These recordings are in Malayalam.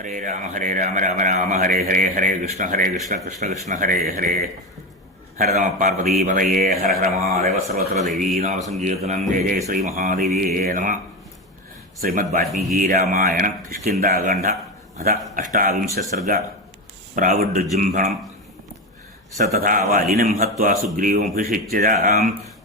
ഹരേ രാമ രാമ രാമ ഹരേ ഹരേ ഹരേ കൃഷ്ണ കൃഷ്ണ കൃഷ്ണ ഹരേ ഹരേ ഹര നമ പാർവതീപതയേ ഹര ഹര മഹാദേവ സർവത്ര ദേവീ നാമ സങ്കീർത്തനം ജയ ജയ ശ്രീ മഹാദേവിയേ നമ. ശ്രീമദ് വാൽമീകി രാമായണ കിഷ്കിന്ധാകാണ്ഡ അഥ അഷ്ടാവിംശ സർഗ പ്രാവുഡ്ജൃംഭണം. സ തഥാ വാലിനം ഹത്വാ സുഗ്രീവമഭിഷിച്യ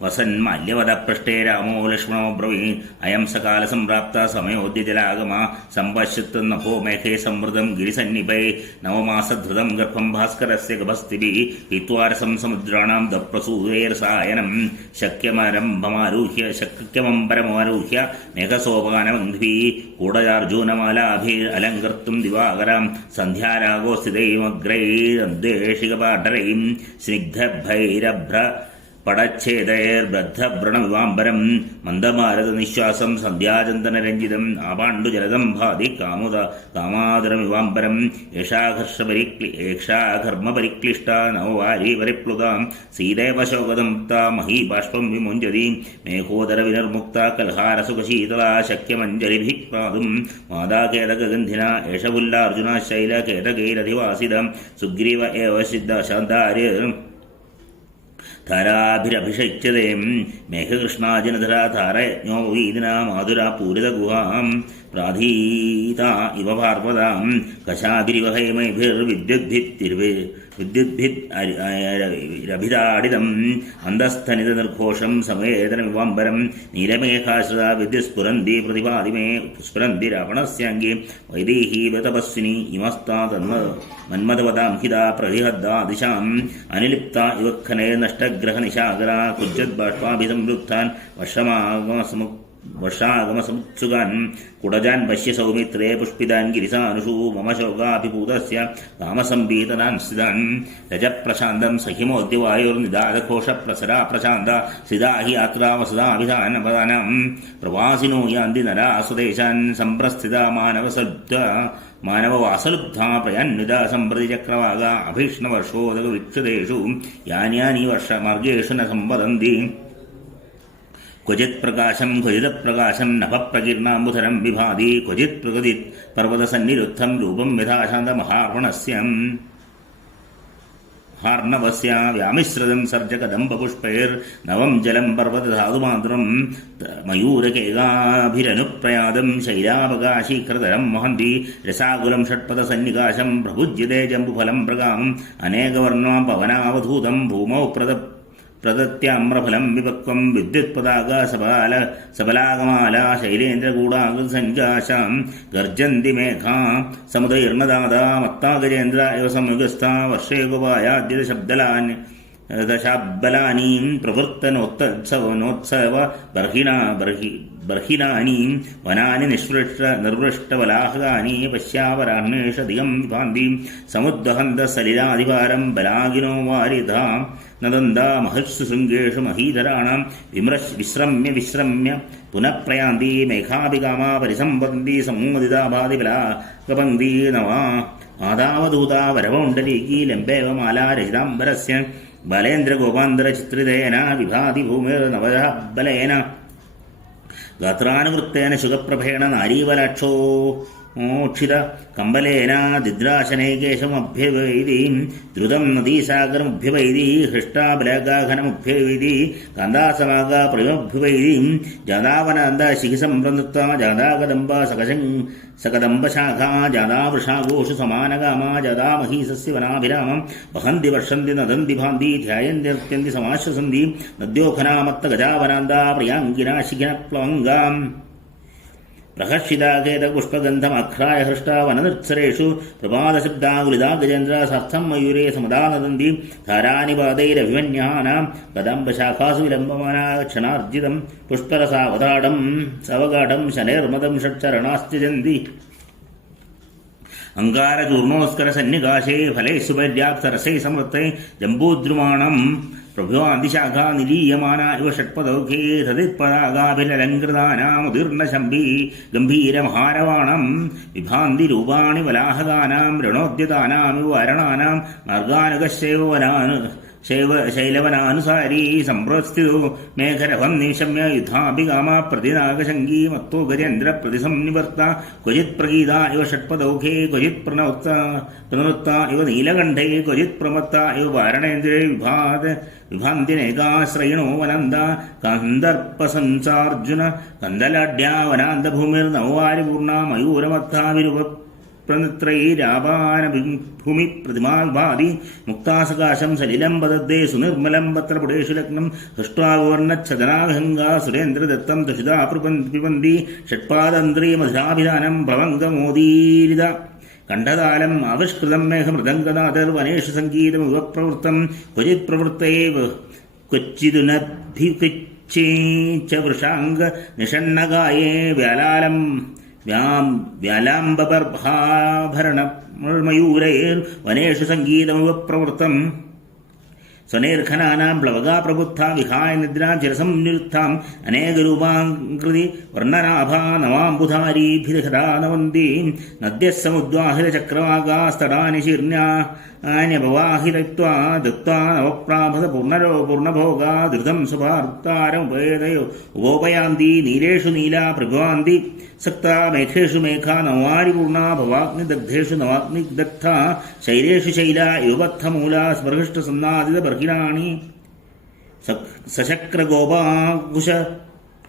വസന്മാല്യവദപൃഷ്ടേ രാമോ ലക്ഷ്മണോ ബ്രവീൻ അയം സകാലസംപ്രാപ്ത സമയോദ്യജലാഗമ സമ്പശ്യത്ത് നഭോ മേഘേ സംവൃതം ഗിരിസന്നിഭേ നവമാസധൃതം ഗർഭം ഭാസ്കരസ്യ ഗഭസ്ഥിഭിः ഹിത്വാരസം സമുദ്രാണാം ദപ്രസൂതൈർസായനം ശക്യമംബരമാരൂഹ്യ മേഘസോപാനമന്ധിഭിः കൂടയാർജൂനമാലാഭിരലങ്കർത്തും ദിവാകരാം സന്ധ്യാരാഗോസ്ഥിതൈമഗ്രൈരന്ദേശികപാഠരൈം സ്നിഗ്ധഭൈരഭ്ര പടച്ഛേദൈർബദ്ധവ്രണവിവാംബരം മന്ദമാരതനിശ്വാസം സന്ധ്യാചന്ദനരഞ്ജിതം ആപാണ്ഡുജലദം ഭാതി കാമാതരമിവാംബരം ഏഷാഘർമ്മപരിക്ലിഷ്ട നവവാരീപരിപ്ലുതാം സീതേവ ശോകദംപ്ത മഹീബാഷ്പം വിമുഞ്ചതി മേഘോദരവിനിർമുക്ത കൽഹാരസുഖശീതളാ ശക്യമഞ്ജലിഭിः പാതും മാതാകേതകഗന്ധിന ഏഷപുല്ലാർജുന ശൈലകേതകൈരധിവാസിതം സുഗ്രീവ ഏവ സിദ്ധശാന്താര്യ ധാരാഭിരഭിഷിച്യതേ മേഘകൃഷ്ണാജനധരാ ധാരയജ്ഞോ വീതിനാ മാധുരാ പൂരിതഗുഹാം പ്രാധീത ഇവ പാർവതാം കശാഭിരിവ ഹൈമൈഭിർവിദ്യുദ്ഭിരഭിതാഡിതം അന്തസ്ഥനിതനിർഘോഷം സമേതനമിവാംബരം നീലമേഘാശ്രിതാ വിദ്യുസ്ഫുരന്തി പ്രതിപാദിമേ സ്ഫുരന്തി രാവണസ്യാംഗേ വൈദേഹീവതപസ്വിനി ഇമസ്താ മന്മഥവതാം ഹിതാ പ്രതിഹദ്ദാ ദിശാം അനിലിപ്ത ഇവഖനേ നഷ്ടഗ്രഹനിശാകരാ കുജ്ജദ്ബാഷ്പാഭിസംവൃത്താൻ വർഷാഗമസമുത്സുകാൻ കുടജാൻ പശ്യ സൗമിത്രേ പുഷ്പിതാൻ ഗിരിസാനുഷൂ മമ ശോകാഭിഭൂതസ്യ കാമസംഭീതനാൻ സ്ഥിതാൻ രജപ്രശാന്തം സഹിമോദ്യവായുർനിദാദഘോഷപ്രസരാ പ്രശാന്ത സ്ഥിതാ ഹി യാത്രാവസദാഭിധാനപദാനാം പ്രവാസിനോ യാന്തി നരാ സ്വദേശാൻ സംപ്രസ്ഥിത മാനവവാസലുബ്ധാ പ്രയാന്വിത സമ്പ്രതി ചക്രവാക അഭീഷ്ണവർഷോദകവിക്ഷുതേഷു യാന്യാനി വർഷമാർഗേഷു ന സംവദന്തി ക്വചിത് പ്രകാശം ക്വചിതപ്രകാശം നഭപ്രകീർണാംബുധരം വിഭാതി ക്വചിത് പ്രകൃതിത് പർവ്വതസന്നിരുദ്ധം രൂപം യഥാശാന്തമഹാർണവസ്യ വ്യാമിശ്രിതം സർജകദംബപുഷ്പൈർനവം ജലം പർവ്വതധാതുമാതൃം മയൂരകേകാഭിരനുപ്രയാതം ശൈലാവകാശീകൃതരം വഹന്തി രസാകുലം ഷട്പദസന്നികാശം പ്രഭുജ്യതേ ജംബുഫലം പ്രകാമം അനേകവർണ്ണാം പവനാവധൂതം ഭൂമൗ പ്രദത്യാമ്രഫലം വിപക്വം വിദ്യുത്പതാക സബലാകമാല ശൈലേന്ദ്രകൂടാകൃസഞ്ജാശാം ഗർജന്തി മേഘാ സമുദൈർണദാദാ മത്താഗജേന്ദ്ര ഇവ സംയുഗസ്ഥ വർഷേകുപായാദ്യശബ്ദലാനീം പ്രവൃത്തനോത്സവ ബർഹിനാനീം വനാനി നിർവൃഷ്ടവലാഹകാനി പശ്യാവരാഹ്നേഷധികം വിഭാന്തി സമുദ്ദഹന്ത സലിലാധികാരം ബലാഗിനോ വാരിധാം നദന്താ മഹത്സു ശൃംഗേഷു മഹീധരാണാം വിശ്രമ്യ പുനഃപ്രയാന്തി മേഘാഭികാമാ പരിസമ്പന്തി സമൂദിതാഭാതി ബലാകപന്തി നവാ ആദാവധൂതാ വരവൗണ്ഡലീകീ ലംബേവ മാലാ രഹിതാംബരസ്യ ബലേന്ദ്രഗോപാന്തരചിത്രിതേന വിഭാതി ഭൂമിർനവബലേന ഗാത്രാനുവൃത്തേന ശുഖപ്രഭേണ നാരീവലാക്ഷോ മോക്ഷിത കമ്പലേന ദിദ്രാശനൈകേശമഭ്യവൈതി ദ്രുതം നദീസാഗരമഭ്യവൈതി ഹൃഷ്ടാബലഗാഘനമഭ്യവൈതി കാന്താസമാഗ പ്രയമഭ്യവൈതി ജാതാവനന്ദശിഖിസംപ്രനൃത്ത ജാതാകദംബ സകദംബശാഖാ ജാതാവൃഷാഘോഷു സമാനകാമാ ജാതാമഹീസസ്യ വനാഭിരാമം വഹന്തി വർഷന്തി നദന്തി ഭാന്തി ധ്യായന്തി സമാശ്വസന്തി നദ്യോഖനാമത്ത ഗജാവനാന്ദാ പ്രിയാങ്കിനാ ശിഖിനപ്ലവംഗാം പ്രഹർഷിതാകേതപുഷ്പഗന്ധമഖ്രായ ഹൃഷ്ടാ വനനിർസരേഷു പ്രഭാതശബ്ദാകുലിതാ ഗജേന്ദ്ര സർത്ഥം മയൂരേ സമുദാനദന്തി ധാരാനിപാതൈരഭിമന്യാനാം കദംബശാഖാസു വിലംബമാനാ ക്ഷണാർജിതം പുഷ്പരസാവതാടം സവഗാഠം ശനൈർമദം ഷട്ചരണാസ്ത്യജന്തി അങ്കാരചൂർണോസ്കര സന്നികാശേ ഫലൈ സുപര്യാപ്തരസൈ സമൃത്തൈ ജംബൂദ്രുമാണം പ്രഭ്വാന്തിശാഖാ നിലീയമാന ഇവ ഷട്പദൗഖേ തദിത്പദാകാഭിലലങ്കൃതാനാമുദീർണശംഭീ ഗംഭീരമഹാരവാണം വിഭാന്തി രൂപാണി വലാഹകാനാം രണോദ്യതാനാമിവ വരണാനാം മാർഗാനുഗശ്ചൈവ ശൈലവനാനുസാരീ സംപ്രസ്ഥിതോ മേഘരഭം നിശമ്യ യുദ്ധാഭികാമ പ്രതിനാഗശങ്കീ മത്തോ ഗജേന്ദ്ര പ്രതിസംനിവർത്ത ക്വചിത് പ്രഗീത ഇവ ഷട്പദൗഘേ ക്വചിത് പ്രണവൃത്ത ഇവ നീലകണ്ഠേ ക്വചിത് പ്രമത്ത ഇവ വാരണേന്ദ്രേ വിഭാന്തിനേകാശ്രയിണോ വനന്ദ കന്ദർപ്പസംസാർജുന കന്ദലാഢ്യാവനാന്തഭൂമിർനവാരിപൂർണ മയൂരമർത്ഥാവിരുവ പ്രനത്രൈരാപാനഭൂമി പ്രതിമാവിഭാതി മുക്താസകാശം സലിലം പദദ്ദേ സുനിർമ്മലം പത്രപുടേഷു ലഗ്നം ഹൃഷ്ട്വാവർണച്ഛദനാഭംഗാ സുരേന്ദ്രദത്തം ദുഷിതാ പിബന്തി ഷട്പാദന്ത്രീ മധുരാഭിധാനം ഭവംഗമോദീരിത കണ്ഠതാലം ആവിഷ്കൃതം മേഘമൃദംഗനാഥർവനേഷു സംഗീതമിവ പ്രവൃത്തം ക്വചിത് പ്രവൃത്തൈവ ക്വച്ചിതുനഭിക്വച്ചേ ച വൃഷാംഗ നിഷണ്ണകായേ വ്യാലാലം വ്യാലാംബർഭാഭരണമയൂരൈർവനേഷു സംഗീതമിവ പ്രവൃത്തം സ്വനേർഘനാനാം പ്ലവകാ പ്രബുദ്ധാ വിഹായ നിദ്രാം ചിരസംനിരുദ്ധാം അനേകരൂപാകൃതി വർണ്ണനാഭാ നവാംബുധാരീഭിരഹരാനവന്തീം നദ്യഃ സമുദ്വാഹിതചക്രവാകാസ്തടാനി ശീർണ്യാന്യപവാഹിതത്വാ ദത്വാ നവപ്രാഭത പൂർണ്ണഭോഗാ ധൃതം സുഭാർത്താരമുപേതയോ ഉപോപയാന്തി നീലേഷു നീലാ പ്രഭവാന്തി സക്താ മേഘേഷു മേഘാ നവാരിപൂർണാ ഭവാഗ്നിദഗ്ധേഷു നവാഗ്നിദഗ്ധാ ശൈലേഷു ശൈലാ യുവബദ്ധമൂലാ സ്പൃഹഷ്ടസന്നാദിത ബർഹിണാണി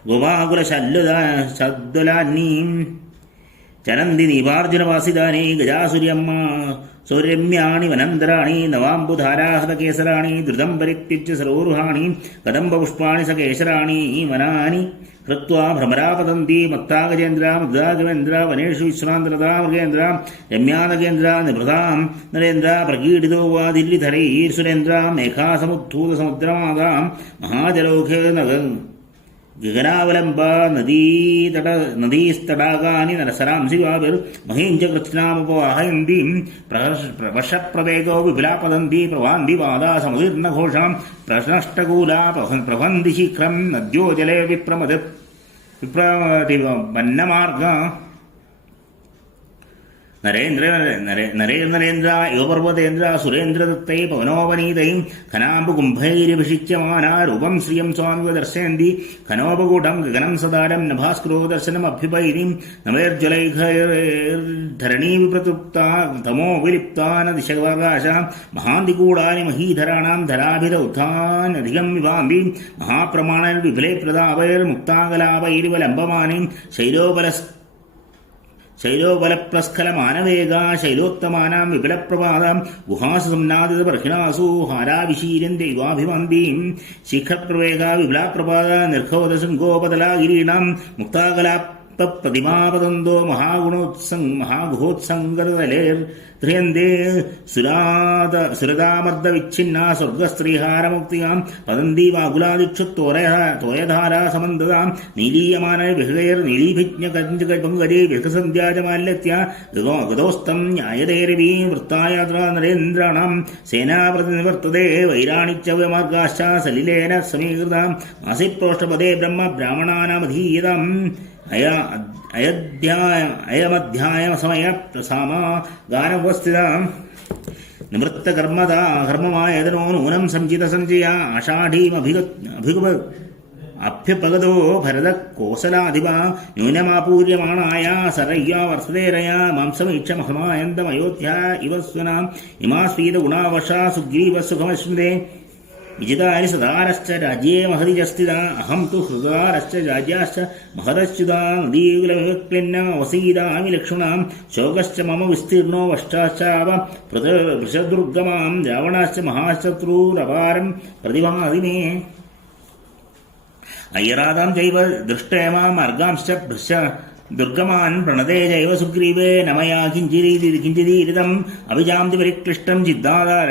ഗോപാകുലശല്ലുലാന്നീം ചരന്തി നീപാർജുനവാസിതാനി ഗജാസുര്യമ്മ സൗരമ്യാണി വനന്തരാണി നവാംബുധാരാഹതകേസരാണി ധൃതം പരിത്യജ്യ സരോരുഹാണി കദംബപുഷ്പാണി സകേശരാണി വനാനി ഹൃത്വാ ഭ്രമരാപതന്തി മത്താഗജേന്ദ്ര മൃദാഗവേന്ദ്ര വനേഷു വിശ്രാന്തലതാ മൃഗേന്ദ്ര രമ്യാനഗേന്ദ്ര നിഭൃതാം നരേന്ദ്ര പ്രകീഡിതോ വാ ദില്ലിധരൈർസുരേന്ദ്ര മേഘാസമുദ്ധൂത സമുദ്രമാതാം മഹാജലോഖേ ഗഗനാവലംബ നദീസ്തടാകാനി നരസരാംസി വാവിർ മഹീഞ്ച കൃത്നാമുപവാഹയന്തീം പ്രവർഷപ്രവേഗോ വിപുലാപതന്തി പ്രവാന്തി വാദാ സമുദീർണഘോഷാം പ്രശ്നഷ്ടകൂലാ പ്രഭന്തി ശീഘ്രം നദ്യോ ജലേ വിപ്രമതിവന്നമാർഗ നരേന്ദ്ര യുവപർവതേന്ദ്ര സുരേന്ദ്രദത്തൈ പവനോപനീതൈ ഖനാംബുകുംഭൈരഭിഷിച്യമാനാ രൂപം ശ്രിയം സ്വാമിവ ദർശയന്തി ഖനോപകൂടം ഗഗനം സദാരം നഭാസ്കരോ ദർശനമഭ്യുപൈരീം നമേർജ്വലൈർധരണീ വിപ്രതൃപ്ത തമോ വിലിപ്താ ദിശകാശ മഹാന്തികൂടാനി മഹീധരാണാം ധരാഭിരൗദ്ധാനധികം വിഭാന്തി മഹാപ്രമാണൈർവിഫലേ പ്രതാപൈർമുക്താകലാപൈരിവലംബമാനീം ശൈലോബലപ്രസ്ഖലമാനവേഗ ശൈലോത്തമാനാം വിപുലപ്രപാദാം ഗുഹാസു സംനാദിത ബർഹിണാസു ഹാരാവിശീരന്തി യുവാഭിവന്തിം ശിഖരപ്രവേഗ വിപുലാപ്രപാദ നിർഘോദശൃംഗോപതലാഗിരീണാം മുക്താകലാപ്രതിമാപതന്തോ മഹാഗുഹോത്സംഗതലേർധ്രിയന്തേ സുരതാമർദ്ദവിച്ഛിന്നാ സ്വർഗസ്ത്രീഹാരമുക്തിയാം പതന്തി വാകുലാദിക്ഷു തോയധാരാ സമന്തതാം നീലീയമാന വിഹൃതൈർനീലീഭിജ്ഞകഞ്ചകപങ്കജേ വിഹസന്ധ്യാജമാല്യത്യ ഗതോസ്തം ന്യായതേരവീ വൃത്തായാത്രാ നരേന്ദ്രാണാം സേനാപ്രതിനിവർത്തതേ വൈരാണിച്ചവമാർഗാശ്ച സലിലേന സമീകൃതാം മാസിപ്രോഷ്ടപദേ ബ്രഹ്മ ബ്രാഹ്മണാനാമധീയതാം അയമധ്യായമസമയ ഗാനോപസ്ഥിത നിവൃത്തകർമ്മമായതനോ നൂനം സഞ്ചിത സഞ്ചയ ആഷാഢീമഭ്യുപഗതോ ഭരത കോസലാധിപ ന്യൂനമാപൂര്യമാണായ സരയ്യാ വർത്തതേരയാ മാംസമീക്ഷ മഹമായന്തമയോധ്യ ഇവ സ്വനാം ഇമാ സ്ഫീത ഗുണാവശാ സുഗ്രീവ സുഖമശ്നുതേ വിജിതാനി സദാരശ്ച രാജ്യേ മഹതിജസ്ഥിത അഹം തു ഹൃദാരശ്ച രാജ്യാശ്ച മഹതശ്ചുതാ നദീകുലക്ലിന്ന വസീതാമി ലക്ഷ്മണാം ശോകശ്ച മമ വിസ്തീർണോ വഷ്ടാശ്ചാവ വൃഷദുർഗമാം രാവണാശ്ച മഹാശത്രുരപാരം പ്രതിഭാതി മേ അയ്യരാതാം ചൈവ ദൃഷ്ടേമാം മാർഗാംശ്ച ഭൃശ ദുർഗമാൻ പ്രണതേ ജൈവ സുഗ്രീവേ നമയാ കിഞ്ചിരീരിതം അഭിജാന്തി പരിക്ലിഷ്ടം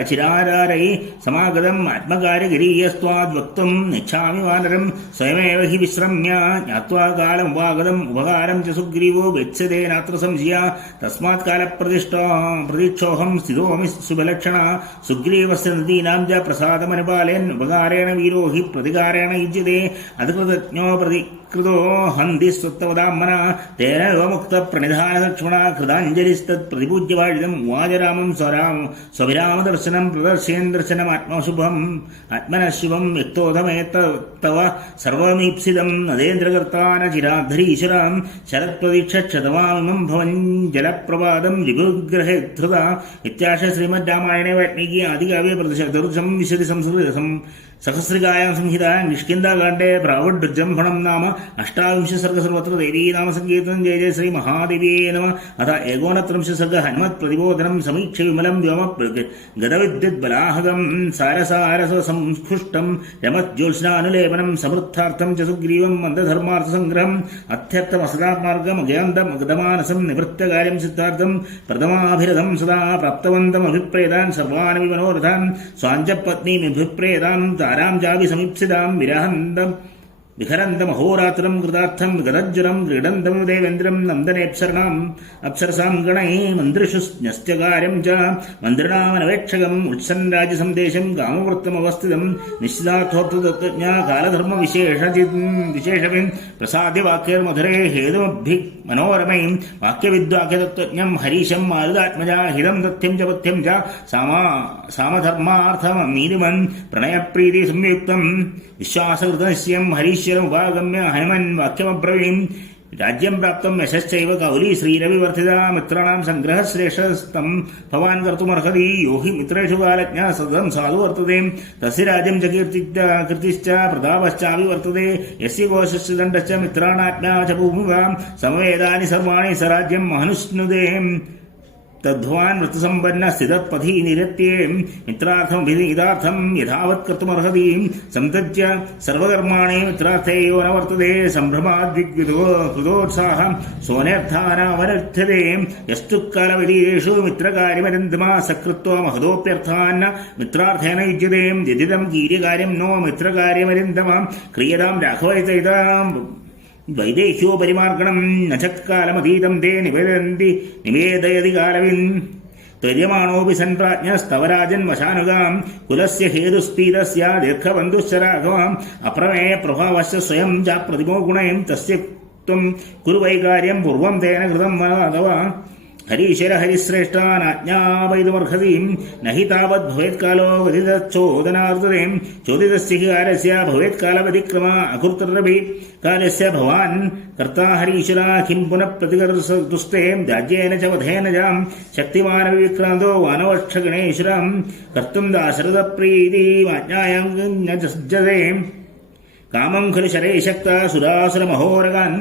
ചിരാരാരൈ സമാഗതം ആത്മകാര്യഗിരീയസ്ത്വാദ്വക്തും നിച്ഛാമി വാനരം സ്വയമേവ ഹി വിശ്രമ്യ ജ്ഞാത്വാ കാലമുപാഗതം ഉപകാരം ച സുഗ്രീവോ വെത്സതേ നാത്ര സംശയ തസ്മാത് കാലപ്രതീക്ഷോഹം സ്ഥിതോമി സുബലക്ഷണ സുഗ്രീവസ്യ നദീനാം ച പ്രസാദമനുപാലയൻ ഉപകാരേണ വീരോ ഹി പ്രതികാരേണ യുജ്യതേ അധികൃതജ്ഞോ कृतो हन्ति स्वत्तवदाम्मन तेन मुक्तप्रणिधानलक्ष्मणा कृताञ्जलिस्तत्प्रतिपूज्यवाजितम् उवाच रामं स्वविरामदर्शनं प्रदर्शयन् दर्शनमात्मशुभम् आत्मनः शिवं यक्तोधमेतव सर्वमीप्सितं नदेन्द्रकर्ता न चिराद्धरीश्वरां शरत्प्रतीक्षतमामिमं भवन् जलप्रपादं रिपुग्रहे धृता इत्याश श्रीमद्रामायणे वाल्मीकि आदिकाव्ये चतुर्दशं विशति संस्कृतं सहस्रिकायां संहिता निष्किन्दाकाण्डे प्रावड्जम्भणं नाम 28 सर्ग सर्वत्र देवी नाम संकीर्तनं जय जय श्री महादेव्यै नमः। अथ 29 सर्ग हनुमत् प्रतिबोधनं समीक्ष्य विमलं व्योम गदविद्युद्बलाहकं सारसारसंस्फुष्टं रमज्योत्स्नानुलेपनं समृद्धार्थं च सुग्रीवं मन्दधर्मार्थसङ्ग्रहम् अत्यर्थमसदात्मार्गम् अज्ञान्तमगतमानसं निवृत्तकार्यं सिद्धार्थं प्रथमाभिरथं सदा प्राप्तवन्तमभिप्रेतान् सर्वानपि मनोरथान् स्वाञ्चपत्नीमभिप्रेतान् तारां चापि समीप्सितां विहरन्तमहोरात्रं कृतार्थं गदज्वरं क्रीडन्तमिव देवेन्द्रं नन्दनेप्सरणाम् अप्सरसां गणैः मन्त्रिषु न्यस्त्यकार्यं च मन्त्रिणामनवेक्षकम् उत्सन् राज्यसन्देशं कामवृत्तमवस्थितं निश्चितार्थोक्ततत्त्वज्ञा कालधर्मविशेषविन् प्रसाद्य वाक्यैर्मधुरे हेतुमभि मनोरमै वाक्यविद्वाक्यतत्त्वज्ञं हरीशं मारुदात्मजा हिदं तथ्यं च पथ्यं च सामधर्मार्थममीरिमन् प्रणयप्रीति संयुक्तं विश्वासकृतनिश्चयं हरीश्वरमुपागम्य हनुमन् वाक्यमब्रवीन् राज्यं प्राप्तं यशश्चैव कौली श्रीरविवर्धिता मित्राणां सङ्ग्रहश्रेष्ठस्तं भवान् कर्तुमर्हति यो हि मित्रेषु कालज्ञः सततं साधु वर्तते तस्य राज्यं च कीर्तिश्च प्रतापश्चापि वर्तते यस्य कोशश्च दण्डश्च मित्राणाज्ञा च भूमिका समवेदानि सर्वाणि स राज्यं महनुष्णुते तद्भवान् वृत्तसम्पन्न स्थितपथि निरत्ये मित्रार्थमभिहितार्थं यथावत् कर्तुमर्हति संत्यज्य सर्वकर्माणि मित्रार्थे यो न वर्तते सम्भ्रमाद्विकृतोत्साह सोऽनर्थानावनर्थ्यते यस्तु कालविधीयेषु मित्रकार्यमरिन्दमा सकृत्वा महदोऽप्यर्थान् मित्रार्थेन युज्यते यदिदं कीर्यकार्यं नो मित्रकार्यमरिन्दमा क्रियतां राघवैतैताम् वैदेह्यो परिमार्गणं न चत्कालमतीतं ते निवेदयति कालविन् त्वर्यमाणोऽपि सन्प्राज्ञस्तवराजन् वशानुगां कुलस्य हेतुस्पीदस्य दीर्घबन्धुश्च राघवाम् अप्रमेयप्रभावश्च स्वयं च प्रतिमो गुणैं तस्य त्वं कुरु वैकार्यं पूर्वं तेन कृतं माधव हरीशर हरिश्रेष्ठानाज्ञापयितुमर्हति न हि तावद् भवेत्कालो वदितच्छोदनार्तते चोदितस्य हि कार्यस्य भवेत्कालवतिक्रमा अकुर्तरपि कार्यस्य भवान् कर्ता हरीशर किं पुनः प्रतिकर्तुस्ते राज्येन च वधेन च शक्तिमानपि विक्रान्तो वानवक्षगणेश्वरं कर्तुं दाशरथप्रीतिमाज्ञायां न सज्जते कामं खलु शरैः शक्ता सुरासुरमहोरगान्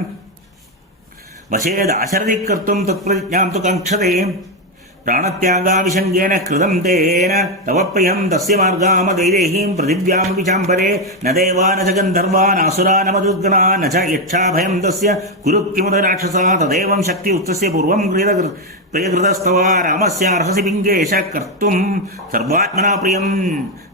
वशेदाशरथि कर्तुं तत्प्रतिज्ञां तु काङ्क्षते प्राणत्यागाविशङ्गेन कृतं तेन तव प्रियं तस्य मार्गामदैदेहीं पृथिव्यामपि चाम्बरे न देवा न च गन्धर्वा नासुरा न मधुर्गणा न च यक्षाभयं तस्य कुरु किमुत राक्षसा तदेवं शक्ति उत्तस्य पूर्वं प्रियकृतस्तव रामस्यार्हसि पिङ्गेश कर्तुं सर्वात्मना प्रियं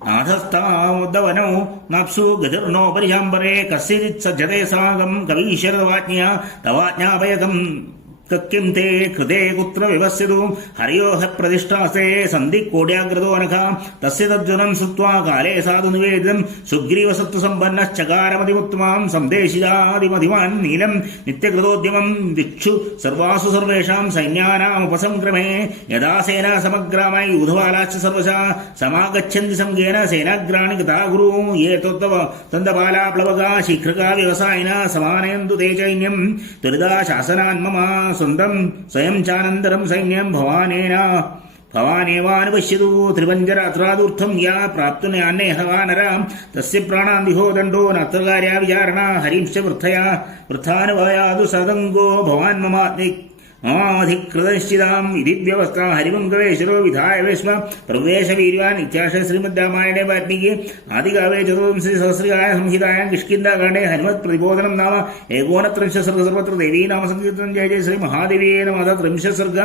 नाथस्तावदवनौ नाप्सु गतिर्नो परिशाम्बरे कस्यचित् सज्जते सागं कवीशरवाज्ञया तवाज्ञापयकम् तत्किं ते कृते कुत्र विवस्यतु हरियोः प्रतिष्ठास्ते सन्धिकोड्याग्रतो नखा तस्य तज्ज्वलं श्रुत्वा काले साधु निवेदितं सुग्रीवसत्त्वसम्पन्नश्चकारमतिमुत्तमां सन्देशितादिमधिमान् नीलं नित्यकृतोद्यमं दिक्षु सर्वासु सर्वेषां सैन्यानामुपसंक्रमे यदा सेना समग्रामै यूधबालाश्च सर्वशा समागच्छन्ति संज्ञेन सेनाग्राणि गता गुरु ये तन्दबाला प्लवगा शीघ्रका व्यवसायिना समानयन्तु ते चैन्यं त्वरिता शासनान् मम स्वन्दं स्वयं चानन्तरं सैन्यं भवानेवानुपश्यतु त्रिपञ्जरात्रादूर्थं या प्राप्तुन्यान्यः वानरां तस्य प्राणान्दिहो दण्डो नात्र कार्या विचारणा हरिंश्च वृथानुभयादु सदङ्गो भवान् ममाधिकृतनिश्चिताम् इति व्यवस्था हरिमङ्गलेश्वरो विधाय वेश्म प्रवेशवीर्यान् इत्याश श्रीमद्रामायणे वाल्मीकि आदिकाव्ये चतुर्विंशति सहस्रिकाय संहितायां किष्किन्धाकाण्डे हनुमत्प्रतिबोधनं नाम 29 सर्ग सर्वत्र देवी नाम संकीर्तनं जय जय श्री महादेव्यै नमः। 30 सर्ग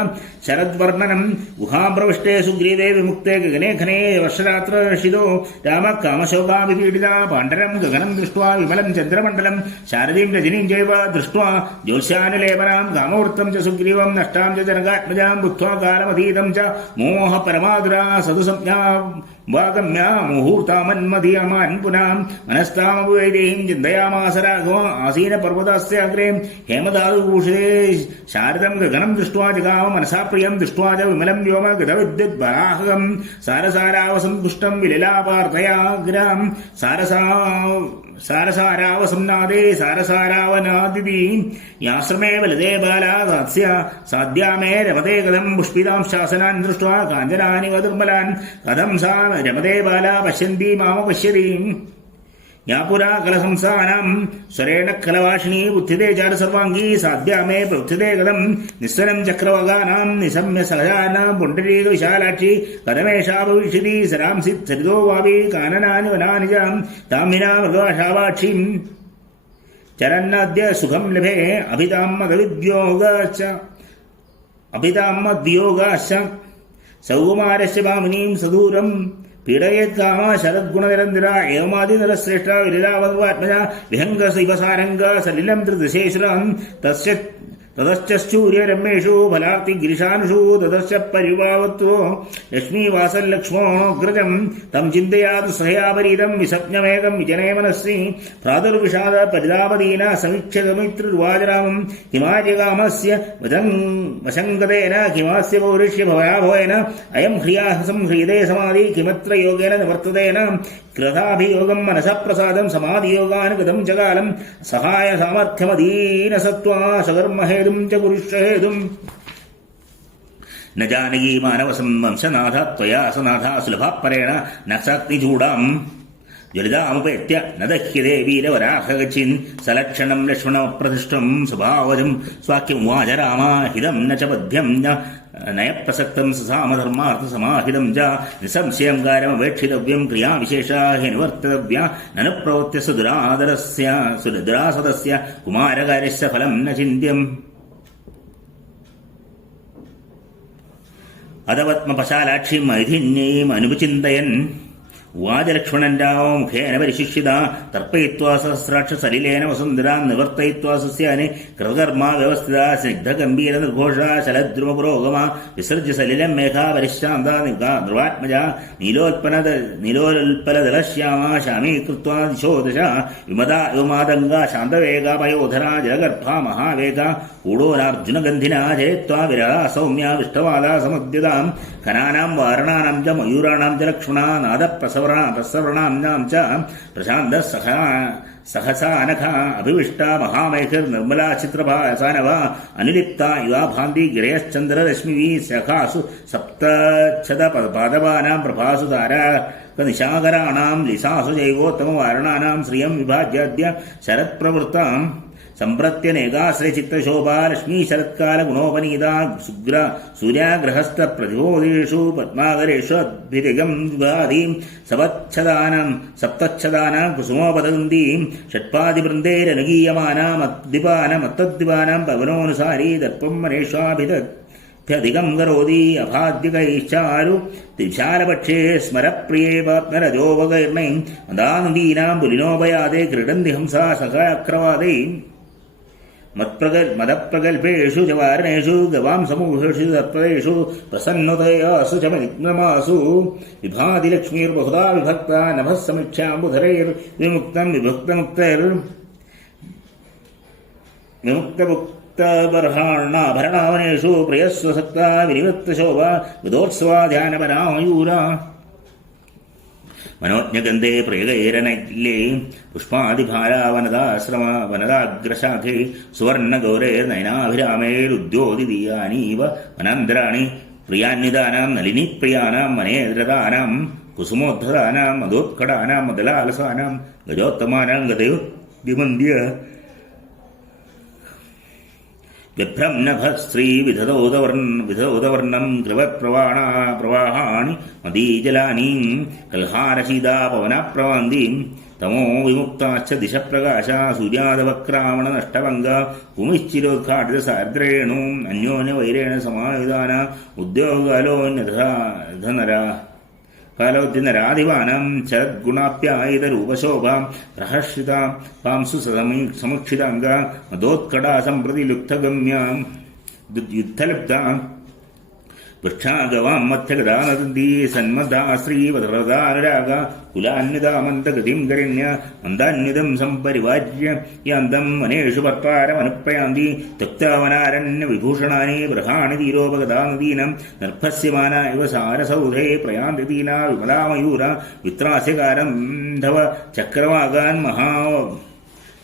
शरद्वर्णनं गुहां प्रविष्टे सुग्रीवे विमुक्ते गगने खने वर्षरात्रशितो राम कामशोकाभिपीडिता पाण्डरं गगनं दृष्ट्वा विमलं चन्द्रमण्डलं शारदीं रजनीं चैव दृष्ट्वा ज्योत्स्यानुलेपनां कामवृत्तं च सुग्रीवं സുഗ്രീവം നഷ്ടാം ച ജനകാത്മജാം ബുദ്ധ്വാ കാലമതീതം ച മോഹ പരമാതുരാ സതുസംജ്ഞാ വാഗമ്യ മുഹൂർത്താമന്മതീയമാൻ പുനാം മനസ്താമപുവൈദേഹീം ചിന്തയാമാസ രാഘവ ആസീന പർവ്വതസ്യാഗ്രേ ഹേമധാതുഭൂഷിതേ ശാരദം ഗഗനം ദൃഷ്ട്വാ ജഗാമ മനസാ പ്രിയം ദൃഷ്ട്വാ ച വിമലം വ്യോമ ഗതവിദ്യുത് ബലാഹകം സാരസാരാവസം ദുഷ്ടം വിലലാപാർത്ഥയാഗ്രാം സാരസാരാവസംനാദേ സാരസാരാവനാദിതി യാശ്രമേ വലതേ ബാലാ സാധ്യാമേ രമതേ കഥം പുഷ്പിതാം ശാസനാൻ ദൃഷ്ട്വാ കാഞ്ചനാനി നിർമ്മലാൻ കഥം സാ രമതേ ബാലാ പശ്യന്തി മാമ പശ്യതി യാ പുരാ കലഹംസാനാം സ്വരേണ കലവാഷിണീ ബുദ്ധിതേ ചാര സർവാംഗീ സാധ്യാമേ പ്രബുദ്ധിതേ കഥം നിസ്വരം ചക്രവകാനാം നിശമ്യ സഹജാനാം പുണ്ഡരീക വിശാലാക്ഷി കഥമേഷാ ഭവിഷ്യതി സരാംസിത് സരിതോ വാവി കാനനാനി വനാനിജാം താമിനാ മൃഗാഷാവാക്ഷീം ചരന്നാദ്യ സുഖം ലഭേ അഭിതാമദ്വിയോഗാശ്ച സൗകുമാരസ്യ ഭാമിനീം സദൂരം പീഡയേത്കാമ ശരദ്ഗുണനിരന്തര ഏമാദിനരശ്രേഷ്ഠ വിരലാവത്മാത്മജ വിഹംഗ ഇവസാരംഗ സലിലം ത്രിദശേശ്വരം തതശ്ചൂര്യരമ്യേഷു ഫലാർത്തി ഗിരിശാനുഷു തതശ്ച പരിവാവത്വോ ലക്ഷ്മീവാസല്ലക്ഷ്മോഗ്രജം തം ചിന്തയാത് സഹയാപരീതം വിസജ്ഞമേകം വിജനേ മനസ്സി ഭ്രാതുർവിഷാദ പരിതാപദീന സമീക്ഷതമിത്രുവാചരാമം ഹിമാര്യകാമസ്യ വശങ്കതേന ഹിമാസ്യ പൗരുഷ്യ ഭയാഭവേന അയം ഹ്രിയാഹസം ഹ്രിയതേ സമാധി കിമത്ര യോഗേന നിവർത്തതേന കൃതാഭിയോഗം മനസപ്രസാദം സമാധിയോഗാനുഗതം ചകാലം സഹായ സാമർഥ്യമദീനസത്വാ സകർമ്മഹേതും ച കുരുഷഹേതും ന ജാനകീ മാനവസം വംശനാഥ ത്വയാ സനാഥ സുലഭാപരേണ നക്സാഗ്നിചൂടാം ജ്വലിതാമുപേത്യ ന ദഹ്യതേ വീരവരാഹഗച്ഛിൻ സലക്ഷണം ലക്ഷ്മണപ്രതിഷ്ഠം സ്വഭാവജം സ്വാക്യം വാച രാമ ഹിതം ന ച പദ്യം നയപ്രസക്തം സസാമധർമാർത്ഥ സമാഹിതം ച നിസംശയം കാര്യമപേക്ഷിതവ്യം ക്രിയാവിശേഷാ നിവർത്തതവ്യ നനു പ്രവൃത്യ സുദുരാസദസ്യ കുമാരകാര്യസ്യ ഫലം ന ചിന്യം അധപത്മപശാലാക്ഷിം മൈഥിന്യീം അനുപചിന്തയൻ വാചലക്ഷ്മണൻ രാമോ മുഖേന പരിശിക്ഷിത തർപ്പയിത്വാ സഹസ്രാക്ഷ സലിലേന വസുന്ധരാം നിവർത്തയിത്വാ സസ്യാനി കൃതകർമാ വ്യവസ്ഥിത സ്നിഗ്ധഗംഭീര നിർഘോഷ ശലദ്രുമ പുരോഗമ വിസർജ്യ സലിലം മേഘാ പരിശാന്ത ധ്രുവാത്മജ നീലോൽപലദളശ്യാമ ശാമീകൃത്വാ ദിശോദശ വിമാതംഗ ശാന്തവേഗ പയോധരാ ജലഗർഭ മഹാവേഗ കൂടോരാർജുനഗന്ധിനാ ജയത്വാ വിരളാ സൗമ്യ വിഷ്ടവാദ സമുദ്യതാം ഖനാനാം വാരണാനാം ച മയൂരാണാം ച ലക്ഷ്മണ നാദപ്രസവണാം ച പ്രശാന്ത സഹസാനഖ അഭിവിഷ്ട മഹാമൈഖിർ നിർമ്മലാ ചിത്രഭാസാനവ അനുലിപ്ത യുവാ ഭാന്തി ഗിരയശ്ചന്ദ്രരശ്മിവി ശഖാസു സപ്തച്ഛദ പാദപാനാം പ്രഭാസു താരാനിശാകരാണാം ലിസാസു ജൈവോത്തമ വാരണാനാം ശ്രിയം വിഭാജ്യാദ്യ ശരത്പ്രവൃത്താം सम्प्रत्यनेकाश्रयचित्तशोभा लक्ष्मी शरत्काल गुणोपनीता सूर्याग्रहस्थ प्रतिबोधेषु पद्मागरेषु अद्भिदिगं विभाधीं सप्तच्छदानां कुसुमोपदन्तीं षट्पादिवृन्दैरनुगीयमानामद्दिपानां पवनोऽनुसारी दर्पं मनेष्वाभिदधिकं करोति अभाद्यकैश्चारु विशालपक्षे स्मरप्रिये पाप्नरजोपकैर्णैं मदानन्दीनां पुलिनोपयादे क्रीडन्ति हंसा सखाक्रवादै मदप्रगल्भेषु च वारणेषु गवां समूहेषु तत्पदेषु प्रसन्नतयासु च मनिग्नमासु विभाति लक्ष्मीर्बहुधा विभक्ता नभः समीक्षाम्बुधरैर्विमुक्तं विमुक्तबर्हाणाभरणावनेषु प्रियस्वसक्ता विनिवृत्तशोभा विदोत्सवा ध्यानपरा मयूरा മനോജ്ഞഗന്ധേ പ്രിയകൈരനൈല്യേ പുഷ്പാദിഭാരാ വനദാഗ്രശാഖേ സുവർണഗൗരൈർനയനാഭിരാമൈരുദ്യോതിദീയാനീവ വനാന്തരാണി പ്രിയാന്വിതാനാം നളിനിപ്രിയാനാം മനേന്ദ്രതാനാം കുസുമോദ്ധതാനാം മധോത്കടാനാം മദലാലസാനാം ഗജോത്തമാനാം ഗതയോദ്യമന്ധ്യ വിഭ്രം നഭശ്രീ വിധോദവർണം കൃപപ്രവാഹാണി മദീജലാനീ കൽഹാരശീതാ പവനപ്രവാന്തീം തമോ വിമുക്താശ്ച ദിശപ്രകാശ സൂര്യാദവക്രാമണ നഷ്ടഭംഗ ഭൂമിശ്ചിരോദ്ഘാടിത സാർദ്രേണു അന്യോന്യവൈരേണ സമായുധാന ഉദ്യോഗാലോന്യധനരാ കാലോദ്യനരാധിപാനം ശരദ്ഗുണാപ്യായുധരൂപശോഭാം പ്രഹർഷിതാം പാംസു സമുക്ഷിതാംഗ മദോത്കടാ സംപ്രതി ലുപ്തഗമ്യാം യുദ്ധലബ്ധ വൃക്ഷാഗവാം മധ്യഗതാനദീ സന്മദാ ശ്രീവദാനുരാഗ കുലാന്വിതാമന്തഗതിം കരണ്യ മന്ദാന്വിതം സംപരിവാര്യ യാന്തം വനേഷു ഭർത്താരമനുപ്രയാന്തി തക്താവനാരണ്യ വിഭൂഷണാനി ബൃഹാണി തീരോപഗതാനദീനം നിർഭസ്യമാന ഇവ സാരസൗധേ പ്രയാന്തി ദീനാ വിമലാമയൂര വിത്രാസ്യകാരം ധവ ചക്രവാകാൻ മഹാ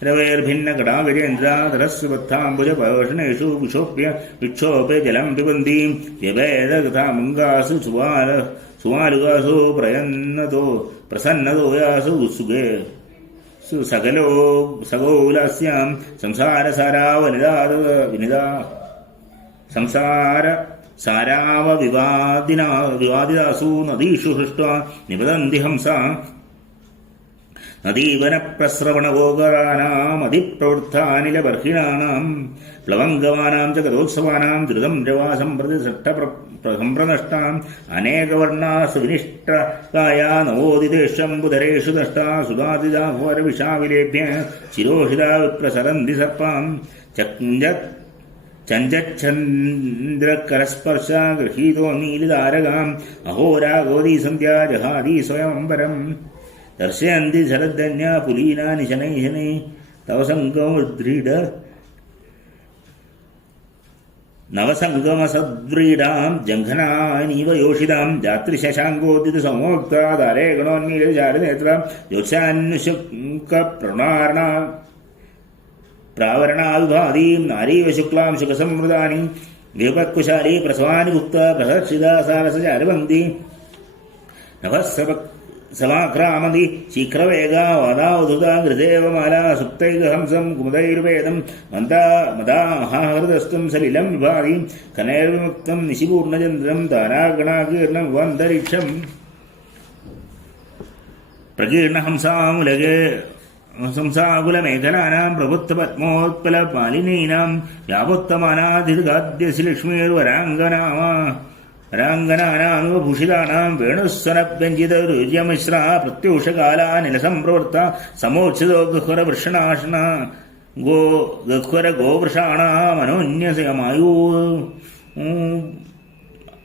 രവേർഭിന്നകടാഗജേന്ദ്രാധരസ്വത്ഥാംബുജപർഷണേഷു വിക്ഷോപ്യ ജലം പിബന്തി വ്യഭേദകഥാമംഗാസു സുവാലുകാസു പ്രസന്നതോ യാസു സുഖേ സകോലാസ്യാം വിവാദിതാസു നദീഷു ഹൃഷ്ട്വാ നിപതന്തി ഹംസാ നദീവനപ്രസ്രവണഗോകരാനാമതിപ്രവൃത്താനിലബർഹിണാനാം പ്ലവംഗവാനാം ച ഗതോത്സവാനാം ധൃതം രവാസം പ്രതി സംപ്രനഷ്ടാം അനേകവർണാസു വിനിഷ്ടകായാ നവോദിതേഷം ബുധരേഷു ദഷ്ടാ സുധാതിദാഘോരവിഷാവിലേഭ്യ ചിരോഹിതാ വിപ്രസരന്തി സർപ്പാം ചഞ്ചന്ദ്രകരസ്പർശ ഗൃഹീതോ നീലിതാരകാം അഹോരാഗോദീ സന്ധ്യാ ജഹാദീ സ്വയംവരം ദർശയന്തി ശരദ്ധന്യ പുലീനാനി ശനൈ തവസംഗമദ്രീഡ നവസംഗമസദ്വ്രീഡാം ജംഘനാനീവ യോഷിതാം ജാത്രിശശാങ്കോദിത സമോക്താദാരേ ഗണോന്മീലചാരുനേത്രാം ജ്യോത്സാന്ശുക്ക പ്രാവരണാവിഭാതീം നാരീവ ശുക്ലാം ശുഖസംവൃതാനി വിപക്കുശാലീ പ്രസവാനി ഭുക്ത പ്രഹർഷിതാ സാരസചാരുവന്തി സമാക്രാമതി ശീഘ്രവേഗാ വാദാവധുതാ ഗൃദേവമാലാ സുപ്തൈകഹംസം കുമുദൈർവേദം മദാമഹാഹൃദസ്തും സലിലം വിഭാതി കനൈർവിമുക്തം നിശിപൂർണചന്ദ്രം താരാഗണാകീർണം വന്തരീക്ഷം പ്രകീർണഹംസാകുലമേഖലാനാം പ്രബുദ്ധപത്മോത്പലപാലിനീനാം വ്യാപുത്തമാനാധിർഗാദ്യസി ലക്ഷ്മീർവരാംഗനാനാനുഭൂഷിതാനാം വേണുസ്വനഭ്യഞ്ജിതരുര്യമിശ്ര പ്രത്യൂഷകാലാനിലസംപ്രവൃത്ത സമോച്ഛിതോ ഗഹ്വരവൃഷണാശന ഗഹ്വരഗോവൃഷാണാമനോന്യസയമായൂ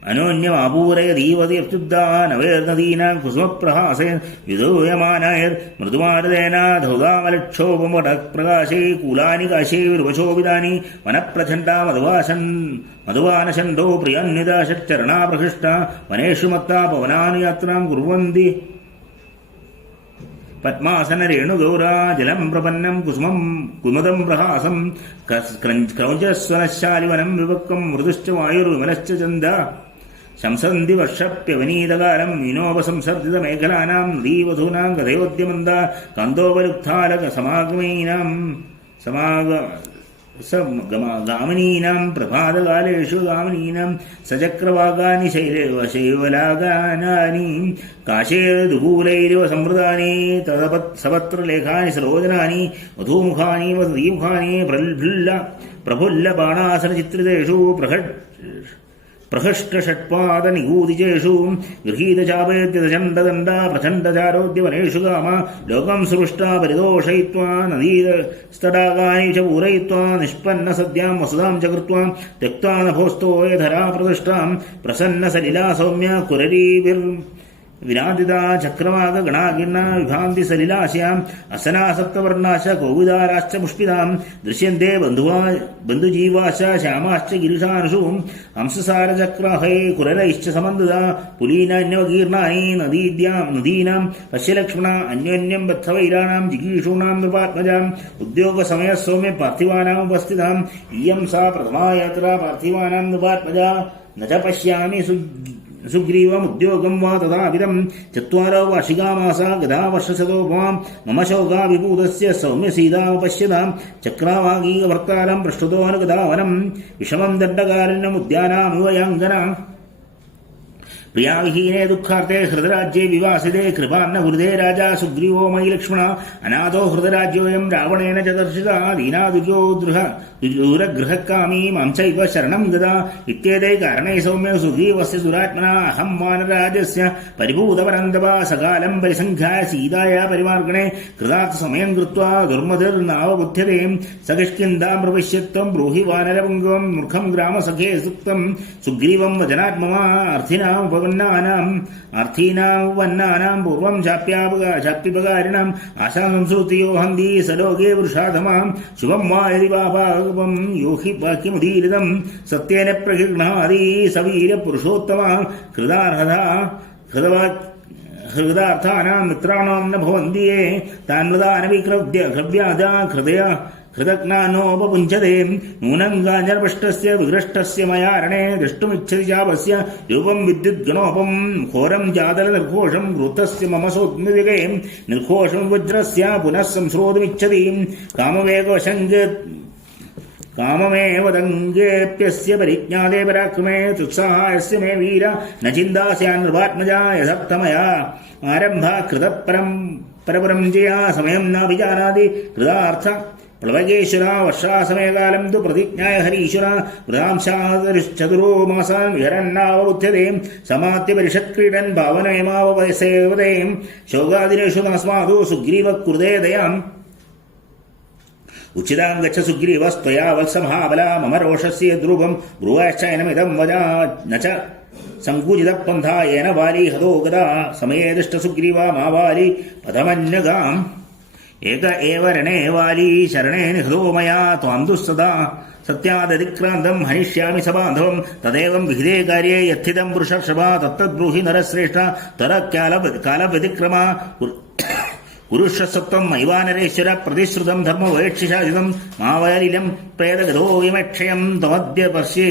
അനോന്യമാപൂരയതീവതിർത്തുദ്ദാനവേർനദീനാം കുസുമപ്രഹാസേ വിദൂയമാനായർ മൃദുമാരദേനാധൗതാമലക്ഷോപമടപ്രകാശേ കൂലാനി കാശേ വിരുവശോഭിതാനി വനപ്രചണ്ഡാ മധുവാനശണ്ഡോ പ്രിയാന്വിതാ ഷച്ചരണാപ്രഹൃഷ്ട വനേഷു മത്താ പവനാനുയാത്രാം കുർവന്തി പത്മാസനരേണുഗൗരാ ജലം പ്രപന്നം കുമുദം പ്രഹാസം ക്രൗഞ്ചസ്വനശാലിവനം വിവക്കം മൃദുശ്ച വായുർവിമലശ്ച ചന്ദ ശംസന്തി വർഷപ്യവനീതകാലം വിനോപസംസർജിതമേഖലാനാം നദീവധൂനാം കഥയോദ്യമന്ത കന്തോപലുപ്താലക ഗാമിനീനാം പ്രഭാതകാലേഷു ഗാമിനീനാം സചക്രവാകാനി ശൈവലാകാനാനി കാശേർദുകൂലൈരിവ സംവൃതാനി സപത്രലേഖാനി സരോജനാനി മധൂമുഖാനി വസതീമുഖാനി പ്രഫുല്ലബാണാസനചിത്രിതേഷു പ്രഹൃഷ്ടഷട്പാദനിഗൂതിജേഷു ഗൃഹീതചാപേത്യദണ്ഡദണ്ഡ പ്രചണ്ഡചാരോദ്യവനേഷു കാമ ലോകം സൃഷ്ടാ പരിദോഷയിത്വാ നദീതടാകാനി ച പൂരയിത്വാ നിഷ്പന്നസദ്യാം വസുധാം ച കൃത്വാ त्यक्त्वा नभोस्तोयधरा प्रतिष्ठां प्रसन्नसलिला सौम्या कुररीभिर्विराजिता चक्रवाकगणागिर्ना विभान्ति सलिलास्याम् असनासप्तवर्णाश्च कौविदाराश्च पुष्पितां दृश्यन्ते बन्धुजीवाश्च श्यामाश्च गिरिशानुषु हंससारचक्राहे कुरलैश्च समन्ददा पुलीनान्यवकीर्णानि नदीनां पश्यलक्ष्मणा अन्योन्यं बद्धवैराणां जिगीषूणां नृपात्मजाम् उद्योगसमयः सौम्य पार्थिवानामुपस्थिताम् इयं सा प्रथमा यात्रा पार्थिवानां नृपात्मजा न च पश्यामि सुग्रीवमुद्योगं वा तथाविदं चत्वारो वार्षिकामासा गदावर्षशतोपमां मम शोकाभिभूतस्य सौम्यसीतामुपश्यतां चक्रावागीकभर्तारं पृष्ठतोऽनुगदावनं विषमं दण्डकारण्यमुद्यानामुवयाङ्गना പ്രിയാവിഹീനേ ദുഃഖാർത്തേ ഹൃതരാജ്യേ വിവാസിതേ കൃപാന്ന ഹൃദേ രാജാ സുഗ്രീവോ മയി ലക്ഷ്മണ അനാഥോ ഹൃതരാജ്യോയം രാവണേന ച ദർശിത ദീനാദുര്യോ ദൂരഗൃഹകാമീ മാം ചൈവ ശരണം ഗതാ ഇത്യേതൈ കാരണൈ സൗമ്യ സുഗ്രീവസ്യ ദുരാത്മനാ അഹം വാനരാജസ്യ പരിഭൂതപരന്തവ സകാലം പരിസംഖ്യായ സീതായ പരിമാർഗണേ കൃതാർത്ഥ സമയം കൃത്വാ ദുർമതിർനാവബുദ്ധ്യതേ സകിഷ്കിന്ദാം പ്രവിശ്യത്വം ബ്രൂഹി വാനരപുംഗം മൂർഖം ഗ്രാമസഖേ സുക്തം സുഗ്രീവം വചനാത്മമാ അർത്ഥീനാം പൂർവം ചാപ്യപകാരിണം ആശാ സംസ്കൃതിയോ ഹന്തി സലോകേ വൃഷാധമാം ശുഭം വാ യദി പാപം യോ ഹി വാക്യമുദീരിതം സത്യേന പ്രഗൃഹാതി സവീര പുരുഷോത്തമ ഹൃദാർത്ഥാനാം മിത്രാണാം ന ഭവന്തിയേ താൻ മൃദാനവിക്രവ്യാജാ ഹൃദഗ്നാനോപപുഞ്ചതേ നൂനം ഗാഞ്ജർപഷ്ടസ്യ വിഘ്രഷ്ടസ്യ മയാ രണേ ദ്രഷ്ടുമിച്ഛതി ചാപസ്യ രൂപം വിദ്യുദ്ഗണോപം ഘോരം ജാതല നിർഘോഷം ക്രുദ്ധസ്യ മമ സോത്മികേ നിർഘോഷം വജ്രസ്യ പുനഃ സംശ്രോതുമിച്ഛതി കാമമേവദംഗേപ്യസ്യ പരിജ്ഞാതേ പരാക്രമേ തുത്സാഹായസ്യ മേ വീര ന ചിന്താസ്യാൻ നൃപാത്മജാ യഥർത്ഥമയാ ആരംഭാ കൃതപരം ജയാ സമയം നാഭിജാനാതി കൃതാർത്ഥ പ്ലവകേശ്വര വർഷാസമയകാലം തു പ്രതിജ്ഞായ ഹരീശ്വര വൃതാംശാചതുരോ മാസാൻ വിഹരന്നാവബുദ്ധ്യതേ സമാത്യ പരിഷത്ക്രീഡൻ ഭാവനയമാവസേവതേ ശോകാദിനേഷു തസ്മാദു സുഗ്രീവകൃതേ ദയാം ഉച്ചിതാം ഗച്ഛ സുഗ്രീവസ്ത്വയാ വത്സമഹാബല മമ രോഷസ്യ ധ്രുവം ബ്രുവാശ്ചയനമിദം വജാ നച സങ്കുചിതപന്ഥാ യേന വാലി ഹതോ ഗദാ സമയേ ദുഷ്ട സുഗ്രീവ മാ വാലി പദമന്യഗാം ഏക ഏവ രണേ വാലി ശരണേ നിഹതോ മയാ ത്വാം ദുസ്സദാ സത്യാദതിക്രാന്തം ഹനിഷ്യാമി സബാന്ധവം തദേവം വിഹിതേ കാര്യേ യഥിതം പുരുഷർഷഭ തത്തദ്ബ്രൂഹി നരശ്രേഷ്ഠ ത്വര കാലവ്യതിക്രമ കുരുഷസത്വം മൈവാനരേശ്വര പ്രതിശ്രുതം ധർമ്മവേക്ഷിഷാജിതം മാവലിലം പ്രേതഗതോ വിമക്ഷയം ത്വമദ്യ പശ്യേ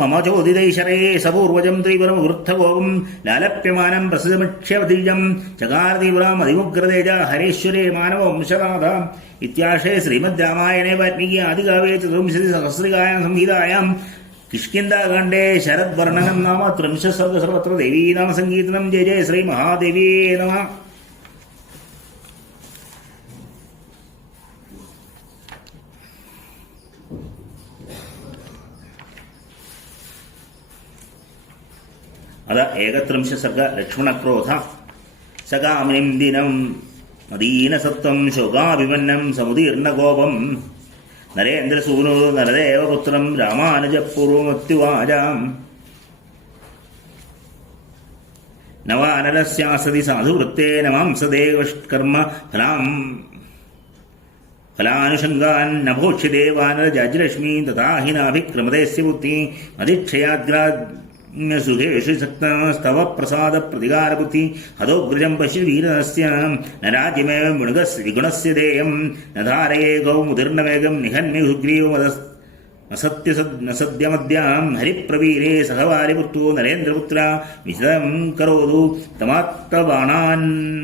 മമ ചോദിതൈശരേ സപൂർവജം ത്രിപുരം വൃദ്ധഗോപം ലാലപ്യമാനം പ്രസിദ്ധമിക്ഷ്യവതിജം ചകാരതീവ്രാമതിമുഗ്രതേജ ഹരീശ്വരേ മാനവംശനാഥ ഇത്യാശേ ശ്രീമദ് രാമായണേ വാൽമീകി ആദികാവ്യേ ചതുർവിംശതി സഹസ്രികായാം സംഹിതായാം കിഷ്കിന്ധാകാണ്ഡേ ശരദ്വർണ്ണനം നാമ ത്രിംശത് സർവത്ര ദേവീനാമ സങ്കീർത്തനം ജയ ജയ ശ്രീ മഹാദേവ്യേ നമഃ. അത ഏകത്രിംശ സർഗ ലക്ഷ്മണക്രോധ സകാമിനിം ദിനം മദീനസത്വം ശോകാഭിമന്നം സമുദീർണഗോപം നരേന്ദ്രസൂനോ നരദേവപുത്രം രാമാനുജപൂർവമത്യുവാചാം നവാനരസ്യാസതി സാധുവൃത്തേന മാംസദേവകർമ്മ ഫലാനുഷംഗാൻ നഭോക്ഷ്യതേ വാനരജാജ്രശ്മീ തഥാ ഹി നാഭിക്രമതേസ്യ ബുദ്ധി മതിക്ഷയാദ്രാസുഖേഷു സക്തസ്തവ പ്രസാദ പ്രതികാരബുദ്ധി ഹതോഗ്രജം പശുവീരസ്യ ന രാജ്യമേവ വിഗുണസ്യ ദേയം ന ധാരയേ ഗൗമുതിർണവേഗം നിഹന്മി സുഗ്രീവമത സദ്യമദ്യാം ഹരിപ്രവീരേ സഹവാലിപുത്രോ നരേന്ദ്രപുത്ര വിശദം കരോതു തമാത്തബാണാന്മമുപ്പദന്തം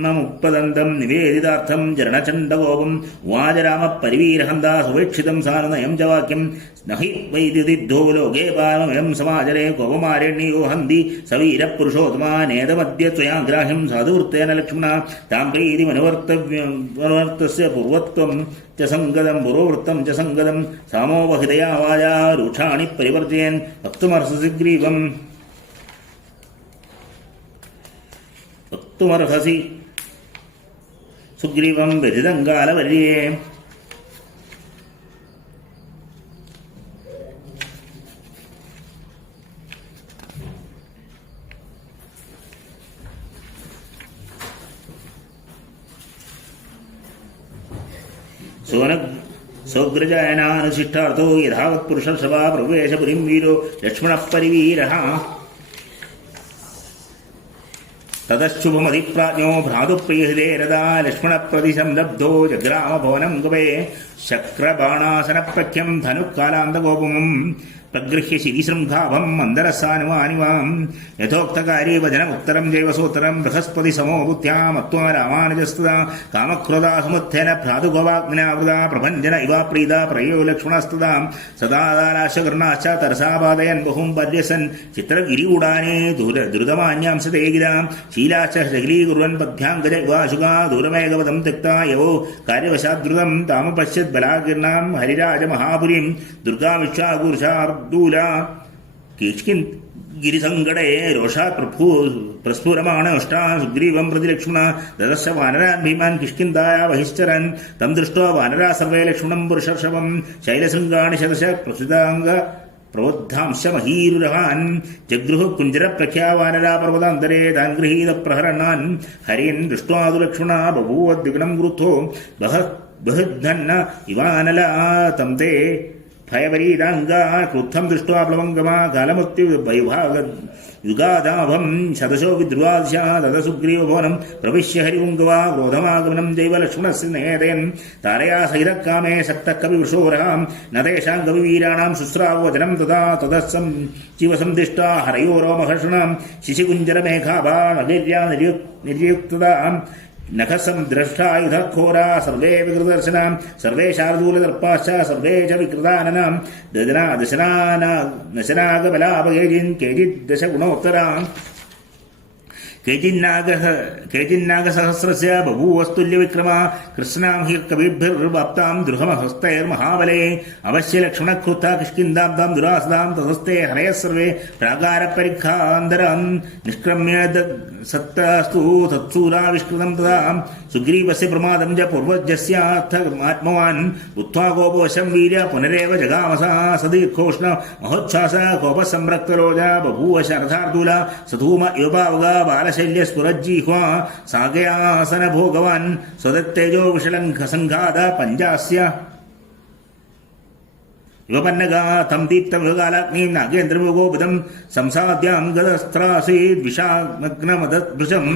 നിവേദിതാർത്ഥം ജരണചണ്ഡകോപം ഉവാച രാമ പരിവീരഹന്താ സുവേക്ഷിതം സാനുനയം ച വാക്യം നഹി വൈദ്യുതിദ്ധോ ലോകേ പാരമയം സമാചരേ കോപമാരണ്യോ ഹന്തി സവീരപുരുഷോത്തമാനേതമദ്യ ത്വയാ ഗ്രാഹ്യം സാധുവൃത്തേന ലക്ഷ്മണ താം പ്രീതിമനുവർത്തസ്യ പൂർവത്വം ച സംഗതം പുരോവൃത്തം ച സംഗതം സാമോപഹിതയാ വാചാ രൂക്ഷാണി പരിവർത്തയൻ വക്തുമർഹസി സുഗ്രീവം വ്യതിതം കാലവര്യേ. സോഗ്രജയനാനുശിഷ്ടാർത്ഥോ യഥാവത് പുരുഷസഭാ പ്രവേശപുരിം വീരോ ലക്ഷ്മണപരിവീരഃ തതശുഭമതിപ്രാജ്ഞോ ഭ്രാതുപ്രിയഹൃദയരഥാ ലക്ഷ്മണപ്രതിസംലബ്ധോ ജഗ്രാമഭവനം ഗവേ ശക്രബാണാസനപ്രഖ്യം ധനുക്കാലാന്തഗോപമം പ്രഗൃഹ്യ ശിരിശൃംഖാഭം മന്ദരസാനുവാനിവാം യഥോക്തകാരി വചനമുത്തരം ജൈവസൂത്രം ബൃഹസ്പതി സമോ ബുദ്ധ്യാ മത്വാ രാമാനുജസ്തുത കാമക്രോധാ സമുത്ഥേന ഭ്രാതുഗോവാഗ്നാവൃത പ്രഭഞ്ജന ഇവാ പ്രീത പ്രയോ ലക്ഷ്മണസ്തുത സദാദാരാശകർണാശ്ച തരസാപാദയൻ ബഹും പര്യസൻ ചിത്രഗിരികൂടാനേ ദ്രുതമാന്യാംസതേ ഗിരാം ശീലാശ്ച ശകലീകുർവൻ പദ്ഭ്യാങ്കജ ഇവാശുകാ ദൂരമേകവതം തെക്താ യവോ കാര്യവശാദ്രുതം താമപശ്യത് ബലാകിർണാം ഹരിരാജമഹാപുരീം ദുർഗാ വിശ്വാകൂർഷാർദൂല കിഷ്കിൻ ഗിരിസങ്കടേ രോഷാത് പ്രസ്ഫുരമാണ് അഷ്ടാ സുഗ്രീവം പ്രതി ലക്ഷ്മണ ദദർശ വാനരാൻ ഭീമാൻ കിഷ്കിന്തായ വഹിശ്ചരൻ തം ദൃഷ്ട്വാ വാനരാ സർവേ ലക്ഷ്മണം പുരുഷർഷഭം ശൈലശൃംഗാണി ശതശ പ്രസുതാംഗ പ്രോദ്ധാംശമഹീരുരഹാൻ ജഗൃഹ കുഞ്ചരപ്രഖ്യാവാനരാ പർവ്വതാന്തരേ താൻ ഗൃഹീത പ്രഹരണാൻ ഹരിയൻ ദൃഷ്ട്വാതു ലക്ഷ്മണ ബഭൂവദ്വിഗ്നം ഗൃഥോ ബഹുധന്ന ഇവാനലാ തം തേ ഭയപരീതാംഗാ ക്രുദ്ധം ദൃഷ്ട്വാ പ്ലവംഗമാ കാലമത്യുഗാദാഭം ശതശോ വിദ്രുവാദിശാ തത സുഗ്രീവഭവനം പ്രവിശ്യ ഹരിപുംഗവാ ക്രോധമാഗമനം ജൈവ ലക്ഷ്മണസ്യ നേതയൻ താരയാ സഹിതക്കാമേ സക്തഃ കവിവൃഷോരഹാം ന തേഷാം കവിവീരാണാം ശുശ്രാവചനം തഥാ തദസ്സം ജീവസന്ദിഷ്ടാ ഹരയോരോമഹർഷണാം ശിശികുഞ്ചരമേഘാഭാ നഗര്യാ നിര്യുക്തതാം നഖസം ദ്രഷ്ടായുധഘോരാ സർവേ വികൃതദർശനാം സർവേ ശാർദൂലദർപ്പാശ്ച സർവേ ച വികൃതാനനാം ദശനാഗബലാപകേജിൻ കേചിത് ദശഗുണോത്തരാം കേചിന്നാഗസഹസ്രസ്യ ബഭൂവസ്തുല്യവിക്രമാ കൃഷ്ണാം ഹി കവിഭിർവാപ്താം ദൃഹമഹസ്തൈർമഹാബലേ അവശ്യ ലക്ഷ്മണക്രുത്താ കിഷ്കിന്ദാബ്ദാം ദുരാസദാം തതസ്തേ ഹരയഃ സർവേ പ്രാകാരപരിഖാന്തരം നിഷ്ക്രമ്യ സത്തസ്തു തത്സൂരാവിഷ്കൃതം തഥാ സുഗ്രീവസ്യ പ്രമാദം ച പൂർവജസ്യാത്മവാൻ ഉത്ഥാ കോപവശം വീര്യ പുനരേവ ജഗാമസ സദീർഘോഷ്ണ മഹോച്ഛ്വാസ കോപസംരക്തരോജ ബഭൂവ ശരഥാർദൂല സധൂമ യുവാവഗ ബാലശല്യസ്ഫുരജ്ജിഹ്വാ സാഗയാസന ഭോഗവാൻ സ്വദത്തേജോ വിഷലംഘസംഘാത പഞ്ചാസ്യ യുവപന്നഗാ തം ദീപ്തമൃഗാലാഗ്നീം നാഗേന്ദ്രമുഖോപദം സംസാദ്യാം ഗതസ്ത്രാസീദ്വിഷാമഗ്നമദഭൃശം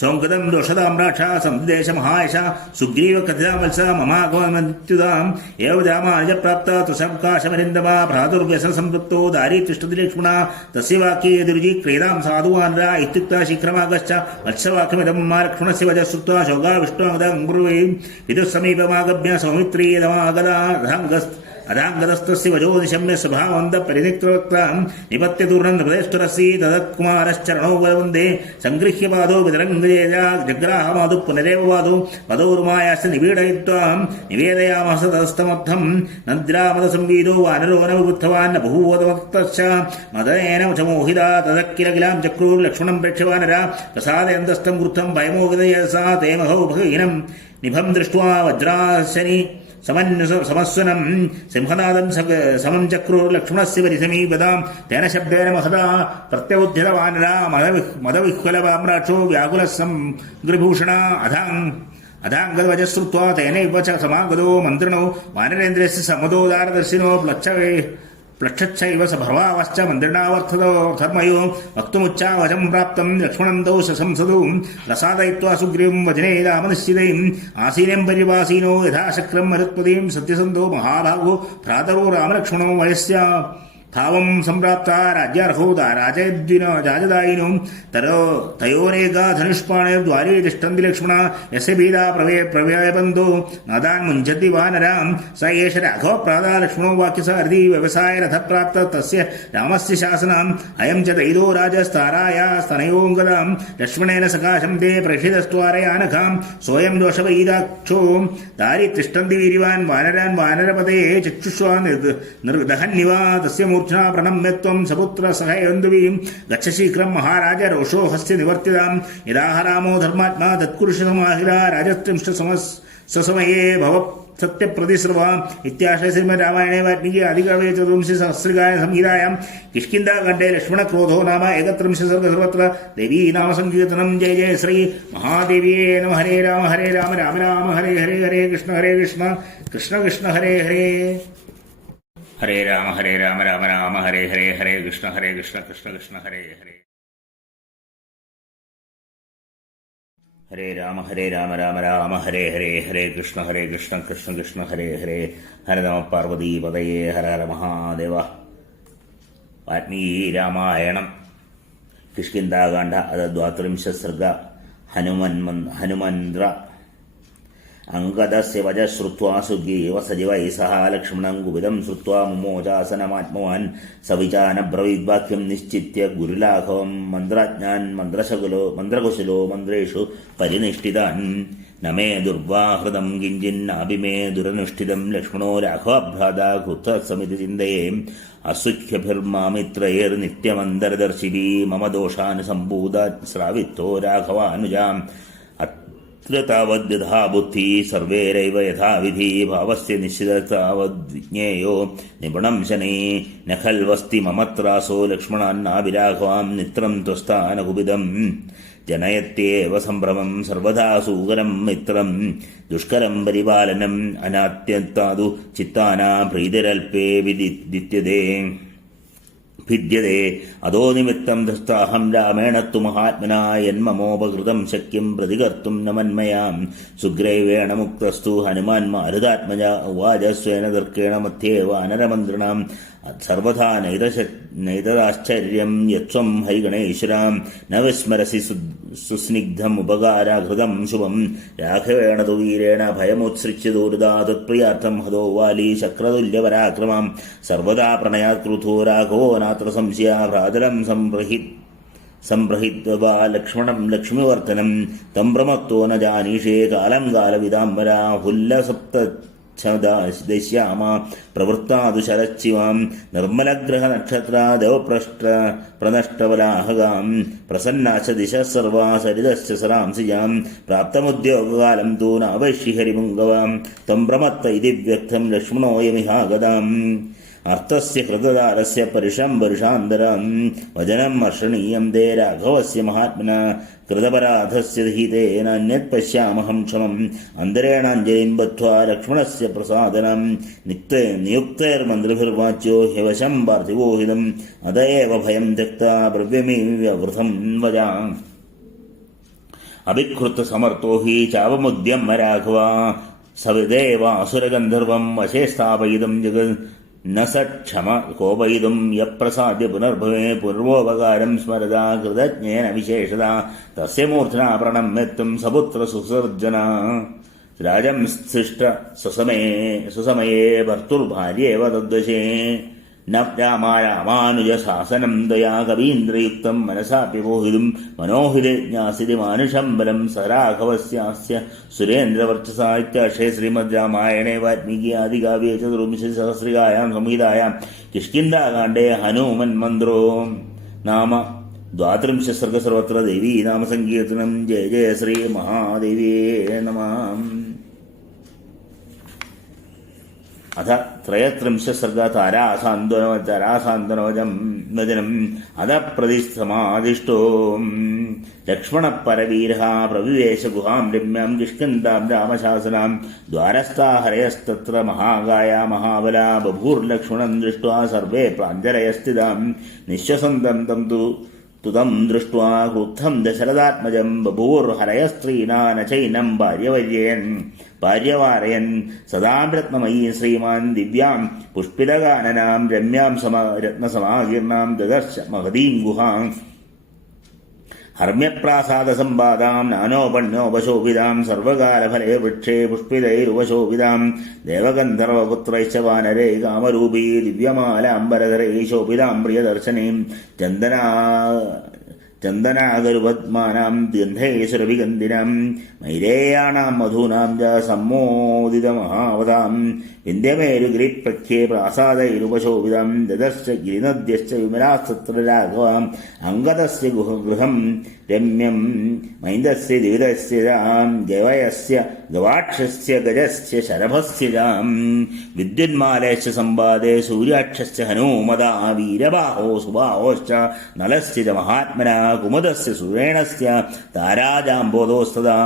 സോംഗതം ദോഷതാം രാക്ഷ സംദേശമഹായശ സുഗ്രീവ കഥിതാമത്സ മമാഗമന്ത്യുതാം ഏവജാമാനജപ്രാപ്ത തുസംകാശമരിന്ദമാ ഭ്രാതുർവ്യസനസംപൃക്തോ ദാരീതിഷ്ഠതി ലക്ഷ്മണ തസ്യ വാക്യേ ദുരുജി ക്രീഡാം സാധുവാനര ഇത്യുക്ത ശീഘ്രമാഗശ്ച വത്സവാക്യമിദം മാ ലക്ഷ്മണസ്യ വച ശ്രുത്വാ ശോകാ വിഷ്ണുമദം ബ്രുവീം വിദുഃസമീപമാഗമ്യ സൗമിത്രീയതമാഗതാ അധാംഗതസ്തസ്യ വജോ നിശമ്യ സ്വഭാവന്ത പരിനിക്തോക്താം നിപത്യ ദൂർണം നൃപതേശ്വരസി തദത്കുമാരശ്ചരണോ വന്ദേ സംഗൃഹ്യ പാദോ വിതരംഗജേജ ജഗ്രാഹമാതു പുനരേവ പാദോ പദോർമായാശ്ച നിപീഡയിത്വാം നിവേദയാമസ തദസ്തമർത്ഥം നദ്രാമത സംവീതോ വാനരോ നവബുദ്ധവാൻ ബഹൂവതമക്തശ്ച മദനേന ചമോഹിത തദക്കില കിലാം ചക്രൂർ ലക്ഷ്മണം പ്രേക്ഷ്യവാനര പ്രസാദയന്തസ്ഥം വൃദ്ധം ഭയമോഹിതയസാ തേമഹോ ഭഗീനം നിഭം ദൃഷ്ട്വാ വജ്രാശനി സമസ്വനം സിംഹനാദം സമം ചക്രുർലക്ഷ്മണസ്യ പരിസമീപതാം തേന ശബ്ദേന മഹതാ പ്രത്യബുദ്ധിതവാനരാ മദവിഹ്വലവാമ്രാക്ഷോ വ്യാകുലസംഗൃഭൂഷണ അധാംഗതവചശ്രുത്വാ തേനൈവ ച സമാഗതോ മന്ത്രിണോ വാനരേന്ദ്രസ്യ സമദോദാരദർശിനോ പ്ലക്ഷൈവ സഭർവാവശ്ച മന്ത്രിണാവർത്ഥതോ ധർമ്മയോ വക്തുമുച്ചാവചം പ്രാപ്തം ലക്ഷ്മണം തൗ സസംസദോ പ്രസാദയിത്വാ സുഗ്രീവം വചനേ രാമനിശ്ചിതൈം ആസീനം പരിവാസീനോ യഥാശക്രം മരുത്പദീം സത്യസന്ധോ മഹാഭാഗോ ഭ്രാതരോ രാമലക്ഷ്മണോ വയസ്യ ഭാവം സംപ്രാപ്ത രാജ്യാർഹോ രാജദായിനോ തയോരേകാ ധനുഷ്പാണേർദ്വാരേ തിഷ്ഠന്തി ലക്ഷ്മണ യസ്യ ഭീതാ പ്രവയബന്ധോ നാദാൻ മുഞ്ചതി വാനരാം സ ഏഷ രാഘവ പ്രാതാ ലക്ഷ്മണോ വാക്യസാരഥി വ്യവസായ രഥപ്രാപ്ത തസ്യ രാമസ്യ ശാസനം അയം ച ദൈതോ രാജസ്താരായാ സ്തനയോംഗതാം ലക്ഷ്മണേന സകാശം തേ പ്രേഷിതസ്ത്വാരയാനഘാം സ്വയം ദോഷവൈരാക്ഷോ ദാരി തിഷ്ഠന്തി വീര്യവാൻ വാനരാൻ വാനരപതേ ചക്ഷുഷ്വാ ദഹന്യവാ തസ്യ മൂർച്ഛനാ പ്രണമ്യത്വം സപുത്ര സഹയന്തുവീം ഗച്ഛ ശീഘ്രം മഹാരാജ രോഷോ ഹസ്യ നിവർത്തിതാം യദാഹ രാമോ ധർമാത്മാ തത്കുരുഷസമാഹിത രാജസ്ത്രിംഷ്ട സ്വസമയേ ഭവ സത്യപ്രതിശ്രവാം ഇത്യാശ്രയ ശ്രീമദ് രാമായണേ വാൽമീകി ആദികാവ്യേ ചതുർവിംശ സഹസ്രകായ സംഹിതായാം കിഷ്കിന്ധാഖണ്ഡേ ലക്ഷ്മണക്രോധോ നാമ ഏകത്രിംശ സർവസർവത്ര ദേവീ നാമസങ്കീർത്തനം ജയ ജയ ശ്രീ മഹാദേവിയേ നമഃ. ഹരേ രാമ രാമ രാമ ഹരേ ഹരേ ഹരേ കൃഷ്ണ കൃഷ്ണ കൃഷ്ണ ഹരേ ഹരേ. ഹരേ രാമ രാമ രാമ ഹരേ ഹരേ ഹരേ കൃഷ്ണ കൃഷ്ണ കൃഷ്ണ ഹരേ ഹരേ. ഹരേ രാമ രാമ രാമ ഹരേ ഹരേ ഹരേ കൃഷ്ണ കൃഷ്ണ കൃഷ്ണ ഹരേ ഹരേ. ഹര നമ പാർവതീപതയേ ഹര ഹര മഹാദേവ. വാൽമീകി രാമായണം കിഷ്കിന്ധാകാണ്ഡ അത് 32 സർഗ ഹനുമന്ത്ര അംഗദസ്യ വച ശ്രുത്വാ സുഗ്രീവ സജീവൈ സഹ ലക്ഷ്മണം കുപിതം ശ്രുത്വാ മുമോചാസനമാത്മവാൻ സവിചാനബ്രവീദ്വാക്യം നിശ്ചിത്യ ഗുരുലാഘവം മന്ത്രജ്ഞാൻ മന്ത്രകുശലോ മന്ത്രേഷു പരിനിഷ്ഠിതാൻ നമേ ദുർവാഹൃതം കിഞ്ചിന്നാഭിമേ ദുരനുഷ്ഠിതം ലക്ഷ്മണോ രാഘവഭ്രാതാ കൃതസമിതി ചിന്തയേ അസുഖ്യഭിർമാമിത്രയേർനിത്യമന്തർദർശിവീ മമ ദോഷാനുസമ്പൂത ശ്രാവിത്തോ രാഘവാനുജാം താവദ്യഥാ ബുദ്ധി സർവേരൈവ യഥാവിധി ഭാവസ്യ നിശ്ചിതതാവദ്വിജ്ഞേയോ നിപുണം ശനൈ ന ഖൽവസ്തി മമത്രാസോ ലക്ഷ്മണാന്നാഭിരാഘവാം നിത്രം ത്വസ്ഥാനകുപിതം ജനയത്യേവ സംഭ്രമം സർവദാ സൂകരം മിത്രം ദുഷ്കരം പരിപാലനം അനാത്യന്താതു ചിത്താനാം പ്രീതിരൽപേ ഭിദ്യതേ അതോ നിമിത്തം ധൃഷ്ടാഹം രാമേണ തു മഹാത്മനാ യന്മമോപകൃതം ശക്യം പ്രതികർത്തും ന മന്മയാം സുഗ്രീവേണ മുക്തസ്തു ഹനുമാൻ മാരുതാത്മജ ഉവാച സ്വേന തർക്കേണ മധ്യേ വാനരമന്ത്രിണാം സർവഥാ നൈതദാശ്ചര്യം യത്വം ഹരിഗണേശ്വരാം ന വിസ്മരസി സുസ്നിഗ്ധമുപകാരാഘൃതം ശുഭം രാഘവേണ തു വീരേണ ഭയമുത്സൃജ്യ ദൂരദാ തത്പ്രിയാർത്ഥം ഹതോ വാലി ശക്രതുല്യപരാക്രമാം സർവദാ പ്രണയാത് ക്രുധോ രാഘവോ നാത്ര സംശയ ഭ്രാതരം സംപ്രഹിത്വാ ലക്ഷ്മണം ലക്ഷ്മിവർത്തനം തം പ്രമത്തോ ന ജാനീഷേ കാലം കാലവിദാംബരാ ദശ്യാമ പ്രവൃത്താതു ശരച്ചിവാം നിർമ്മലഗ്രഹ നക്ഷത്രാദവ പ്രനഷ്ടവലാഹകാം പ്രസന്നാശ ദിശ സർവാ സരിതശ്ച സരാംസിജാം പ്രാപ്തമുദ്യോഗകാലം തൂ നാവൈശ്യഹരിമുംഗവാം ത്വം പ്രമത്ത ഇതി വ്യക്തം ലക്ഷ്മണോയമിഹാഗതാം അർത്ഥസ്യ ഹൃദദാരസ്യ പരിഷം പരുഷാന്തരം വചനം അർഷണീയം തേ രാഘവസ്യ മഹാത്മന കൃതപരാധസ്യ ഹിതേന അന്യത് പശ്യാമഹം ക്ഷമം അന്തരേണാഞ്ജലിം ബദ്ധ്വാ ലക്ഷ്മണസ്യ പ്രസാദനം നിയുക്തൈർമന്ത്രിഭിർവാച്യോ ഹ്യവശം പാർത്ഥിവോഹിതം അതയേവ ഭയം ത്യക്താ ബ്രവ്യമീവ്യവൃഥം വജാം അഭികൃത സമർത്ഥോ ഹി ചാവമുദ്യമ രാഘവ സവിദേവാസുരഗന്ധർവം വശേ സ്ഥാപയിതും ജഗത് ന സക്ഷമ കോപയിതും യപ്രസാദ്യ പുനർഭവേ പൂർവോപകാരം സ്മരതാ കൃതജ്ഞേന വിശേഷത തസ്യ മൂർധനാ പ്രണമ്യത്വം സപുത്ര സുസർജന രാജം സ്ഥിഷ്ട സുസമയേ ഭർത്തുർഭാര്യേവ തദ്വശേ ന രാമാനുജ ശാസനം ദയാ കവീന്ദ്രയുക്തം മനസാപ്യമോഹിതും മനോഹിതേ ജ്ഞാസിതി മാനുഷം ബലം സരാഘവസ്യാസ്യ സുരേന്ദ്രവർച്ചസാഹിത്യാശേ ശ്രീമദ് രാമായണേ വാൽമീകി ആദികാവ്യേ ചതുർവിംശതിസഹസ്രികായാം സംഹിതായാം കിഷ്കിന്ധാകാണ്ഡേ ഹനുമൻ മന്ത്രോ നാമ 32 സർഗ സർവത്ര ദേവീ നാമസങ്കീർത്തനം ജയ ജയ ശ്രീ മഹാദേവ്യേ നമഃ. അഥ 33 സർഗ താരാസാന്ത്വനവചനം അധ പ്രതിസമാദിഷ്ടോ ലക്ഷ്മണപരവീര പ്രവിവേശ ഗുഹാം രമ്യാം കിഷ്കിന്ധാം രാമശാസനാം ദ്വാരസ്ഥാ ഹരയസ്തത്ര മഹാകായ മഹാബല ബഭൂർലക്ഷ്മണം ദൃഷ്ട്വാ സർവേ പ്രാഞ്ജലയസ്ഥിതാം നിശ്വസന്തം തം തുതം ദൃഷ്ട്വാ ക്രുദ്ധം ദശരഥാത്മജം ബഭൂർഹരയസ്ത്രീണാ ന ചൈനം ഭാര്യവാരയൻ സദാം രത്നമയീ ശ്രീമാൻ ദിവ്യാം പുഷ്പിതകാനനാം രമ്യാം രത്നസമാകീർണാം ദദർശ മഹതീം ഗുഹാം ഹർമ്മ്യപ്രാസാദസമ്പാദാം നാനോപണ്യോപശോഭിതാം സർവകാലഫലേ വൃക്ഷേ പുഷ്പിതൈരുപശോഭിതാം ദേവഗന്ധർവപുത്രൈശ്ച വാനരേ കാമരൂപീ ദിവ്യമാലാംബരധരൈ ശോഭിതാം പ്രിയദർശനീം ചന്ദനാഗരുപദ്മാനാം ഗന്ധൈസുരഭിഗന്ധിനാം മൈരേയാണാം മധൂനാം ച സമ്മോദിതമഹാവതാം വിന്ധ്യമേരുഗിരിപ്രഖ്യേ പ്രാസാദൈരുപശോഭിതാം ദദർശ ഗിരിനദ്യശ്ച വിമലാസ്തത്ര രാഘവാം അംഗദസ്യ ഗൃഹം രമ്യം മൈന്ദസ്യ ദിവിതസ്യ ഗവയസ്യ ഗവാക്ഷസ്യ ഗജസ്യ ശരഭസ്യ വിദ്യുന്മാലയശ്ച സമ്പാദേ സൂര്യാക്ഷസ്യ ഹനൂമദാ വീരബാഹോ സുബാഹോശ്ച നലസ്യ ച മഹാത്മനാ കുമുദസ്യ സുരേണസ്യ താരാജാംബോധോസ്തദാ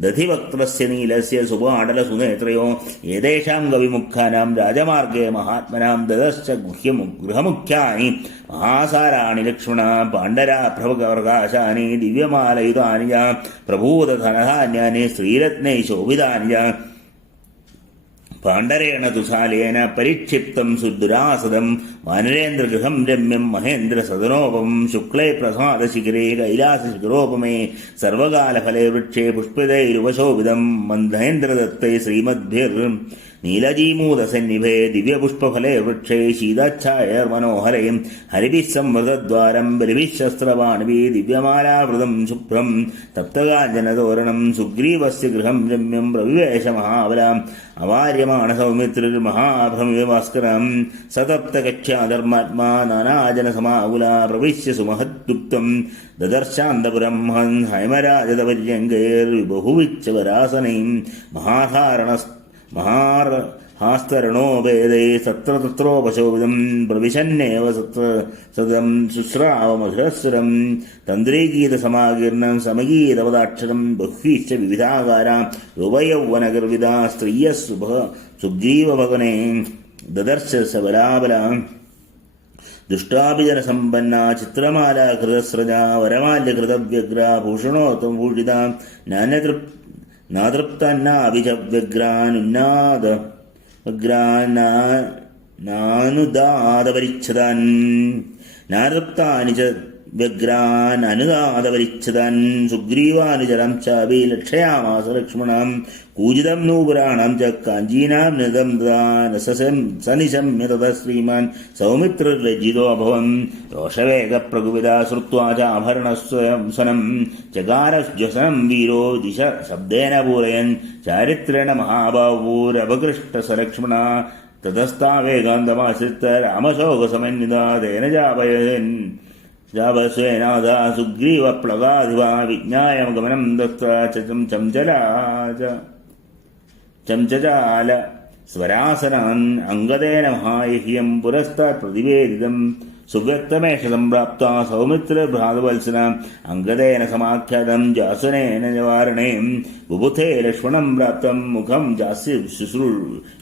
ദധിവക്ത്രസ്യ നീലസ്യ സുപാടലസുനേത്രയോ ഏതേഷാം കവിമുഖാനാം രാജമാർഗേ മഹാത്മനാം ദദശ്ച ഗൃഹമുഖ്യാനി മഹാസാരാണി ലക്ഷ്മണ പാണ്ഡരാപ്രഭകവർകാശാനി ദിവ്യമാലയുധാനി പ്രഭൂതധനധാന്യാനി ശ്രീരത്നൈ ശോഭിതാനി പാണ്ഡരേണ തുസാലേന പരിക്ഷിപ്തം സുദുരാസദം വാനരേന്ദ്രഗൃഹം രമ്യം മഹേന്ദ്രസദനോപം ശുക്ലേ പ്രസാദശിഖരേ കൈലാസശിഖരോപമേ സർവകാലഫലേ വൃക്ഷേ പുഷ്പിതൈരുപശോഭിതം മന്ദേന്ദ്രദത്തൈ ശ്രീമദ്ഭിർ നീലജീമൂതസന്നിഭേ ദിവ്യപുഷ്പഫലേ വൃക്ഷേ ശീതാച്ഛായർമനോഹരേ ഹരിഭിः സംവൃതദ്വാരം ബലിഭിः ശസ്ത്രപാണിഭിः ദിവ്യമാലാവൃതം ശുഭ്രം തപ്തകാഞ്ചനതോരണം സുഗ്രീവസ്യ ഗൃഹം രമ്യം പ്രവിവേശ മഹാബലാം അവാര്യമാണ സൗമിത്രിർമഹാഭ്രമിഭാസ്കരം സതപ്തകക്ഷ്യാധർമാത്മാ നാനാജനസമാകുല പ്രവിശ്യ സുമഹദ്ഗുപ്തം ദദർശാന്തപുരം ഹൈമരാജതപര്യങ്കൈർബഹുവിച്ഛവരാസനൈം മഹാർഹാസ്തരണോപേദൈ തത്ര തത്രോപശോഭിതം പ്രവിശന്നേവ സതം ശുശ്രാവമധുരസ്വരം തന്ത്രീഗീതസമാകീർണം സമഗീതപദാക്ഷരം ബഹ്വീശ്ച വിവിധാകാരാം രൂപയൗവനഗർവിദാ സ്ത്രീയ സുഗ്രീവഭവനെ ദദർശ സബലാബല ദുഷ്ടാഭിജനസമ്പന്ന ചിത്രമാലാകൃതസ്രജ വരമാല്യകൃതവ്യഗ്ര ഭൂഷണോത്തമഭൂഷിത നാനുദാതപരിച്ഛദാൻ നാതൃപ്താനി ച വ്യഗ്രാൻ അനുദാതപരിച്ഛദാൻ സുഗ്രീവാനുചരം ചാപി ലക്ഷയാമാസ ലക്ഷ്മണം കൂജിതം നൂപുരാണം ച കാഞ്ചീനാം നിതം സനിശമ്യ തത ശ്രീമാൻ സൗമിത്രലജ്ജിതോ അഭവൻ രോഷവേഗപ്രകുപിത ശ്രുത്വാ ചാഭരണസ്വനം ചകാരജ്വസനം വീരോ ദിശ ശബ്ദേന പൂരയൻ ചാരിത്രേണ മഹാബാഹൂരപകൃഷ്ടസലക്ഷ്മണ തതസ്ഥാവേഗാന്തമാശ്രിത രാമശോകസമന്വിത തേന ജാപസ്വേനാഥ സുഗ്രീവപ്ലവാധിപ വിജ്ഞായ ഗമനം ദത്ര ചംചജാല സ്വരാസനാൻ അംഗദേന മഹായഹ്യം പുരസ്താത് പ്രതിവേദിതം സുവ്യക്തമേഷ സംപ്രാപ്ത സൗമിത്രഭ്രാതവത്സന അംഗദേന സമാഖ്യാതം ജാസുനേന നിവാരണേ ബുബുധേ ലക്ഷ്മണം പ്രാപ്തം മുഖം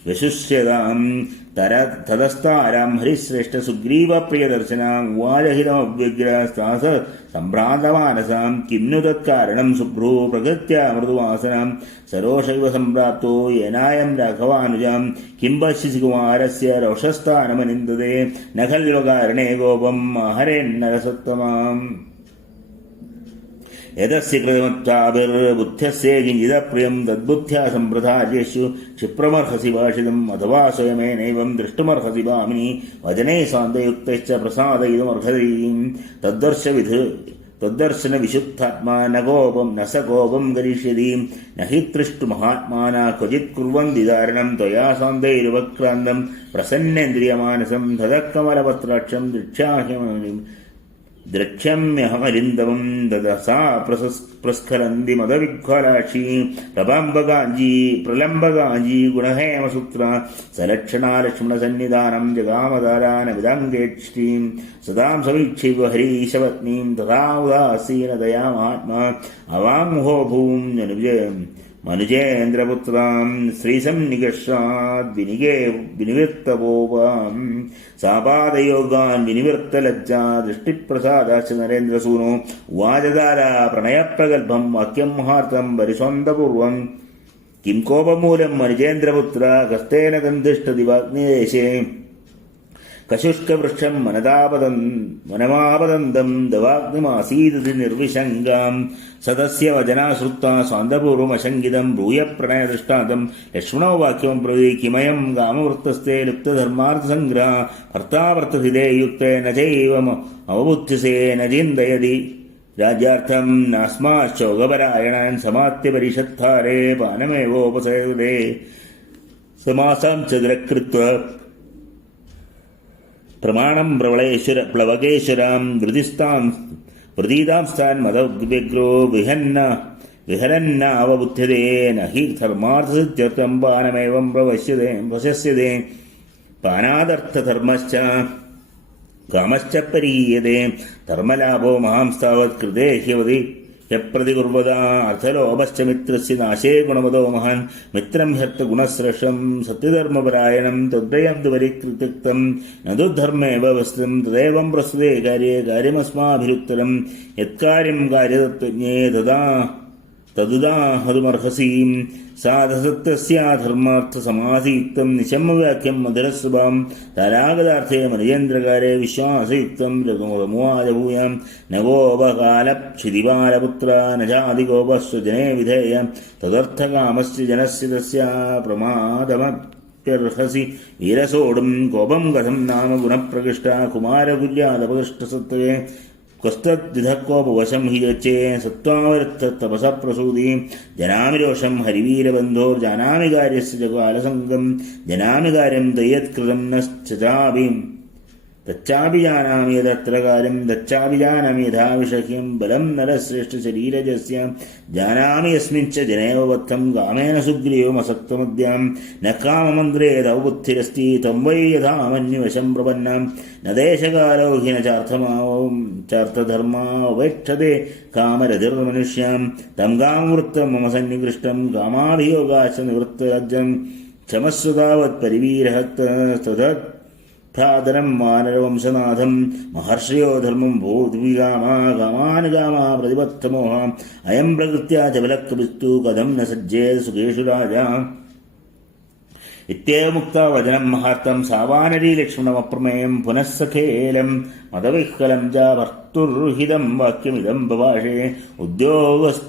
ജാസ്യുശുശ്യതാം തതസ്താരാം ഹരിശ്രേഷ്ഠ സുഗ്രീവപ്രിയദർശനാം ഉവാചഹിതമവ്യഗ്രസ്താസ സംഭ്രാന്തമാനസാം കിന്നു തത്കാരണം ശുഭ്രൂ പ്രകൃത്യാ മൃദുവാസനാം സരോഷൈവ സംപ്രാപ്തോ യേനായം രാഘവാനുജാം കിം പശ്യസി കുമാരസ്യ രോഷസ്ഥാനമനിന്ദതേ ന ഖൽവകാരണേ കോപം ഹരേന്നരസത്തമാം യതസ്യ കൃതമത്വാഭിർബുദ്ധ്യസ്യ കിഞ്ചിദപ്രിയം തദ്ബുദ്ധ്യാ സംപ്രധാര്യേഷു ക്ഷിപ്രമർഹസി ഭാഷിതം അഥവാ സ്വയമേനൈവം ദൃഷ്ടുമർഹസി ഭാമിനി വചനൈ സാന്തയുക്തശ്ച പ്രസാദയിതുമർഹതി തദ്ദർശന വിശുദ്ധാത്മാ ന സ കോപം കരിഷ്യതി ന ഹി തൃഷ്ടു മഹാത്മാനാ ക്വചിത് കുർവന്തി ധാരണം ത്വയാ സാന്തൈരുപക്രാന്തം പ്രസന്നേന്ദ്രിയമാനസം തദക്കമലപത്രാക്ഷം ദ്രക്ഷ്മ്യഹമരിന്ദവം ദദസാ പ്രസ്ഖലന്തി മദവിഘ്വലാക്ഷി പ്രലംബകാഞ്ചി ഗുണഹേമസൂത്ര സലക്ഷണാ ലക്ഷ്മണസന്നിധാനം ജഗാമതാരാനവിദാംഗേക്ഷീം സദാം സമീക്ഷൈവ ഹരീശപത്നീം തഥാ ഉദാസീനതയാ മഹാത്മാ അവാമുഹോ ഭൂം മനുജേന്ദ്രപുത്രാം ശ്രീസന്നികർഷാദ് വിനിവൃത്തപോപാം സാപാദയോഗാൻ വിനിവൃത്തലജ്ജാ ദൃഷ്ടിപ്രസാദാശ്ച നരേന്ദ്രസൂനോ ഉവാചതാര പ്രണയപ്രഗൽഭം വാക്യം മഹാർത്ഥം പരിസ്വന്തപൂർവം കിം കോപമൂലം മനുജേന്ദ്രപുത്ര കസ്തേന ഗന്ധിഷ്ഠതി വാഗ്നിദേശേ കശുഷ്കവൃക്ഷം മനമാപതന്തം ദവാഗ്നിമാസീദതി നിർവിശങ്കാം സദസ്യ വചനാ ശ്രുത്വാ സ്വാന്തപൂർവമശങ്കിതം ഭൂയ പ്രണയദൃഷ്ടാന്തം ലക്ഷ്മണോ വാക്യം പ്രവീ കിമയം കാമവൃത്തസ്തേ ലുപ്തധർമാർത്ഥസംഗ്രഹ ഭർത്താവർത്തഹിതേ യുക്തേ ന ചൈവം അവബുദ്ധിസേ ന ചിന്തയതി രാജ്യാർത്ഥം നാസ്മാശോകപരായണാൻ സമാത്യപരിഷദ്ധാരേ പാനമേവോപസേതേ സമാസാം ചതുരകൃത്വ പ്രമാണം പ്ലവകേശ്വരാം വൃതീതാംസ്ഥാൻ മതവ്യഗ്രോ വിഹരന്നാവബുദ്ധ്യതേ ന ഹി ധർമാർത്ഥസിദ്ധ്യർത്ഥം പാനമേവം പ്രശസ്യതേ പാനാദർത്ഥധർമ്മശ്ച കാമശ്ച പരീയതേ ധർമ്മലാഭോ മഹാംസ്താവത് കൃതേ ഹ്യവതി യപ്രതികുർവത അർത്ഥലോഭശ്ച മിത്രസ്യ നാശേ ഗുണമതോ മഹാൻ മിത്രം ഹ്യർത്ഥ ഗുണശ്രേഷം സത്യധർമ്മപരായണം തദ്വയം പരികൃത്യം നദുധർമ്മേവ വസ്തും തദേവം പ്രസ്തുതേ കാര്യേ കാര്യമസ്മാഭിരുത്തരം യത്കാര്യം കാര്യതത്വജ്ഞേ തഥാ തദുദാഹതുമർഹസി സാധസത്യസ്യാധർമാർത്ഥസമാധിയുക്തം നിശമ്മവാക്യം മധുരസ്വഭാം താരാഗതാർത്ഥേ മനിജേന്ദ്രകാരെ വിശ്വാസയുക്തം രഘുമുവാജഭൂയാം നഗോപകാലക്ഷിതിപാലപുത്ര നജാതിഗോപസ്വജനേ വിധേയ തദർത്ഥകാമസ്യ ജനസ്യ തസ്യ പ്രമാദമപ്യർഹസി വീരസോടും കോപം കഥം നാമ ഗുണപ്രകൃഷ്ട കുമാരകുല്യാദപകൃഷ്ടസത്വേ ക്വസ്തദ്വിധക്കോപവശം ഹി യച്ചേ സത്വാവൃത്തതപസപ്രസൂതി ജനാമി രോഷം ഹരിവീരബന്ധോർജാനാമി കാര്യസ്യ ജഗാലസംഗം ജനാമി കാര്യം ദയത്കൃതം നശ്ചാപി തച്ചാപി ജാനാമി യദത്ര കാര്യം തച്ചാപി ജാനാമി യഥാ വിഷഹ്യം ബലം നരശ്രേഷ്ഠശരീരജസ്യ ജാനാമി യസ്മിഞ്ച ജനേവ വത്തം കാമേന സുഗ്രീവമസക്തമദ്യാം ന കാമമന്ത്രേ തവ ബുദ്ധിരസ്തി ത്വം വൈ യഥാ മന്യുവശം പ്രപന്നം ന ദേശകാലോ ഹി ന ചാർത്ഥധർമാവേക്ഷതേ കാമരതിർമനുഷ്യാം തം കാമവൃത്തം മമ സന്നികൃഷ്ടം കാമാഭിയോഗാശ നിവൃത്തലജ്ജം ക്ഷമസ്വതാവത് പരിവീരഹത് ഭ്രാതരം വാനരവംശനാഥം മഹർഷയോ ധർമ്മം ഭൂതികാമാ കാമാനുകാമാ പ്രതിപത്തമോഹ അയം പ്രകൃത്യാ ചബലക്കവിസ്തു കഥം ന സജ്ജേത് സുഖേഷു രാജ ഇത്യേവമുക്ത വചനം മഹാർത്ഥം സാവാനരീ ലക്ഷ്മണമപ്രമേയം പുനഃസഖേലം മതവിഹ്വലം ച ഭർത്തുർഹിതം വാക്യമിദം ബഭാഷേ ഉദ്യോഗസ്ഥ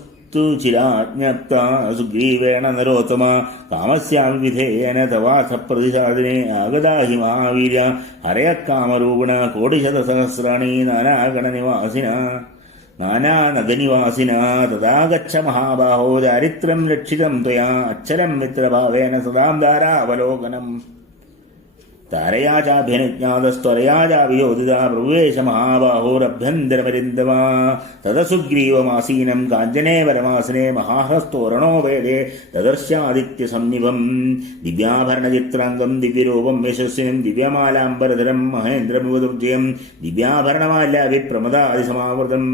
ചിരാജ്ഞപ്ത സുഗ്രീവേണ നരോത്തമ കാമസ്യാമി വിധേയന തവാഥ പ്രതിസാദിനെ ആഗതാ ഹി മഹാവീര്യ ഹരയ കാമരൂപിണ കോടിശതസഹസ്രാണി നാനാനഗനിവാസിന തഥാ ഗച്ഛ മഹാബാഹോ ദാരിദ്ര്യം രക്ഷിതം ത്വയാ അക്ഷരം മിത്രഭാവേന സദാം ധാരാവലോകനം താരയാ ചാഭ്യനുജ്ഞാതസ്ത്വരയാ ചാവിയോധിത പ്രവേശ മഹാബാഹോരഭ്യന്തരപരിന്ദമാ തദസുഗ്രീവമാസീനം കാഞ്ചനേ പരമാസനെ മഹാഹ്രസ്തോരണോ വേദേ തദർശ്യാദിത്യസന്നിഭം ദിവ്യാഭരണചിത്രാംഗം ദിവ്യരൂപം യശസ്വിനം ദിവ്യമാലാംബരധരം മഹേന്ദ്രമിവ ദുർജയം ദിവ്യാഭരണമാല്യാഭിപ്രമദാദിസമാവൃതം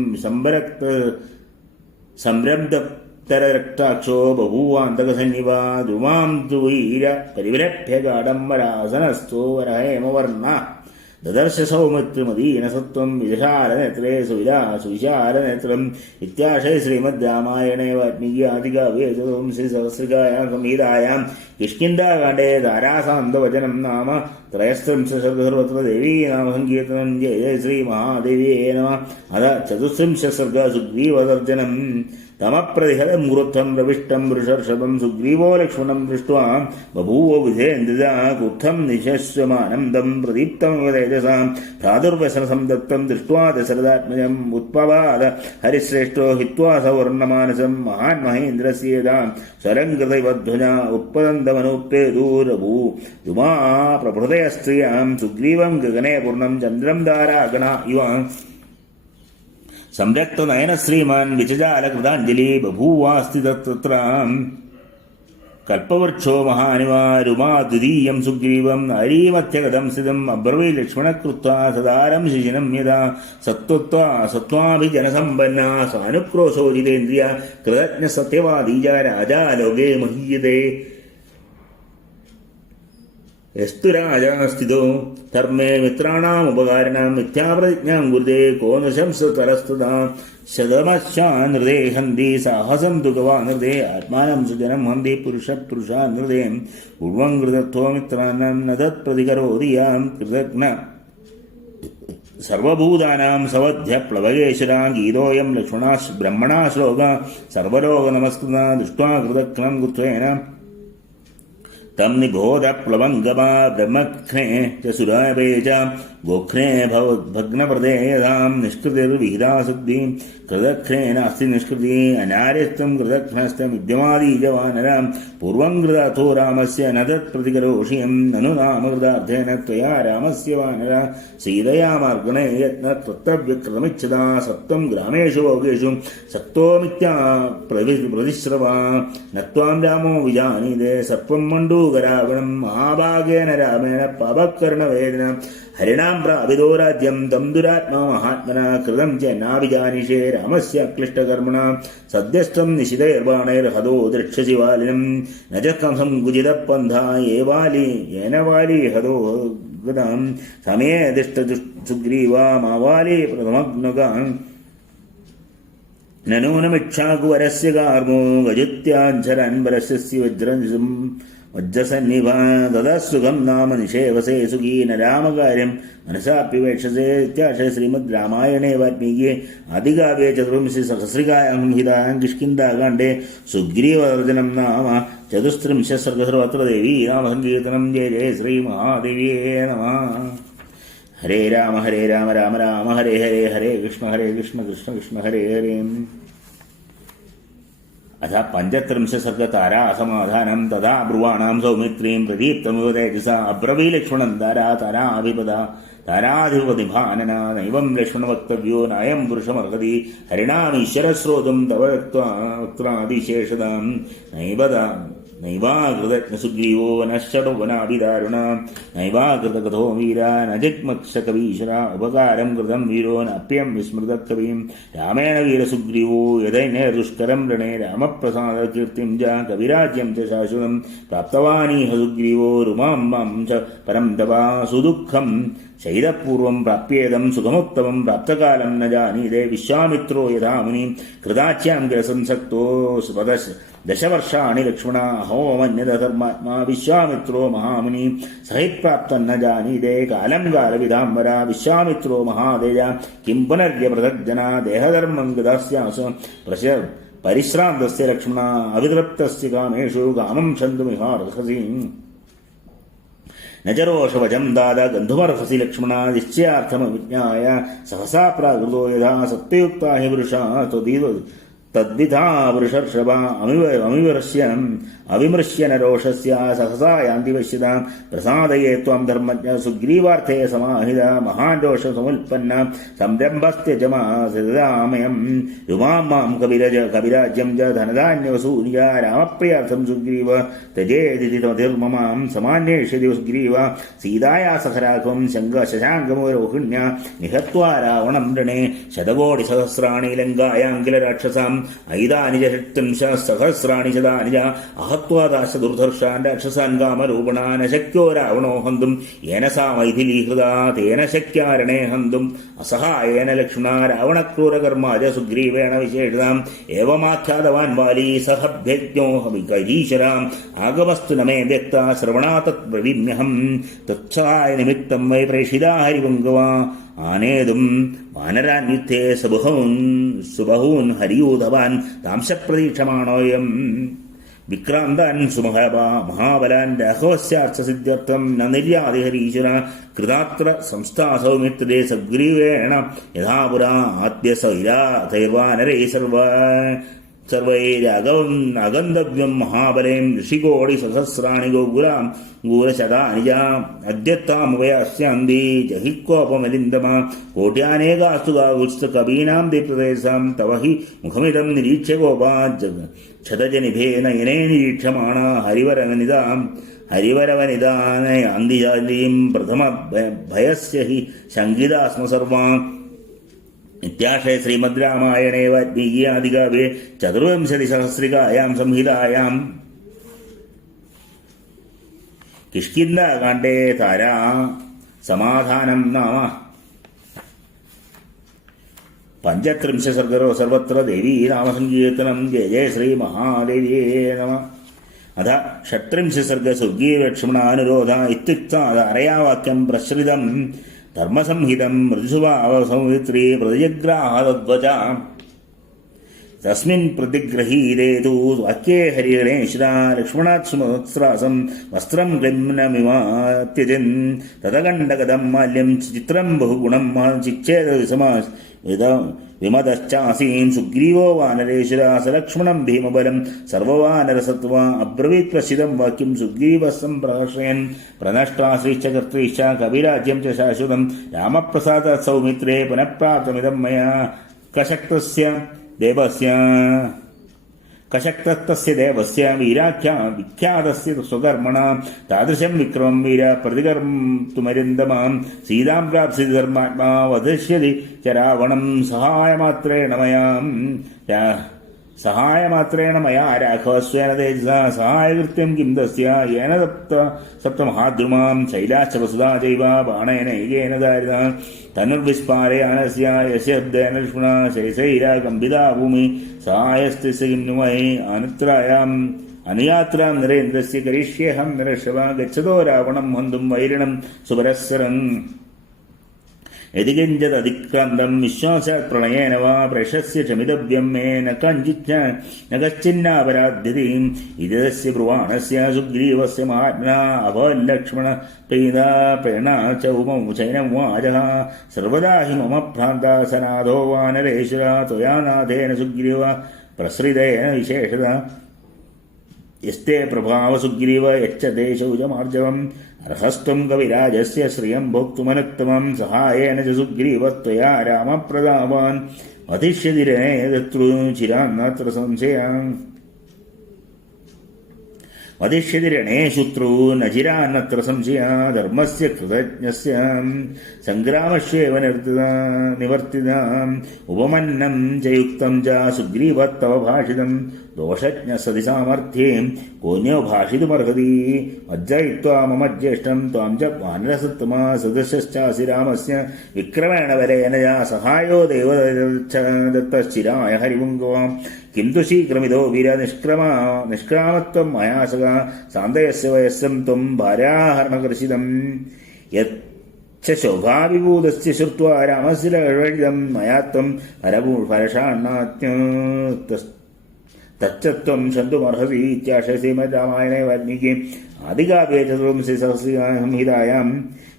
സംരബ്ധരക്താക്ഷോ ബഭൂവാന്തകസന്നിവാ ധുമാം ദ്രുവീര പരിവിരഭ്യകാഡംബരാസനസ്ഥോ വരഹേമവർണ്ണ ദദർശ സൗമിത്രിമദീനസത്വം വിശാലനേത്രേ സുവിശാലനേത്രം ഇത്യാശയ ശ്രീമദ് രാമായണേ വാൽമീകിയാദികാവ്യേതം ശ്രീസഹസ്രികായാം സംഹിതായാം കിഷ്കിന്ധാകാണ്ഡേ ധാരാസാന്തവചനം നാമ ത്രയസ്ത്രിംശസർഗ ദേവീ നാമസങ്കീർത്തനം ജയ ജയ ശ്രീ മഹാദേവ്യേ നമഃ അഥ ചതുസ്ത്രിംശസർഗ സുഗ്രീവദർജനം തമപ്രതിഹതം ഗുരുത്വം പ്രവിഷ്ടം വൃഷർഷഭം സുഗ്രീവോ ലക്ഷ്മണം ദൃഷ്ട്വാ ബഭൂവോ വിധേന്ദ്രിതാ കുത്ഥം നിശസ്വമാനം തം പ്രദീപ്തമിവ തേജസാം ഭ്രാതുർവ്യസനസം ദത്തം ദൃഷ്ട്വാ ദശരഥാത്മജം ഉത്പവാദ ഹരിശ്രേഷ്ഠോ ഹിത്വാ സവർണ്ണമാനസം മഹാൻ മഹേന്ദ്രസ്യേതാം സ്വരംകൃതൈവധ്വജ ഉത്പതന്തമനുപ്പേദൂരഭൂ ദുമാ പ്രഭൃതയ സ്ത്രിയാം സുഗ്രീവം ഗഗനേ പൂർണ്ണം ചന്ദ്രം ധാരാഗണ ഇവ സംരക്തനയന ശ്രീമാൻ വിചജാലകൃതാഞ്ജലി ബഭൂവാസ്തി തത്ര കൽപ്പവൃക്ഷോ മഹാനിവാരുമാ ദ്വിതീയം സുഗ്രീവം അരീമധ്യഗതം സ്ഥിതം അബ്രവീ ലക്ഷ്മണകൃത്വാ സദാരം ശിശിനം യഥാ സത്വാഭിജനസമ്പന്ന സാനുക്രോശോ ജിതേന്ദ്രിയ കൃതജ്ഞ സത്യവാദീജ രാജാ ലോകേ മഹീയതേ യസ്തു രാജാ സ്ഥിതോ ധർമ്മേ മിത്രാണാമുപകാരിണാം മിഥ്യാപ്രതിജ്ഞാം കുരുതേ കോ നശംസതരസ്തുതാ ശതമശ്വാനൃതേ ഹന്തി സാഹസം തുകവാനൃതേ ആത്മാനം സുജനം ഹന്തി പുരുഷപുരുഷാനൃതേ പൂർവം കൃതത്വോ മിത്രാണം ന തത്പ്രതികരോതി യാം കൃതജ്ഞ സർവഭൂതാനാം സവധ്യ പ്ലവകേശ്വരാ ഗീതോയം ലക്ഷ്മണാ ബ്രഹ്മണാ ശ്ലോക സർവലോക നമസ്കൃത ദൃഷ്ട്വാ കൃതജ്ഞം കൃത്വേന തം നിബോധ പ്ലവംഗമാ ബ്രഹ്മഘ്നേ ച സുരാപേ ച ഗോഘ്നേ ഭഗ്നപ്രദേയതാം നിഷ്കൃതിർവിഹിതാസുദ്ധി കൃതഘ്നേ നാസ്തി നിഷ്കൃതി അനാര്യസ്തം കൃതഘ്നസ്തം വിദ്യമാദീജവാനരാം പൂർവം കൃതാഥോ രാമസ്യ ന തത്പ്രതികരോഷിയം നനു നാമകൃതാർത്ഥേന ത്വയാ രാമസ്യ വാനര സീതയാ മാർഗണേ യത്ന തത്തവ്യകൃതമിച്ഛതാ സത്വം ഗ്രാമേഷു ഭോഗേഷു സക്തോമിത്യാ പ്രതിശ്രവാ നത്വാം രാമോ വിജാനീതേ സർപ്പം മണ്ഡൂകരാവണം മഹാഭാഗേന രാമേണ പാപകർണവേദന ഹരിണാം പ്രാപിതോ രാജ്യം തം ദുരാത്മാ മഹാത്മന കൃതം ച നാഭിജാനിഷേ രാമസ്യ ക്ലിഷ്ടകർമ്മണ സദ്യസ്ഥം നിശിതൈർബാണൈർഹതോ ദ്രക്ഷ്യസി വാലിനം ന ച സംകുചിത പന്ഥ യേന വാലി ഹതോ ഗതാം സമയേ ദിഷ്ട സുഗ്രീവാ മാവാലി പ്രഥമഗ്നകാം നനൂനമിക്ഷാകുവരസ്യ കാർമോ ഗജുത്യാഞ്ചരൻവരസ്യ വജ്രസന്നിഭ തദസുഖം നാമ നിഷേവസേ സുഖീന രാമകാര്യം മനസാപ്യപേക്ഷസേ ഇത്യാശയ ശ്രീമദ് രാമായണേ വാൽമീകിയെ ആദികാവ്യേ ചതുർവിംശതി സഹസ്രികായാം ഹിതായാം കിഷ്കിന്ധാകാണ്ഡേ സുഗ്രീവദർശനം നാമ ചതുസ്ത്രിംശ സർവത്ര ദേവീ നാമസങ്കീർത്തനം ജയ ജയ ശ്രീ മഹാദേവിയേ നമഃ. ഹരേ രാമ രാമ രാമ ഹരേ ഹരേ ഹരേ കൃഷ്ണ കൃഷ്ണ കൃഷ്ണ ഹരേ ഹരേ. അഥ പഞ്ചത്രിംശ സർഗതാരാസമാധാനം തഥാ ബ്രുവാണാം സൗമിത്രീം പ്രദീപ്തമിവ തേജസാ അബ്രവീ ലക്ഷ്മണം താരാധിപത താരാധിപതിഭാനന നൈവം ലക്ഷ്മണ വക്തവ്യോ നയം പുരുഷമർഹതി ഹരിണാമീശ്വരശ്രോതും തവ വക്ത്രാദിശേഷതാം നൈവാകൃതജ്ഞസുഗ്രീവോ നശ്ചടോവനാഭിദാരുണ നൈവാകൃതകഥോ വീര നജിഗ്മക്ഷകവീശ്വര ഉപകാരം കൃതം വീരോ നപ്യം വിസ്മൃതകവീം രാമേണ വീരസുഗ്രീവോ യഥൈനേ ദുഷ്കരം രണേ രാമപ്രസാദകീർത്തിം ച കവിരാജ്യം ച ശാശ്വതം പ്രാപ്തവാനീഹ സുഗ്രീവോ രുമാം ച പരം തവാ സുദുഃഖം ശൈലപൂർവം പ്രാപ്യേദം സുഖമുത്തമം പ്രാപ്തകാലം ന ജാനീതേ വിശ്വാമിത്രോ യഥാ മുനി കൃതാച്യാം ഗ്രസംസക്തോ ദശവർഷാണി ലക്ഷ്മണ അഹോമന്യധർമാത്മാ വിശ്വാമിത്രോ മഹാമുനി സഹിപ്രാപ്തം ന ജാനീതേ കാലം കാലവിധാംബര വിശ്വാമിത്രോ മഹാതേജ കിം പുനര്യപൃഥഗ്ജന ദേഹധർമ്മം ഗതാസ്യാസ പരിശ്രാന്തസ്യ ലക്ഷ്മണ അവിതൃപ്തസ്യ കാമേഷു കാമം ക്ഷന്തുമിഹാർഹസി നചരോഷവചം ദാദ ഗന്ധുമർഹസി ലക്ഷ്മണ നിശ്ചയാർത്ഥമവിജ്ഞായ സഹസാ പ്രാകൃതോ യഥാ സത്യയുക്താ ഹി പുരുഷാ തദ്വിധാ പുരുഷർഷഭ അവിമൃശ്യന രോഷസ്യ സഹസാ യാന്തി പശ്യതാം പ്രസാദയേ ത്വം ധർമ്മജ്ഞ സുഗ്രീവാർത്ഥേ സമാഹിത മഹാൻ രോഷ സമുൽപ്പന്ന സംരംഭസ്ത്യജമാമയം രുമാം മാം കവിരാജ്യം ച ധനധാന്യവസൂര്യ രാമപ്രിയാർത്ഥം സുഗ്രീവ തജേതി മതിർമമാം സമാന്വേഷ്യതി സുഗ്രീവ സീതായാ സഹരാഘവം ശശാങ്കമോരോഹിണ്യ നിഹത്വാ രാവണം രണേ ശതകോടി സഹസ്രാണി ലങ്കായാം കില രാക്ഷസാം ഐതാനി ച സഹസ്രാണി ശതാനി ച അഹത്വാദാശ ദുർധർഷാൻ രാക്ഷസാൻ കാമരൂപണാൻ അശക്യോ രാവണോ ഹന്തും യേന സാ മൈഥിലീഹൃത തേന ശക്യാരണേ ഹന്തും അസഹായേന ലക്ഷ്മണ രാവണക്രൂരകർമാജ സുഗ്രീവേണ വിശേഷതാം ഏവമാഖ്യാതവാൻ വാലി സഹഭ്യജ്ഞോ ഹവികരീശ്വരാം ആഗമസ്തു നമേ വ്യക്ത ശ്രവണാ തത് ബ്രവീമ്യഹം തത്സഹായ നിമിത്തം വൈ പ്രേഷിതാ ഹരിപുങ്കവാ ആനേതും വാനരാൻ യുദ്ധേ സുബഹൂൻ ഹരിയൂധവാൻ താംശപ്രതീക്ഷമാണോയം വിക്രാന്താൻ മഹാബലാൻ രാഘവസ്യാർത്ഥസിദ്ധ്യർത്ഥം ന നിർയാതിഹരീശ്വര കൃതാത്ര സംസ്ഥാസൗമിത്രേ സഗ്രീവേണ യഥാപുരാ ആദ്യ സൈരാഥൈർവാനരൈ സർവൈരകവും അഗന്ധവ്യം മഹാബലേം ഋഷികോടി സഹസ്രാണി ഗൂരശതാനി അദ്യത്താമുപയാസ്യാന്തി ജഹിക്കോപമലിന്ദമ കോട്യാനേകാസ്തു കവീനാം ദീപ്രദേശാം തവ ഹി മുഖമിദം നിരീക്ഷ്യ ഗോപാ ക്ഷതജനിഭേന യനേ നിരീക്ഷമാണ ഹരിവരവനിദാനയാന്തിജാലീം പ്രഥമ ഭയസ്യ ഹി ശങ്കിതാ സ്മ സർവാ. ഇത്യാശയ ശ്രീമദ് രാമായണേ വാൽമീകി ആദികാവ്യേ ചതുർവിംശതി സഹസ്രികായാം സംഹിതായാം കിഷ്കിന്ധാകാണ്ഡേ താരാ സമാധാനം നാമ പഞ്ചത്രിംശ സർഗരോ സർവത്ര ദേവീ നാമസങ്കീർത്തനം ജയ ജയ ശ്രീ മഹാദേവിയേ നമ. അഥ ഷട്ത്രിംശ സർഗ സുഗ്രീവലക്ഷ്മണാനുരോധ ഇത്യുക്താദാരയാവാക്യം പ്രശ്രിതം ധർമ്മസംഹിതം മൃദുസ്വഭാവസൗമിത്രീ പ്രതിജഗ്രാഹദ്വച തസ്മിൻ പ്രതിഗ്രഹീതേ തു വാക്യേ ഹരിഗണേശ്വരാ ലക്ഷ്മണാത് സുമത്സ്രാസം വസ്ത്രം ഗ്ലംനമിമാത്യജൻ തതകണ്ഠഗതം മാല്യം ചിത്രം ബഹുഗുണം ചിച്ഛേദ വിമതശ്ചാസീൻ സുഗ്രീവോ വാനരേശ്വര സലക്ഷ്മണം ഭീമബലം സർവവാനരസത്വ അബ്രവീത് പ്രസിദ്ധം വാക്യം സുഗ്രീവ സംപ്രഹർഷയൻ പ്രനഷ്ടാശ്രീശ്ച കർത്തൃശ്ച കവിരാജ്യം ച ശാശ്വതം രാമപ്രസാദ സൗമിത്രേ പുനഃപ്രാപ്തമിദം മയാ കശക്തസ്യ ദേവസ്യ വിഖ്യാതസ്യ സ്വകർമ്മണ താദൃശം വിക്രമം വീര പ്രതികർത്തുമരിന്ദമാം സീതാം പ്രാപ്സ്യതി ധർമാത്മാ വധിഷ്യതി ച രാവണം സഹായമാത്രേണ മയാം സഹായമാത്രേണ മയാ രാഘവസ്വേന തേജസാ സഹായകൃത്യം കിം തസ്യ യേന സപ്തമഹാദ്രുമാം ശൈലാശ്ച വസുധാ ചൈവ ബാണേന ഏകേന ദാരിത തനുർവിസ്പാരയാനസ്യ യസ്യബ്ദേന ലക്ഷ്മണ ശൈശൈരാ കമ്പിതാ ഭൂമി സഹായസ്തസ്യ കിം नु മയി അനുയാത്രാം നരേന്ദ്രസ്യ കരിഷ്യേഹം നരഷവ ഗച്ഛതോ രാവണം ഹന്തും വൈരിണം സുപരസ്സരം യതികിഞ്ചതതിക്രാന്തം വിശ്വാസാത് പ്രണയേന വാ പ്രശസ്യ ക്ഷമിതവ്യം മേ ന കശ്ചിന്നാപരാധ്യതി ഇതസ്യ ബ്രുവാണസ്യ സുഗ്രീവസ്യ മഹാത്മന അഭവല്ലക്ഷ്മണ പ്രീതാ പ്രണാ ച ഉപമ ചൈനം വാചഃ സർവദാ ഹി മമ ഭ്രാന്താ സനാഥോ വാനരേശ്വര ത്വയാ നാഥേന സുഗ്രീവ പ്രസൃതേന വിശേഷത യസ്തേ പ്രഭാവ സുഗ്രീവ യച്ഛ ദേശൗജമാർജവം അർഹസ്ത്വം കവിരാജസ്യ ശ്രിയം ഭോക്തുമനുത്തമം സഹായേന ച സുഗ്രീവത്വയാ രാമപ്രതാപാൻ വധിഷ്യതി രണേ ശത്രു ചിരാന്നത്ര സംശയം വധിഷ്യതി രണേ ശത്രു നചിരാന്നത്ര സംശയ ധർമ്മസ്യ കൃതജ്ഞസ്യ സംഗ്രാമശ്വേവ നിവർത്തിത ഉപമന്നം ച യുക്തം ച സുഗ്രീവത്തവ ഭാഷിതം ദോഷജ്ഞ സതി സാമർഥ്യേ കോന്യോ ഭാഷിതുമർഹതി മജ്ജയിത്വാ മമ ജ്യേഷ്ഠം ത്വാം ച വാനരസത്തമാ സദൃശശ്ചാസി രാമസ്യ വിക്രമേണ വരേന സഹായോ ദേവദത്തശ്ചിരായ ഹരിപുങ്കവാം കിന്തു ശീഘ്രമിതോ വീര നിഷ്ക്രാമത്വം മയാ സഖ സാന്തയസ്യ വയസ്സം ത്വം ഭാര്യാഹരണകർഷിതം ശോഭാവിഭൂതസ്യ ശ്രുത്വാ രാമസ്യ ലളിതം മയാ ത്വം തച്ചത്വം ശന്തുമർഹസി ഇത്യാശസീമദ് രാമായണേ വാൽമീകി ആദികാവ്യേ ചതുർവിംശതി സംഹിതായാം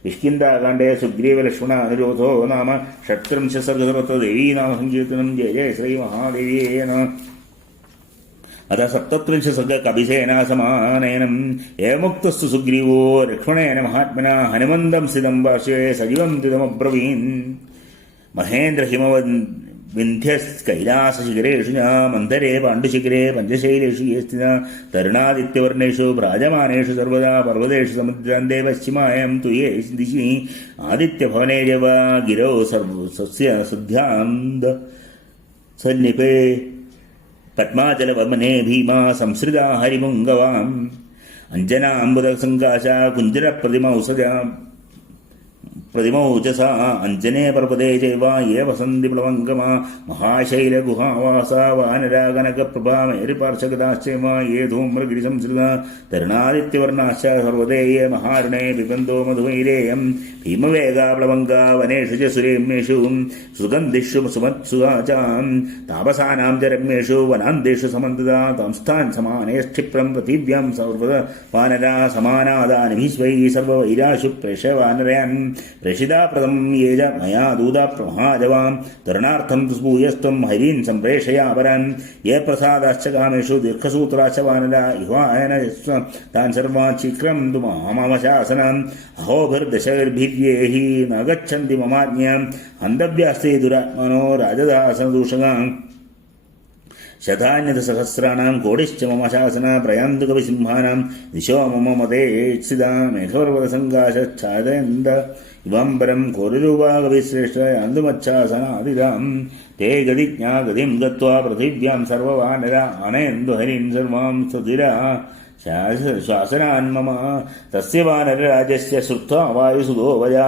കിഷ്കിന്ധാകാണ്ഡേ സുഗ്രീവലക്ഷ്മണ അനുരോധോ നാമ ഷട്ത്രിംശ സർഗസർവത്ര ദേവീ നാമ സങ്കീർത്തനം ജയ ജയ ശ്രീ മഹാദേവ്യേ നമഃ. അത സപ്തത്രിംശ സർഗ കപിസേനാ സമാനയനം ഏമുക്തസ്തു സുഗ്രീവോ ലക്ഷ്മണേന മഹാത്മന ഹനുമന്തം സ്ഥിതം പാർശ്വേ സജീവം ത്രിതമബ്രവീൻ മഹേന്ദ്ര ഹിമവൻ വിന്ധ്യൈലാസശിഖരേഷു മന്ധരേ പാണ്ഡുശിഖരേ പഞ്ചശൈലേഷു യേ സ്ഥിത തരുണാദിത്യവർണ്ണേഷു ഭ്രാജമാനേഷു സർവദാ പർവ്വതേഷു സമുദ്രാന്തേ പശ്ചിമായം തുയേ ദിശി ആദിത്യഭവനേ ജവ ഗിരോ സസ്യാന്ത സന്നിപേ പത്മാചലവമനേ ഭീമാ സംസൃതാ ഹരിമുംഗവാം അഞ്ജനാംബുദസങ്കാശ കുഞ്ജരപ്രതിമൗസജ പ്രതിമൗചസ അഞ്ജനേ പർവ്വതേ ചൈവ യേ വസന്തി പ്ലവംഗമാ മഹാശൈലഗുഹാവാസ വാനരാഗനകപ്രഭാ മേരുപാർശ്വഗതാശ്ചൈവ യേ ധൂമ്രഗിരി സംസൃത തരുണാദിത്യവർണ്ണാശ്ച സർവ്വതേ യേ മഹാരണേ പിബന്ധോ മധുമൈരേയം ഭീമവേഗാ പ്ലവംഗാ വനേഷു ച സുരേമ്യേഷു സുഗന്ധിഷു സുമത്സുഗാചാം താപസാനാം ച രമ്യേഷു വനാന്തേഷു സമന്തിത താംസ്ഥാൻ സമാനേഷ്ക്ഷിപ്രം പൃഥിവ്യാം സർവ്വത വാനരാ സമാനാദാനിഭീശ്വൈ സർവവൈരാശു പ്രേഷവാനരയാൻ പ്രേഷിതാപ്രദം യേജ മയാ ദൂതാ പ്രമഹാജവാം തരുണാർത്ഥം ഭൂയസ്ത്വം ഹരീൻ സംപ്രേഷയാപരാൻ യേ പ്രസാദാശ്ച കാമേഷു ദീർഘസൂത്രാശ്ച വാനരാ ഇവായന താൻ സർവാൻ ശീഘ്രം തു മമശാസനം അഹോഭിർദശഭിര്യേഹി നഗച്ഛന്തി മമാജ്ഞാം ഹന്തവ്യാസ്തേ ദുരാത്മനോ രാജദാസനദൂഷകാം ശതാന്യതസഹസ്രാണാം കോടിശ്ച മമ ശാസന പ്രയാന്തു കവിസിംഹാനാം ദിശോ മമ മതേക്ഷിത മേഘപർവ്വതസങ്കാശാദന്ത ഇവാംബരം ഘോരരൂപാ കവിശ്രേഷ്ഠ യാന്തുമച്ഛാസനാദിരാം തേ ഗതിജ്ഞാ ഗതിം ഗത്വാ പൃഥിവ്യാം സർവവാനര ആനയന്തു ഹരിം സർവാം സുധിരാ ശ്വാസനാൻ മമ തസ്യ വാനരരാജസ്യ ശ്രുത്വാ വായുസുതോ വയാ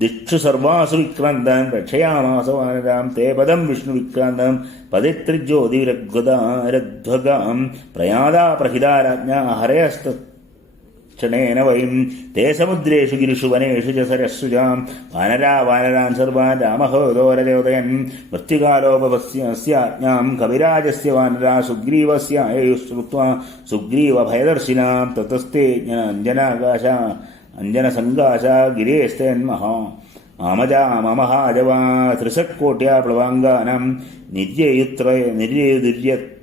ദിക്ഷു സർവാസു വിക്രാന്താൻ രക്ഷയാമാസ വാനരാം തേ പദം വിഷ്ണു വിക്രാന്തം പതിത്രിജ്യോതിരധ്വഗാം പ്രയാദാ പ്രഹിതാരാജ്ഞ ഹരയസ്തക്ഷണേന വൈം തേ സമുദ്രേഷു ഗിരിഷു വനേഷു ച സരസ്സുജാം വാനരാ വാനരാൻ സർവാൻ രാമഹോദോരയോദയൻ മൃത്യുകാലോപവസ്യാജ്ഞാം കവിരാജസ്യ വാനരാ സുഗ്രീവസ്യ ആയുശ്രുത്വാ സുഗ്രീവ ഭയദർശിനാം തതസ്തേ അഞ്ജനാകാശ അഞ്ജനസങ്കാശ ഗിരേസ്തേന്മഹാ മാമജാമഹാജവാ ത്രിശത്കോട്യാ പ്ലവാംഗാനം നിര്യേതുര്യത്ര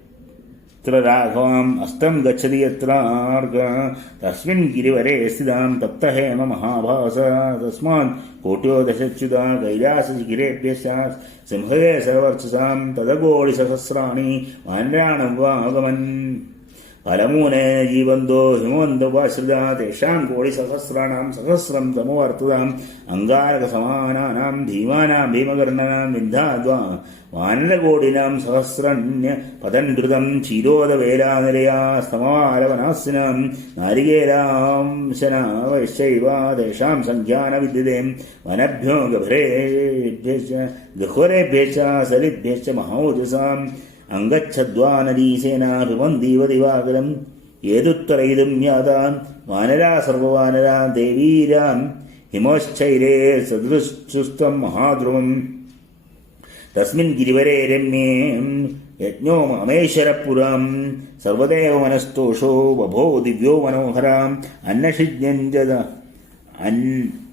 രാഘവാം അസ്തം ഗച്ഛതി യത്രാർഗ തസ്മിൻ ഗിരിവരേ സ്ഥിതാം തപ്തഹേമ മഹാഭാസ തസ്മാൻ കോട്യോ ദശച്യുത കൈലാസശിഖിരേഭ്യശ്ച സിംഹേ സർവർച്ചസാം തദഗോളിസഹസ്രാണി വാനരാണം വാഗമൻ ഫലമൂനേന ജീവന്തോ ഹിമവന്തോപാശ്രിതാ തേഷാം കോടിസഹസ്രാണാം സഹസ്രം തമോവർത്തതാം അങ്കാരകസമാനാനാം ഭീമാനാം ഭീമകർണനാം വിന്ധാദ്വാ വാനരകോടിനാം സഹസ്രണ്യ പതൻകൃതം ക്ഷീരോദവേലാനിലയാ സ്തമവാലവനാസിനാം നാരികേലാംശനാ വൈശ്ചൈവ തേഷാം സംഖ്യാന വിദ്യതേ വനഭ്യോ ഗഹ്വരേഭ്യശ്ച സലിഭ്യശ്ച മഹോജസാം അംഗച്ഛദ്വാനദീസേനാ പിബന്ധീവ ദിവാകരം ഏതുത്തരയിലും യാതാൻ വാനരാ സർവവാനരാ ദേവീരാം ഹിമോശ്ചൈരേ സദൃശുസ്തം മഹാധ്രുവം തസ്മിൻ ഗിരിവരേ രമ്യേ യജ്ഞോ അമേശ്വരപുരം സർവദേവ മനസ്തോഷോ ബഭോ ദിവ്യോ മനോഹരാം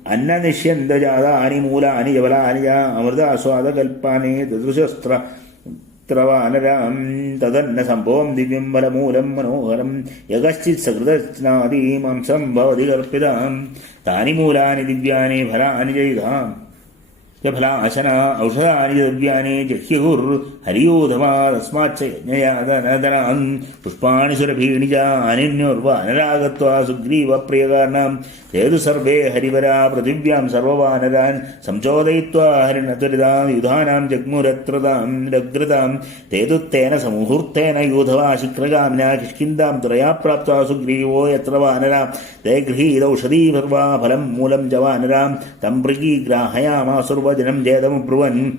അന്നനിഷ്യന്തജാതാനി മൂലാനി ജവലാനി അമൃതാസ്വാദകൽപ്പാനി ദദൃശസ്ത്രവാനരാം തദന്ന സംഭവം ദിവ്യം ഫലമൂലം മനോഹരം യകശ്ചിത് സകൃതസ്നാദി മാംസം ഭവതി കൽപ്പിതാം താനി മൂലാനി ദിവ്യാനി ഫലാനി ജയിതാം ഫലാശന ഔഷധാനി ദ്രവ്യാനി ജഹ്യുർ ഹരിയോധമാ തസ്മാച്ഛ യജ്ഞയാദനദനാൻ പുഷ്പാണി സുരഭീണി ച അനിന്യോർവാനരാഗത്വാ സുഗ്രീവ പ്രിയകാരണാം തേതു സർവേ ഹരിവരാ പൃഥിവ്യാം സർവവാനരാൻ സംചോദയിത്വാ ഹരിണത്വരിതാം യുധാനാം ജഗ്മുരത്രതാം രഗ്രതാം തേതു തേന സമുഹൂർത്തേന യൂധവാ ശിക്രകാംനാ കിഷ്കിന്ദാം ത്രയാ പ്രാപ്താ സുഗ്രീവോ യത്ര വാനരാം തേ ഗൃഹീതൗഷധീ സർവാ ഫലം മൂലം ച വാനരാം തം പ്രകീഗ്രാഹയാമാസുർവ ജനം ജേതമുബ്രുവൻ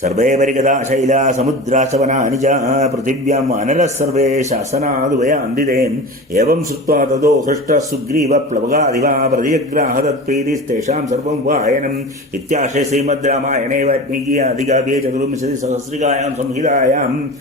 സർവേ പരിഗതാ ശൈലാ സമുദ്രാശവനാനി ച പൃഥിവ്യാം വാനരഃ സർവേ ശാസനാദുഭയാന്തിതേ ഏവം ശ്രുത്വാ തതോ ഹൃഷ്ടഃ സുഗ്രീവ പ്ലവകാദിവാ പ്രതിജഗ്രാഹ തത്പ്രീതിസ്തേഷാം സർവം വായനം ഇത്യാശേ ശ്രീമദ് രാമായണേ വാൽമീകി ആദികാവ്യേ ചതുർവിംശതി സഹസ്രികായാം സംഹിതായാം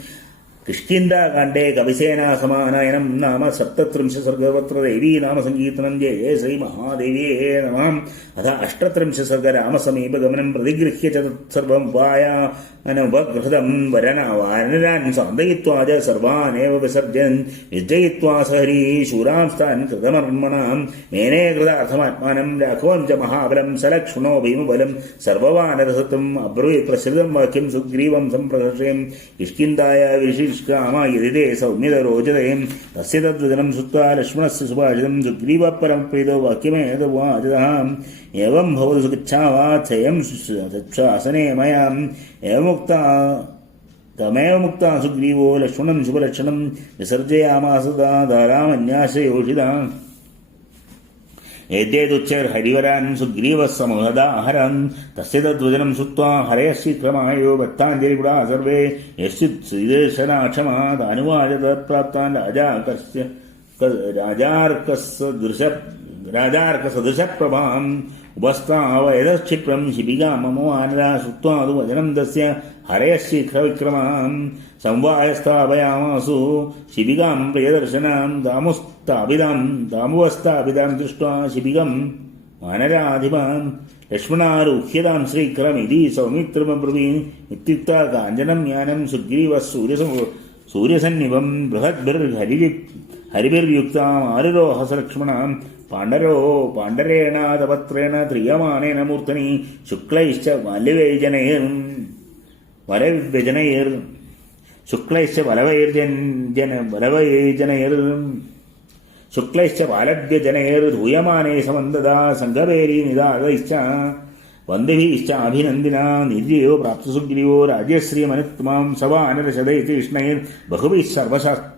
കിഷ്കിന്ധാകാണ്ഡേ കവിസേനാ സമാനയനം നാമ സപ്തത്രിംശ സർഗവത്ര ദേവീ നാമ സങ്കീർത്തനം ജയ ശ്രീ മഹാദേവ്യേ നമഃ അഥ അഷ്ടത്രിംശ സർഗ രാമസമീപഗമനം പ്രതിഗൃഹ്യ ച തത്സർവം വായാനുപഗൃഹൃതം വാനരാൻ സാന്ദയിത്വാ ച സർവാനേവ വിസർജൻ വിജയിത്വാ സഹരീ ശൂരാംസ്താൻ കൃതമർമ്മണാം മേനേ കൃതാർത്ഥമാത്മാനം രാഘവം ച മഹാബലം സലക്ഷ്മണോ ഭീമബലം സർവവാനരസത്വം അബ്രൂയി പ്രസൃതം വാക്യം സുഗ്രീവം സംപ്രഹർഷയം കിഷ്കിന്ധായ യതിരേ സൗമ്യതരോചതേ തസ്യ തദ്വചനം ശ്രുത്വാ ലക്ഷ്മണസ്യ സുഭാഷിതം സുഗ്രീവ പരമപ്രീതോ വാക്യമേതവാചതാം ഏവം ഭവതു സുഗച്ഛാവാച്ഛയം തച്ഛാസനേ മയാം തമേവ മുക്താ സുഗ്രീവോ ലക്ഷ്മണം ശുഭലക്ഷണം വിസർജയാമാസ ധാരാമന്യാശയോഷിതാം ഏതേതുച്ചൈർഹരിവരാൻ സുഗ്രീവഃ സമഹദാഹരം തസ്യ തദ്വചനം ശ്രുത്വാ ഹരയഃ ശീഘ്രമായോ ബദ്ധാഞ്ജലിപുടാ സർവേ യശ്ചിത് ശ്രീദർശനാക്ഷമാ താനുവാച തത്പ്രാപ്താൻ രാജാർക്കസദൃശപ്രഭാം ഉപസ്ഥാവയതക്ഷിപ്രം ശിബികാ മമ വാനരാ ശ്രുത്വാ തു വചനം തസ്യ ഹരയഃ ശീഘ്രവിക്രമാം സംവായസ്ഥാപയാമാസു ശിബികാം പ്രിയദർശനാം താമുവസ്ഥാപിതാം ദൃഷ്ട്വാ ശിബികം വാനരാധിപാം ലക്ഷ്മണാരുഹ്യതാം ശ്രീക്രമിതി സൗമിത്രമബ്രവീൻ ഇത്യുക്ത കാഞ്ചനം ജ്ഞാനം സുഗ്രീവ സൂര്യസന്നിഭം ബൃഹദ്ഭിർഹരിഭിർയുക്താം ആരുരോഹസലക്ഷ്മണാം പാണ്ഡരേണാതപത്രേണ ത്രിയമാണേന മൂർധനി ശുക്ലൈശ്ച വലവ്യജനൈർ ശുക്ലൈശ്ച ബാലവ്യജനൈർ ധൂയമാനേ സമന്തദാ സംഘവേരീ നിദാതൈശ്ച വന്ദിഭിശ്ച അഭിനന്ദിനാ നിര്യോ പ്രാപ്ത സുഗ്രീവോ രാജ്യശ്രീമനുത്മാം സവാനരശതൈതി വിഷ്ണൈർ ബഹുഭിഃ സർവശാസ്ത്ര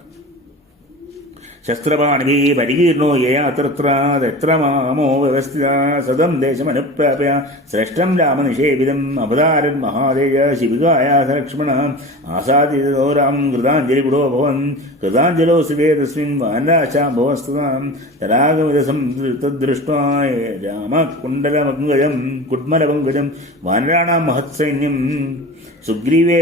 ശസ്ത്രപാണിഭിः പരികീർണോ യയാ തത്ര മാമോ വ്യവസ്ഥിത സദം ദേശമനുപ്രാപ്യ ശ്രേഷ്ഠം രാമനിഷേവിതം അപദാരൻ മഹാദേയ ശിബികായാ ലക്ഷ്മണ ആസാദിതോ രാമം കൃതാഞ്ജലിപുടോ ഭവൻ കൃതാഞ്ജലോ സ്ഥിതേ തസ്മിൻ വാനരാശാഭവസ്തുതാം തടാകമിതസം തദ്ദൃഷ്ട്വാ രാമകുണ്ഡലപങ്കജം കുഡ്മലപങ്കജം വാനരാണാം മഹത്സൈന്യം സുഗ്രീവേ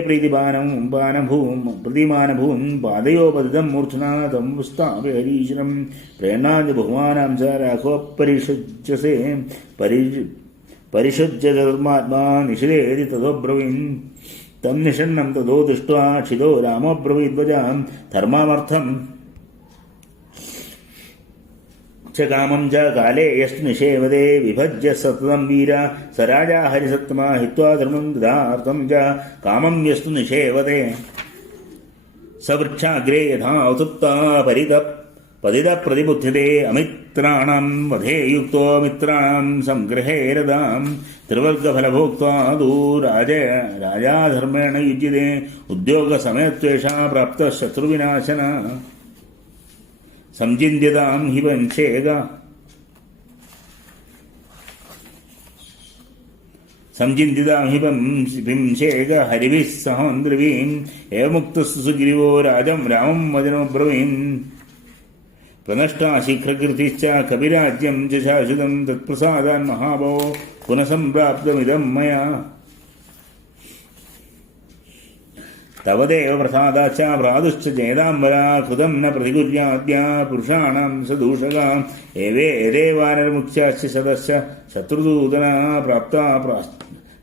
പ്രതിമാനഭൂം പാദയോപതിതം മൂർച്ഛനാ തം സ്ഥാപ്യ ഹരീശ്വരം പ്രേരണാഞ്ച ബഹുമാനാം ച രാഘവ പരിഷുജ്യ ധർമാത്മാ നിഷിതേതി തതോബ്രവീൻ തം നിഷണ്ണം തതോ ദൃഷ്ട്വാ ക്ഷിതോ രാമോബ്രവീദ്വജാം ധർമാമർത്ഥം കാമം ച കാലേ യസ്തു നിഷേവതേ വിഭജ്യ സതതം വീര സ രാജാ ഹരിസത്തമാ ഹിത്വാ ധർമ്മം ദദാർത്ഥം ച കാമം യസ്തു നിഷേവതേ വിഭജ്യ സതതം വീര സ രാജാ ഹരിസത്തമാ ഹിത്വാ ധർമ്മം ദദാർത്ഥം ച കാമം യസ്തു നിഷേവതേ വിഭജ്യ സതതം വീര സ രാജാ ഹരിസത്തമാ ഹിത്വാ ധർമ്മം ദദാർത്ഥം ച സവൃക്ഷാഗ്രേ യഥാ ഉത്സുപ്താ പതിതപ്രതിബുദ്ധ്യത്തെ അമിത്രാണാം വധേ യുക്തോ മിത്രാണാം സംഗ്രഹേരതാം ത്രിവർഗഫലഭോക്താ തൂ രാജാധർമ്മേണ യുജ്യത്തെ ഉദ്യോഗസമയത്വേഷാ പ്രാപ്ത ശത്രുവിനാശന സംചിന്യതാം ഹി വിംശേക ഹരിഭിः സഹോന്ദ്രവീം ഏവമുക്തസ്തു സുഗ്രീവോ രാമം വചനമബ്രവീം പ്രനഷ്ടാ ശീഘ്രകീർത്തിശ്ച കപിരാജ്യം ച ശാശ്വതം തത്പ്രസാദാൻ മഹാബോ പുനഃസംപ്രാപ്തമിദം മയാ തവദേവ പ്രസാദാച്ച പ്രാതുശ്ച ജേതാംബരാ കൃതം ന പ്രതികുര്യാദ്യ പുരുഷാണാം സദൂഷകാം ഏവേവാനർമുഖ്യാശ്ച ശതശ്ച ശത്രുദൂതനാ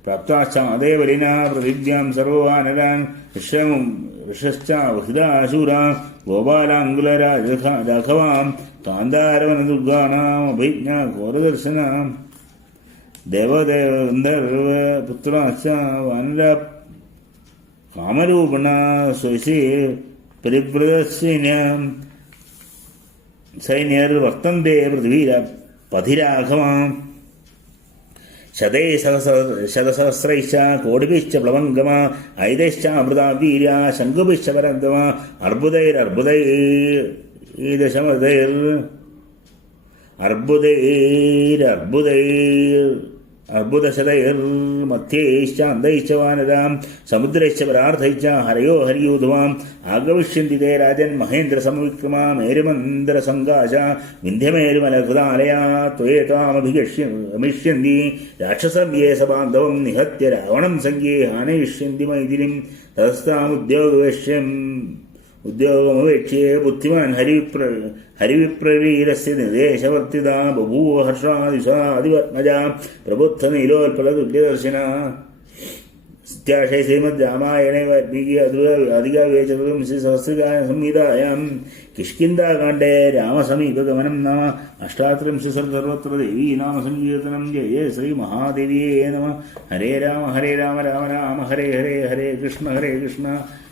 പ്രാപ്താശ്ചാദേവലിനാ പ്രതിജ്ഞാം സർവവാനരാൻ ഋഷശ്ച വഹിതാശൂരാ ഗോപാലാങ്കുലരാഘവാം കാന്താരവനദുർഗാണാം അഭിജ്ഞാ ഘോരദർശനാം ദേവദേവഗന്ധർവപുത്രാശ്ച വാനര കാമരൂപണ സ്വശി പരിവ്രതസ്യം സൈന്യർവർത്തന്തെ പൃഥ്വീരപഥിരാഘവാം ശതസഹസ്രൈശ്ച കോടിഭിശ്ച പ്ലവംഗമ ഐതൈശ്ച അമൃതാ വീര്യ ശംഖുഭിശ്ച പരന്തമ അർബുദശതൈർമധ്യൈശ്ച അന്തൈശ്ച വാനരാം സമുദ്രൈശ്ച പരാർത്ഥൈശ്ച ഹരയോ ഹരിയൂധവാം ആഗമിഷ്യന്തി തേ രാജൻ മഹേന്ദ്രസമവിക്രമാ മേരുമന്ദരസങ്കാശ വിന്ധ്യമേരുമലകൃതാലയാ ത്വേതാമഭിഗമിഷ്യന്തി രാക്ഷസം യേ സബാന്ധവം നിഹത്യ രാവണം സംഖ്യേ ഹാനയിഷ്യന്തി മൈഥിലിം ഉദ്യോഗമപേക്ഷ്യ ബുദ്ധിമാൻ ഹരിവിപ്രവീരസ്യ നിർദ്ദേശവർത്തിത ബഭൂവ ഹർഷാദിശാദിപത്മജ പ്രബുദ്ധ നീലോൽപലതുല്യദർശന ശ്രീമദ് രാമായണേ വാൽമീകി അധികാവേചതുർവിംശസഹസ്രഗാന സംഹിതായാം കിഷ്കിന്ധാകാണ്ഡേ രാമസമീപഗമനം നാമ അഷ്ടാത്രിംശ സർവത്ര ദേവീ നാമ സങ്കീർത്തനം ജയ ശ്രീ മഹാദേവിയേ നമ. ഹരേ രാമ രാമ രാമ ഹരേ ഹരേ ഹരേ കൃഷ്ണ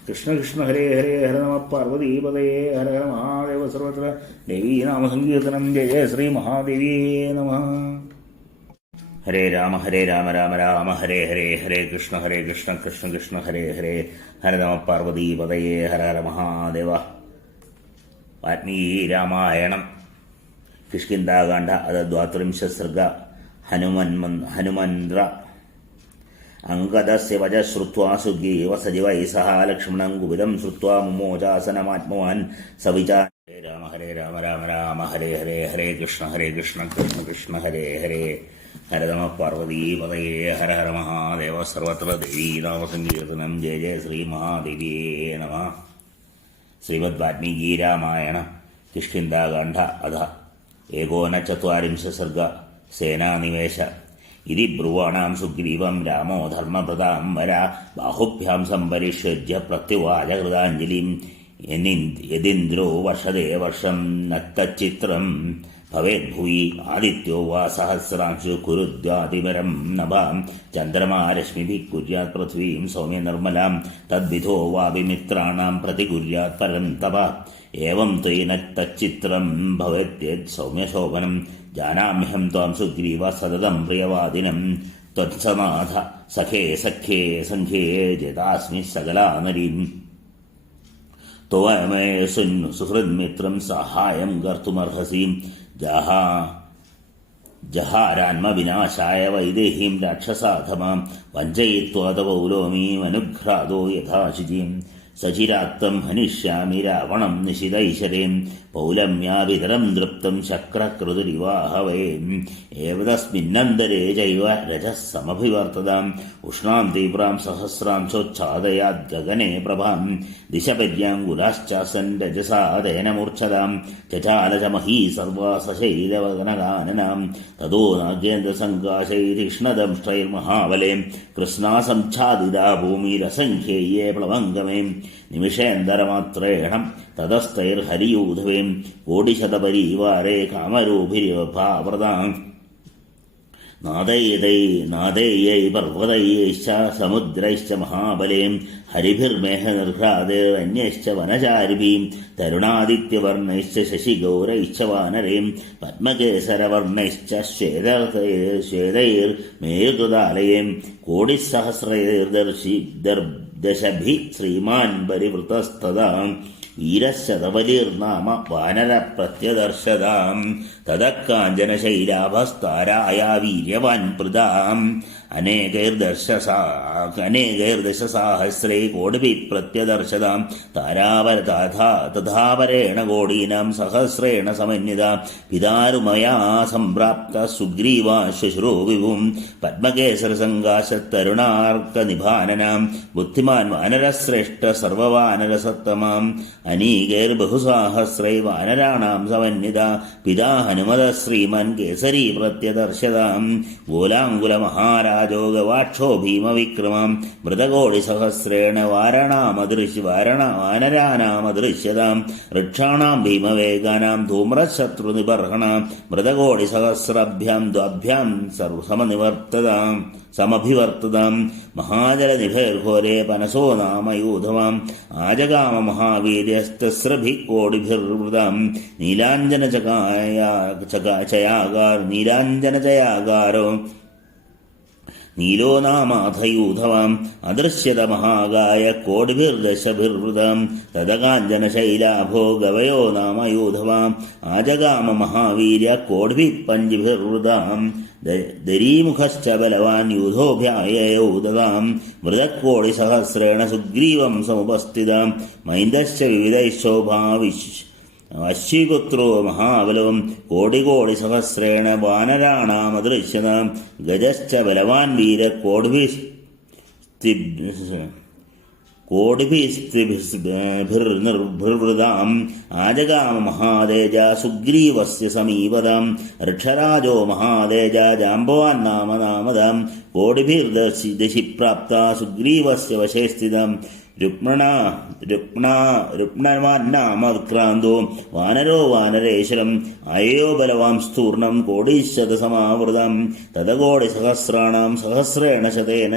കൃഷ്ണ കൃഷ്ണ ഹരേ ഹരേ ഹര നമ പാർവതീപതയേ ഹര ഹര മഹാദേവ സർവത്ര ദേവീ നാമ സങ്കീർത്തനം ജയ ശ്രീ മഹാദേവിയേ നമ. ഹരേ രാമ രാമ രാമ ഹരേ ഹരേ ഹരേ കൃഷ്ണ കൃഷ്ണ ഹരേ ഹരേ ഹര നമ പാർവതീപതയേ ഹര ഹര മഹാദേവ. വാൽമീകി രാമായണം കിഷ്കിന്ധാകാണ്ഡ അത് ദ്വാത്രിംശസർഗ ഹനുമന്ത്ര അംഗദസ്യ വച ശ്രുത്വാ സുഗ്രീവ സജീവൈ സഹ ലക്ഷ്മണം കുപിതം ശ്രുത്വാ മുമോചാസനമാത്മവാൻ സവിചാര. ഹരേ രാമ രാമ ഹരേ ഹരേ ഹരേ കൃഷ്ണ കൃഷ്ണ ഹരേ ഹരേ ഹര നമ പാർവതീപതയേ ഹര ഹര മഹാദേവ സർവത്ര ദേവീ നാമ സങ്കീർത്തനം ജയ ജയ ശ്രീ മഹാദേവിയേ നമ. ശ്രീമദ് വാൽമീകി രാമായണ കിഷ്കിന്ധാകാണ്ഡ അധ ഏകോനചത്വാരിംശ സർഗ സേനാനിവേശ ഇതി ബ്രുവാണാം സുഗ്രീവം രാമോ ധർമ്മപ്രദാം വര ബാഹുഭ്യാം സംപരിഷ്യജ്യ പ്രത്യുവാച കൃതാഞ്ജലിം യദിന്ദ്രോ വർഷദേ വർഷം നത്തച്ചിത്രം ഭവേദ്ഭൂയി ആദിത്യോ വാ സഹസ്രാംശു കുരുദ്വാതിപരം നഭാം ചന്ദ്രമാ രശ്മിഭിः കുര്യാത് പൃഥ്വീം സൗമ്യ നിർമ്മലാം തദ്വിധോ വാവിമിത്രാണാം പ്രതികുര്യാത് പരം തപ ഏവം ത്വേന തച്ചിത്രം ഭവേദ്യത് സൗമ്യശോഭനം ജാനാമ്യഹം ത്വാം സുഗ്രീവ സതതം പ്രിയവാദിനം ത്വത്സമാധ സഖേ സഖ്യേ സംഖ്യേ ജതാസ്മി സകലാനരീം ത്വമേ സുഹൃദ്മിത്രം സഹായം കർത്തുമർഹസി ജഹാരാന്മവിനാശായ വൈദേഹീം രാക്ഷസാധമാം വഞ്ചയിത്വാ തപൗലോമീ അനുഘ്രാതോ യഥാശുചീം സചിരാക്തം ഹനിഷ്യാമി രാവണം നിശിതൈശരേം പൗലമ്യാവിതരം ദൃപ്തം ശക്രകൃതുരിവാഹവേ ഏവതസ്മിന്നന്തരേ ചൈവ രജഃ സമഭിവർത്തതാം ഉഷ്ണാം തീവ്രാം സഹസ്രാംശോച്ഛാദയാദ്ഗഗനെ പ്രഭാം ദിശപര്യാങ്കുലാശ്ചാസൻ രജസാദേന മൂർച്ഛതാം ചചാലചമഹീ സർവാ സശൈലവഗനഗാനനാം തതോ നാഗേന്ദ്രസങ്കാശൈരീക്ഷ്ണദംഷ്ട്രൈർമഹാബലേ കൃഷ്ണാസംഛാദിതാ ഭൂമിരസംഖ്യേയേ പ്ലവംഗമേ നിമിഷേന്തരമാത്രേണ തതസ്തൈർഹരിയൂധവേ കോടിശതപരീവാരേ കാമരൂഭിരിവഭാവ്രതാം നാദൈ പർവ്വതൈശ്ച സമുദ്രൈശ്ച മഹാബലേ ഹരിഭിർമേഹനിർഹ്രാദേരന്യശ്ച വനചാരിഭീം തരുണാദിത്യവർണൈശ്ച ശശിഗൗരൈശ്ച വാനരേം പത്മകേസരവർണൈശ്ച ശ്വേതൈർമേരുകൃതാലയേം കോടിസഹസ്രൈർദശഭി ശ്രീമാൻ പരിവൃതസ്തദാ വീരശതബലിർനാമ വാനരപ്രത്യദർശതാം തദക്കാഞ്ചനശൈലാഭസ്താരായ വീര്യവാൻ പ്രദാം അനേകൈർദശസാഹസ്രൈ കോടിഭി പ്രത്യദർശതാം തഥാപരേണ കോടീനാം സഹസ്രേണ സമന്വിത പിതാരുമയാ സംപ്രാപ്ത സുഗ്രീവാശ്വശുരോ വിഭും പത്മകേസരസംകാശത്തരുണാർക്കനിഭാനനാം ബുദ്ധിമാൻ വാനരശ്രേഷ്ഠ സർവവാനരസത്തമാം അനീകൈർബഹുസാഹസ്രൈ വാനരാണാം സമന്വിത പിതാ ഹനുമത ശ്രീമാൻ കേസരീ പ്രത്യദർശതാം ഗോലാങ്കുലമഹാരാജ ഗവാക്ഷോ ഭീമവിക്രമം മൃതകോടിസഹസ്രേണ വാനരാനാമദൃശ്യതാം വൃക്ഷാണാം ഭീമവേഗാനാം ധൂമ്രശത്രുനിബർഹണാം മൃതകോടിസഹസ്രഭ്യാം ദ്വാഭ്യാം സമഭിവർത്തതാം മഹാജലനിഭൈർഘോരേ പനസോ നാമയൂധവാം ആജഗാമ മഹാവീര്യസ്തസ്രഭി കോടിഭിർവൃതാം നീലാഞ്ജനചയാകാരോ നീലോ നാമാഥയൂധവാം അദൃശ്യത മഹാകായ കോടിഭിർദശഭിർവൃതം തദകാഞ്ജനശൈലാഭോ ഗവയോ നാമയൂധവാം ആജഗാമ മഹാവീര്യ കോടിഭി പഞ്ചിഭിർവൃതാം ദരീമുഖശ്ച ബലവാൻ യൂഥോഭ്യായൗദതാം മൃതക്കോടിസഹസ്രേണ സുഗ്രീവം സമുപസ്ഥിതാം മൈന്ദശ്ച വിവിധൈശോഭാവിശ്വപുത്രോ മഹാബലവും കോടിസഹസ്രേണ വാനരാണാമദൃശ്യതാം ഗജശ്ച ബലവാൻ വീര കോടിഭിർനിർഭൃതാം ആജഗാമ മഹാതേജ സുഗ്രീവസ്യ സമീപതാം ഋക്ഷരാജോ മഹാതേജ ജാംബവാൻ നാമദാം കോടിഭിർദശി പ്രാപ്ത സുഗ്രീവസ്യ വശേ സ്ഥിതം രുക്മണവാന്നാമവിക്രാന്തോ വാനരോ വാനരേശ്വരം അയോ ബലവാം സ്ഥൂർണം കോടീശതസമാവൃതം തദകോടിസഹസ്രാണാം സഹസ്രേണ ശതേന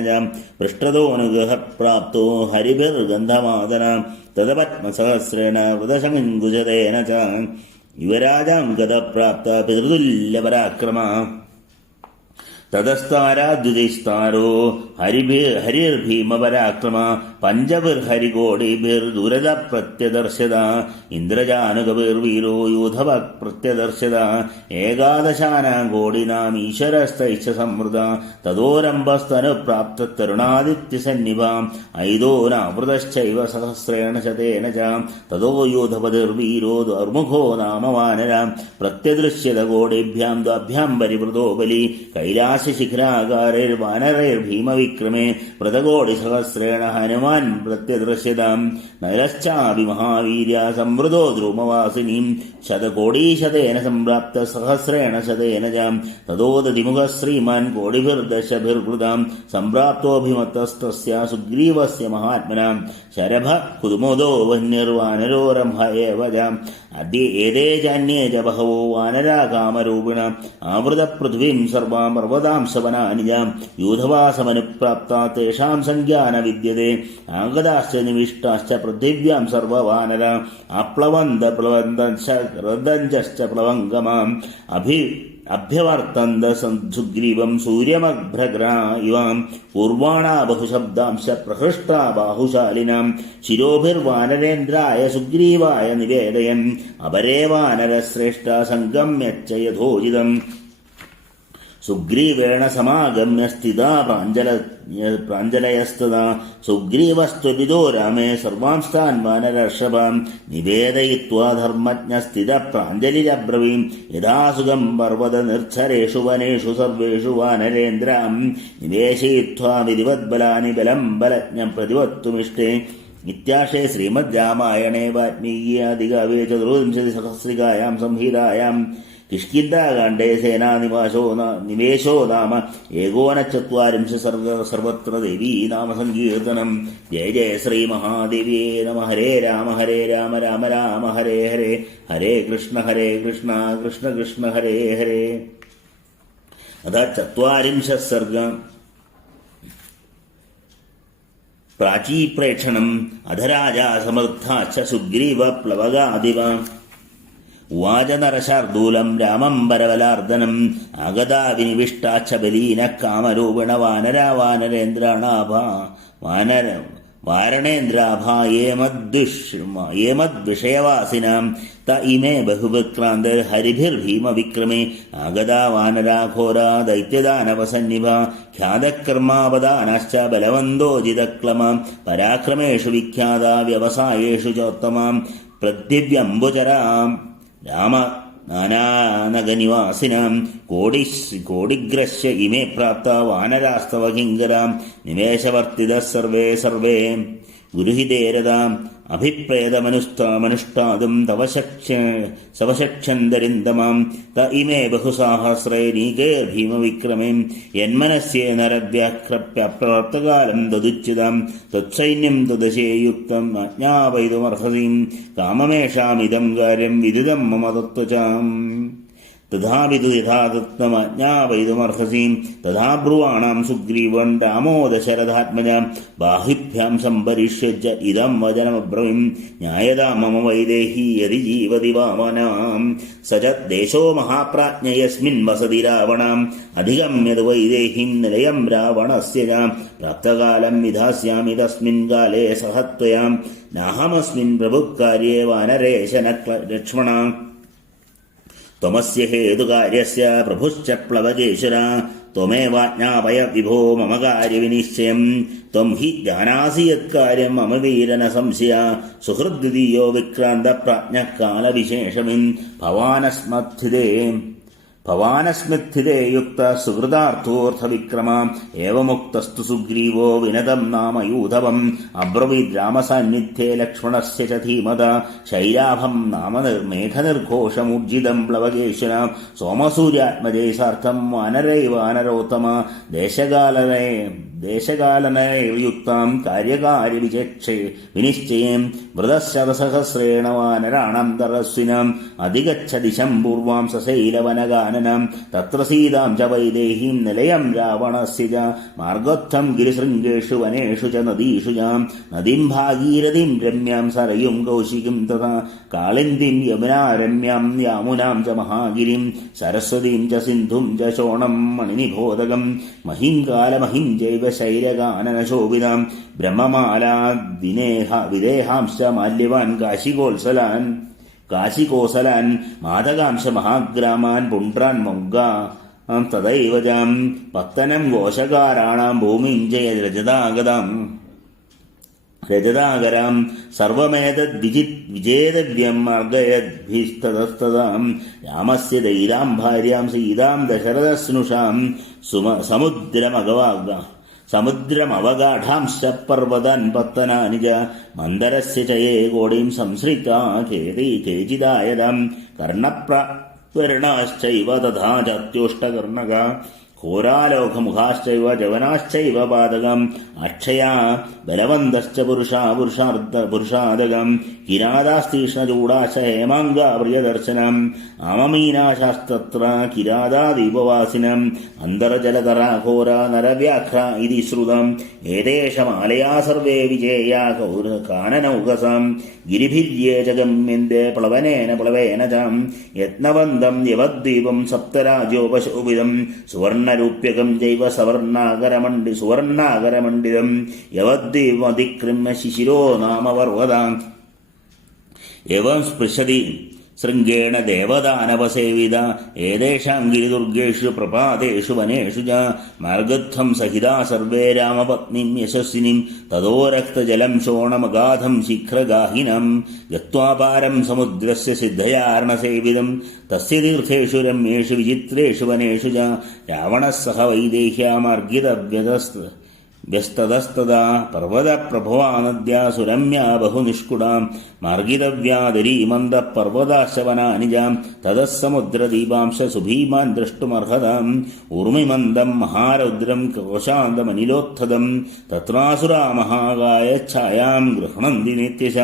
പൃഷ്ഠതോനുഗഹ പ്രാപ്തോ ഹരിഭിർഗന്ധമാദനാം തദപത്മസഹസ്രേണ വൃതശങ്കുശതേന ച യുവരാജാം ഗതപ്രാപ്ത പിതൃതുല്യപരാക്രമ തതസ്താരാദ്യുതിസ്താരോ ഹരിർഭീമപരാക്രമ പഞ്ചഭിർഹരികോടിഭിർദുരത പ്രത്യദർശത ഇന്ദ്രജാനുകഭിർവീരോ യൂഥവ പ്രത്യദർശത ഏകാദശാനാം കോടിനാം ഈശ്വരസ്ഥൈശ്ച സംവൃത തതോരംഭസ്തനുപ്രാപ്ത തരുണാദിത്യസന്നിഭാം ഐതോനാവൃതശ്ചൈവ സഹസ്രേണ ശതേന ച തതോ യൂഥപതിർവീരോ ദുർമുഖോ നാമ വാനരാം പ്രത്യദൃശ്യത കോടിഭ്യാം ദ്വാഭ്യാം പരിവൃതോ ബലി കൈലാസശിഖരാകാരൈർവാനരൈർഭീമവിക്രമേ വ്രതകോടിസഹസ്രേണ ഹനുമാൻ പ്രത്യദൃശ്യതാം നൈരശ്ചാപി മഹാവീര്യ സംവൃതോ ദ്രുമവാസിനീം ശതകോടീശതേന സംപ്രാപ്ത സഹസ്രേണ ശതേന ച തതോദതിമുഖ ശ്രീമാൻ കോടിഭിർദശഭിർവൃതാം സംപ്രാപ്തോഭിമത്തസ്തസ്യ സുഗ്രീവസ്യ മഹാത്മനാം ശരഭ കുതുമോദോ വന്യർവാനരോരംഭ ഏവ ച ഏതേ ചാന്യേ ച ബഹവോ വാനരാ കാമരൂപിണ ആവൃതപൃഥ്വീം സർവാം പർവതാംശവനാനിജാം യൂഥവാസമനുപ്രാപ്ത തേഷാം സംജ്ഞാന വിദ്യതേ ആഗതാശ്ച നിവിഷ്ടാശ്ച പൃഥിവ്യാം സർവവാനര ആപ്ലവന്ത പ്ലവന്തശ്ച പ്ലവംഗമാം അഭ്യവർത്തന്ത സുഗ്രീവം സൂര്യമഭ്രഗ്രാ ഇവാം പൂർവാണാ ബഹുശബ്ദാംശ പ്രഹൃഷ്ടാ ബാഹുശാലിനാം ശിരോഭിർവാനരേന്ദ്രായ സുഗ്രീവായ നിവേദയൻ അപരേ വാനരശ്രേഷ്ഠ സംഗമ്യച്ച യഥോചിതം സുഗ്രീവേണ സമാഗമ്യ സ്ഥിതാ പ്രാഞ്ജലയസ്തദാ സുഗ്രീവസ്ത്വവിദോ രാമേ സർവാംസ്ഥാൻ വാനരർഷഭാം നിവേദയിത്വാ ധർമ്മജ്ഞ സ്ഥിത പ്രാഞ്ജലിരബ്രവീം യഥാസുഖം പർവ്വത നിർച്ഛരേഷു വനേഷു സർവേഷു വാനരേന്ദ്രാം നിവേശയിത്വാ വിധിവദ്ബലാനി ബലം ബലജ്ഞം പ്രതിവത്തുമിഷ്ടേ ഇത്യാശേ ശ്രീമദ് രാമായണേ വാൽമീകിയാദികാവ്യേ ചതുർവിംശതിസഹസ്രികായാം സംഹിതായാം കിഷ്കിന്ധാകാണ്ഡേ സേനാനിവേശോ നാമ ഏകോനചത്വാരിംശ സർവത്ര ദേവീ നാമസങ്കീർത്തനം. ജയ ജയ ശ്രീ മഹാദേവ്യേ നമ. ഹരേ രാമ രാമ രാമ ഹരേ ഹരേ, ഹരേ കൃഷ്ണ കൃഷ്ണ കൃഷ്ണ ഹരേ ഹരേ. അത 40 സർഗം. പ്രാചീപ്രേക്ഷണം അധരാജാ സമർത്ഥാശ്ച സുഗ്രീവപ്ലവഗാദിവ ഉവാച നരശാർദൂലം രാമം പരബലാർദ്ദനം ആഗതാ വിനിവിഷ്ടാച്ഛ ബലീന കാമരൂപിണ വാനരാ വാനരേന്ദ്രാണാഭ വാരണേന്ദ്രാഭായേമദ്വിഷയവാസിനാം ത ഇമേ ബഹുവിക്രാന്ത ഹരിഭിർഭീമവിക്രമേ ആഗതാ വാനരാ ഘോരാ ദൈത്യദാനവസന്നിഭ ഖ്യാതകർമാവദാനാശ്ച ബലവന്തോജിതക്ലമാം പരാക്രമേഷു വിഖ്യാതാ വ്യവസായേഷു ചോത്തമാം പൃഥിവ്യംബുചരാം രാമ നാനാനഗനിവാസിനാം കോടിഗ്രശ്യ ഇമേ പ്രാപ്ത വാനരാസ്തവ കിങ്കരാം നിവേശവർത്തിതഃ സർവേ സർവേ ഗുരുഹിതേരതാം അഭിപ്രേതമനുഷ്ഠാതും തവശക്ഷന്തരിന്തമാം ത ഇമേ ബഹുസാഹസ്രൈനീകേർഭീമവിക്രമേ യന്മനസ്യേ നരവ്യാക്രപ്യപ്രാപ്തകാലം തദുച്യുതാം തത്സൈന്യം തദശേയുക്തം അജ്ഞാപയിതുമർഹസീം കാമമേഷാമിദം കാര്യം വിദിതം മമ തത്വചാം തഥാവിതു യഥാതത്വമജ്ഞാപയിതുമർഹസീം തഥാ ബ്രുവാണാം സുഗ്രീവൻ രാമോ ദശരഥാത്മജാം ബാഹിഭ്യാം സംപരിഷ്യജ ഇദം വചനമബ്രവീം ജ്ഞായതാ മമ വൈദേഹി യതി ജീവതി വാമനാം സ ച ദേശോ മഹാപ്രാജ്ഞ യസ്മിൻ വസതി രാവണാം അധിഗമ്യതു വൈദേഹിം നിലയം രാവണസ്യ പ്രാപ്തകാലം വിധാസ്യാമി തസ്മിൻ കാലേ സഹത്വയാം നാഹമസ്മിൻ പ്രഭുക്കാര്യേ വാനരേശ ലക്ഷ്മണ ത്വമസ്യ ഹേതുകാര്യസ്യ പ്രഭുശ്ച പ്ലവകേശ്വര ത്വമേവാജ്ഞാപയ വിഭോ മമ കാര്യവിനിശ്ചയം ത്വം ഹി ജാനാസി യത്കാര്യം മമ വീരന സംശയ സുഹൃദ്വിതീയോ വിക്രാന്ത പ്രാജ്ഞകാലവിശേഷമിൻ ഭവാനസ്മിഥിതേ യുക്ത സുഹൃദാർത്ഥോർത്ഥവിക്രമ ഏവമുക്തസ്തു സുഗ്രീവോ വിനതം നാമ യൂധവം അബ്രവീദ് രാമസാന്നിധ്യേ ലക്ഷ്മണസ്യ ച ധീമത ശൈലാഭം നാമ മേഘനിർഘോഷമൂർജിതം പ്ലവകേശ്വര സോമസൂര്യാത്മജേ സാർത്ഥം വാനരൈവാനരോത്തമ ദേശകാലനയുക്താം കാര്യകാര്യവിനിശ്ചയം വൃതശതസഹസ്രേണ വാനരാണം തരസ്വിനാം അധിഗച്ഛ ദിശം പൂർവാം സശൈലവനഗാനനാം തത്ര സീതാം ച വൈദേഹീം നിലയം രാവണസ്യ ച മാർഗോത്ഥം ഗിരിശൃംഗേഷു വനേഷു ച നദീഷു ച നദീം ഭാഗീരഥീം രമ്യാം സരയും കൗശികം തഥാ കാളിന്ദീം യമുനാരമ്യാം യാമുനാം ച മഹാഗിരിം സരസ്വതീം ച സിന്ധും ച ശോണം മണിനിബോധകം മഹിം കാലമഹിം ജൈവ ശൈലഗാനനശോഭിതാം ബ്രഹ്മമാലാ വിദേഹാംശ മാല്യവാൻ കാശികോസലാൻ മാതകാംശ മഹാഗ്രാമാൻ പുണ്ട്രാൻ മൗഗാ തദൈവ ചാം പത്തനം ഘോഷകാരാണാം ഭൂമിം ജയ രജതാകരാം സർവമേതദ്വിജേതവ്യം മാർഗയദ്ഭിസ്തതസ്തതാം രാമസ്യ ദൈരാം ഭാര്യാം സീതാം ദശരഥസ്നുഷാം സമുദ്രമവഗാഢാംശ പർവ്വതാൻ പത്തനാനി ച മന്ദരസ്യ ചയേ കോടിം സംശ്രിതാ കേചിദായതാം കർണപ്രവരുണാശ്ചൈവ തഥാ ചത്യോഷ്ടകർണക ഘോരാലോകമുഖാശ്ചൈവ ജവനാശ്ചൈവ പാതകം അക്ഷയാ ബലവന്തശ്ച പുരുഷാദകം കിരാതാസ്തീഷ്ണചൂടാശ ഹേമാംഗാ പ്രിയദർശനം ആമമീനാശാസ്തത്ര കിരാതാദീപവാസിനം അന്തർജലതരാ ഘോര നരവ്യാഘ്ര ഇതി ശ്രുതം ഏതേഷമാലയാ സർവേ വിജേയാ കാനനൗകസാം ഗിരിഭിര്യേ ച ഗമ്യന്തെ പ്ലവേന ചാം യത്നവന്തം യവദ്വീപം സപ്തരാജ്യോപശോഭിതം സുവർണരൂപ്യകം ജൈവ സുവർണാകരമണ്ഡിതം യവദ്വീപമതിക്രമ്യ ശിശിരോ നാമ പർവ്വതാം എവം സ്പൃശതി ശൃംഗേണ ദേവദാനവസേവിത ഏതേഷാം ഗിരിദുർഗേഷു പ്രപാതേഷു വനേഷു ച മാർഗത്വം സഹിതാ സർവേ രാമപത്നിം യശസ്വിനിം തതോ രക്തജലം ശോണമഗാധം ശിഖ്രഗാഹിനം ഗത്വാ പാരം സമുദ്രസ്യ സിദ്ധയാർണസേവിതം തസ്യ തീർത്ഥേഷു രമ്യേഷു വിചിത്രേഷു വനേഷു ച രാവണഃ സഹ വൈദേഹ്യാ വ്യസ്തതസ്തദാ പർവ്വതപ്രഭവാ നദ്യാ സുരമ്യാ ബഹുനിഷ്കുടാം മാർഗിതവ്യാദരീമന്ദ പർവ്വതാശവനാനിജാം തതഃ സമുദ്രദീപാംശ സുഭീമാൻ ദ്രഷ്ടുമർഹതാം ഊർമിമന്ദം മഹാരൗദ്രം കോശാന്തമനിലോത്ഥദം തത്രാസുരാ മഹാകായ ഛായാം ഗൃഹണന്തി നിത്യശ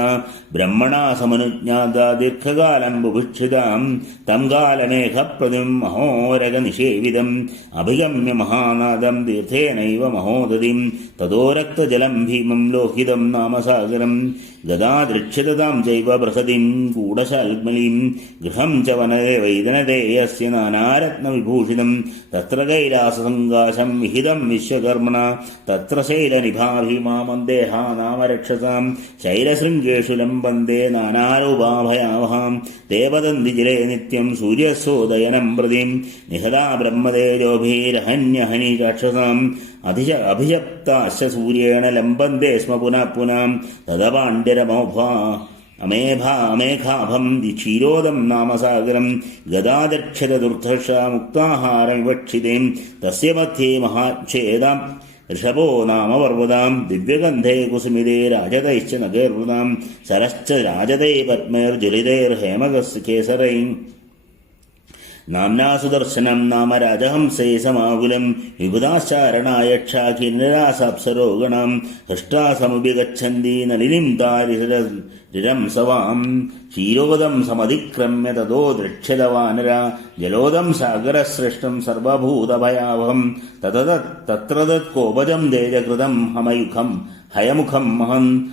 ബ്രഹ്മണാ സമനുജ്ഞാതാ ദീർഘകാലം ബുഭുക്ഷിതാം തം കാലമേഘപ്രതിം മഹോരഗനിഷേവിതം അഭിഗമ്യ മഹാനാദം തീർത്ഥേനൈവ മഹോദതിം തതോ രക്തജലം ഭീമം ലോഹിതം നാമസാഗരം ഗദാദൃക്ഷ്യതാം ചൈവ ബൃഹതിം കൂടശാൽമലീം ഗൃഹം ച വനരേ വൈദനദേയസ്യ നാനാരത്നവിഭൂഷിതം തത്ര കൈലാസസങ്കാശം വിഹിതം വിശ്വകർമ്മണ തത്ര ശൈലനിഭാ ഭീമാ മന്ദേഹാ നാമരക്ഷസാം ശൈലശൃംഗേഷു ലംബന്തേ നാനാരൂപാഭയാവഹാം ദേവദന്തി ജലേ നിത്യം സൂര്യസോദയനം പ്രതിം നിഹതാ ബ്രഹ്മതേജോഭിരഹന്യഹനി രാക്ഷസാം അഭിശപ്താശ്ച സൂര്യേണ ലംബന്തേ സ്മ പുനഃ പുനഃ തദപാണ്ഡ്യരമേഘാഭം ക്ഷീരോദം നാമസാഗരം ഗദാദക്ഷതദുർധർഷ മുക്താഹാരമിവക്ഷിതേം തസ്യ മധ്യേ മഹാച്ഛേദം ഋഷഭോ നാമ പർവ്വതാം ദിവ്യഗന്ധേ കുസുമിതേ രാജതൈശ്ച നഗേർവൃതാം സരശ്ച രാജതൈ പത്മൈർജ്വലിതൈർഹേമകേസരൈ നാംനാ സുദർശനം നാമ രാജഹംസേ സമാകുലം വിബുധാശ്ചാരണായക്ഷാഖിന്നരാസാപ്സരോഗണം ഹൃഷ്ടാസമുപഗച്ഛന്തി നളിനിം താരിരംസവാം ക്ഷീരോദം സമതിക്രമ്യ തതോ ദൃക്ഷ്യതവാനര ജലോദം സാഗരശ്രേഷ്ഠം സർവഭൂതഭയാവഹം തത്ര തത്കോപജം തേജകൃതം ഹയമുഖം മഹൻ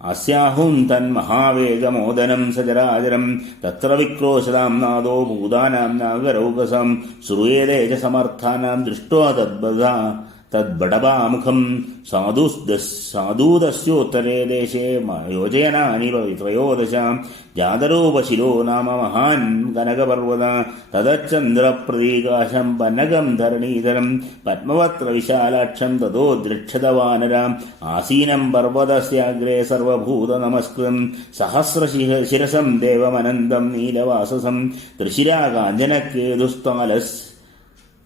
അസ്യാഹും തന്മഹാവേഗമോദനം സചരാചരം തത്ര വിക്രോശതാം നാദോ ഭൂതാനാം നാഗരൗകസം ശ്രൂയേതേ ച സമർത്ഥാനാം ദൃഷ്ട്വാ തദ്ബടബാമുഖം സാധൂതസ്യോത്തരേ ദേശേ യോജയനാനി ത്രയോദശ ജാതരൂപശിലോ നാമ മഹാൻ കനകപർവത തദചന്ദ്രപ്രതീകാശം പന്നകം ധരണീധരം പത്മവത്ര വിശാലാക്ഷം തതോ ദൃക്ഷതവാനരാം ആസീനം പർവതസ്യാഗ്രേ സർവഭൂത നമസ്കൃതം സഹസ്രശിരസം ദേവമനന്തം നീലവാസസം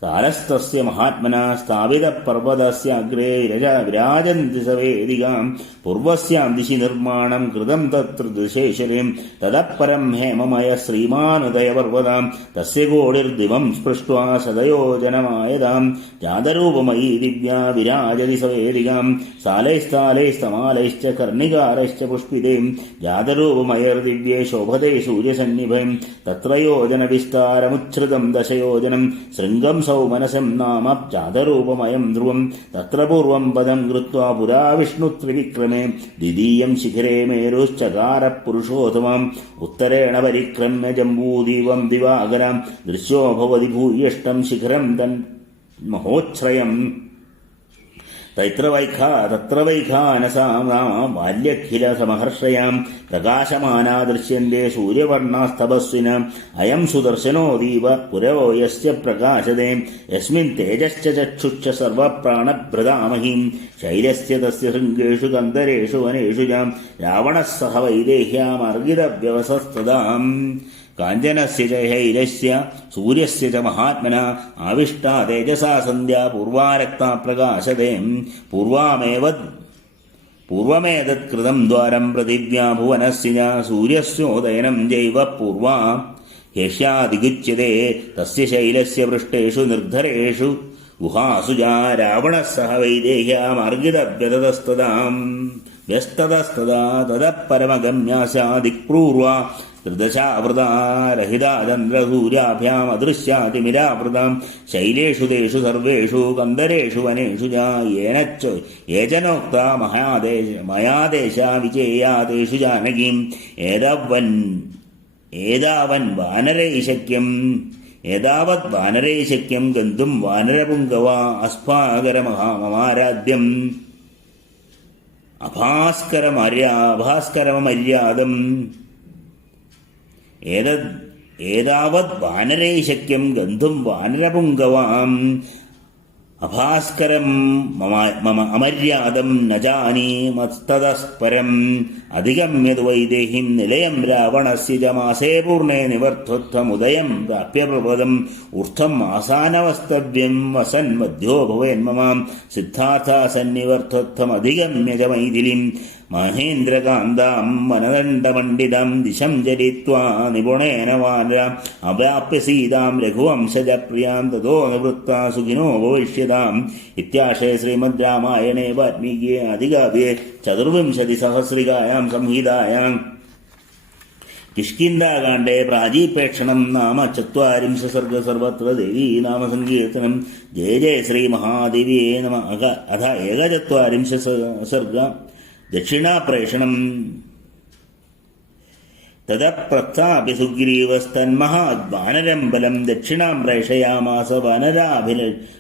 താലസ്തസ്യ മഹാത്മന സ്ഥാപിതപർവതസ്യ അഗ്രേ വിരാജന്തി സവേദികാം പൂർവസ്യാം ദിശി നിർമ്മാണം കൃതം തത്ര ദിശേശ്വരീം തദപ്പരം ഹേമമയ ശ്രീമാനുദയപർവതാം തസ്യ കോടിർദിവം സ്പൃഷ്ട്വാ ശതയോജനമായതാം ജാതരൂപമയീ ദിവ്യാ വിരാജതി സവേദികാം സാലൈസ്താലൈസ്തമാലൈശ്ച കർണികാരൈശ്ച പുഷ്പിതേം ജാതരൂപമയർദിവ്യേ ശോഭതേ സൂര്യസന്നിഭം തത്ര യോജന വിസ്താരമുച്ഛ്രിതം ദശയോജനം ശൃംഗം മനസം നാമ ജാതരൂപമയം ധ്രുവം തത്ര പൂർവം പദം കൃത്വാ പുരാ വിഷ്ണു ത്രിവിക്രമേ ദ്വിതീയം ശിഖരേ മേരുശ്ചകാര പുരുഷോത്തമം ഉത്തരേണ പരിക്രമ്യ ജംബൂദീപം ദിവാകരം ദൃശ്യോ ഭവതി ഭൂയിഷ്ടം ശിഖരം തൻ മഹോച്ഛ്രയം തത്ര വൈഖാനസാം ബാല്യഖില സമഹർഷയാം പ്രകാശമാനാ ദൃശ്യന്തേ സൂര്യവർണാസ്തപസ്വിന അയം സുദർശനോ ദീപ പുരവോ യസ്യ പ്രകാശതേ യസ്മിൻ തേജശ്ച ചക്ഷുശ്ച സർവപ്രാണഭൃതാമഹീം ശൈലസ്യ തസ്യ ശൃംഗേഷു കന്ദരേഷു വനേഷു ജാം രാവണഃ സഹ വൈദേഹ്യാമർഗിതവ്യവസസ്തദാം കാഞ്ചനസ്യ ച ഹൈലസ്യ സൂര്യസ്യ ച മഹാത്മന ആവിഷ്ടാ തേജസാ സന്ധ്യാ പൂർവാരക്താ പ്രകാശതേ പൂർവമേതത്കൃതം ദ്വാരം പൃഥിവ്യാ ഭുവനസ്യ സൂര്യസ്യോദയനം ജൈവ പൂർവാ ഹ്യഷ്യാദിഗുച്യതേ തസ്യ ശൈലസ്യ പൃഷ്ഠേഷു നിർധരേഷു ഗുഹാസു രാവണഃ സഹ വൈദേഹ്യാമർഗിതവ്യതതസ്തദാം വ്യസ്തതസ്തദാ തദപരമഗമ്യാസ്യാദിക്പ്രൂർവാ ത്രിദശാവൃതാ രഹിതാ ചന്ദ്രസൂര്യാഭ്യാമദൃശ്യാതിമിരാവൃതാം ശൈലേഷു തേഷു സർവേഷു കന്ദരേഷു വനേഷു യേചനോക്ത മയാദേശ വിജേയാ തേഷു ജാനകീം ഏതാവത് വാനരൈശക്യം ഗന്ധും വാനരപുങ്കവ അസ്ഫാകരമഹാമമാരാധ്യം അഭാസ്കരമര്യാദം ഏതാവത് വാനരൈശക്യം ഗന്ധും വാനരപുങ്കവാം അഭാസ്കരം മമ അമര്യാദം ന ജാനീമസ്തതഃപരം അധിഗമ്യത് വൈദേഹിം നിലയം രാവണസ്യ ച മാസേ പൂർണേ നിവർത്തത്വമുദയം പ്രാപ്യപ്രപദം ഊർധ്വം ആസാനവസ്തവ്യം വസൻ മധ്യോ ഭവേന്മമാം സിദ്ധാർത്ഥ സന്നിവർത്തത്വമധിഗമ്യ ച മൈഥിലിം മഹേന്ദ്രകാന്താം വനദണ്ഡമണ്ഡിതം ദിശം ചരിത്വാ നിപുണേന വാനര അവാപ്യ സീതാം രഘുവംശജപ്രിയാം തതോ നിവൃത്താ സുഖിനോ ഭവിഷ്യതാം ഇത്യാശേ ശ്രീമദ് രാമായണേ വാൽമീകിയെ ആദികാവ്യേ ചതുർവിംശതിസഹസ്രികായാം സംഹിതായാം കിഷ്കിന്ധാകാണ്ഡേ പ്രാചീപേക്ഷണം നാമ 40 സർഗ സർവത്ര ദേവീ നാമസങ്കീർത്തനം. ജയ ജയ ശ്രീ മഹാദേവിയേ നമ. അഥ 41 സർഗ ദക്ഷിണാപ്രേഷണം. തതഃപ്രസ്ഥാപ്യ സുഗ്രീവസ്തന്മഹാദ്വാനരം ബലം ദക്ഷിണാം പ്രേഷയാമാസ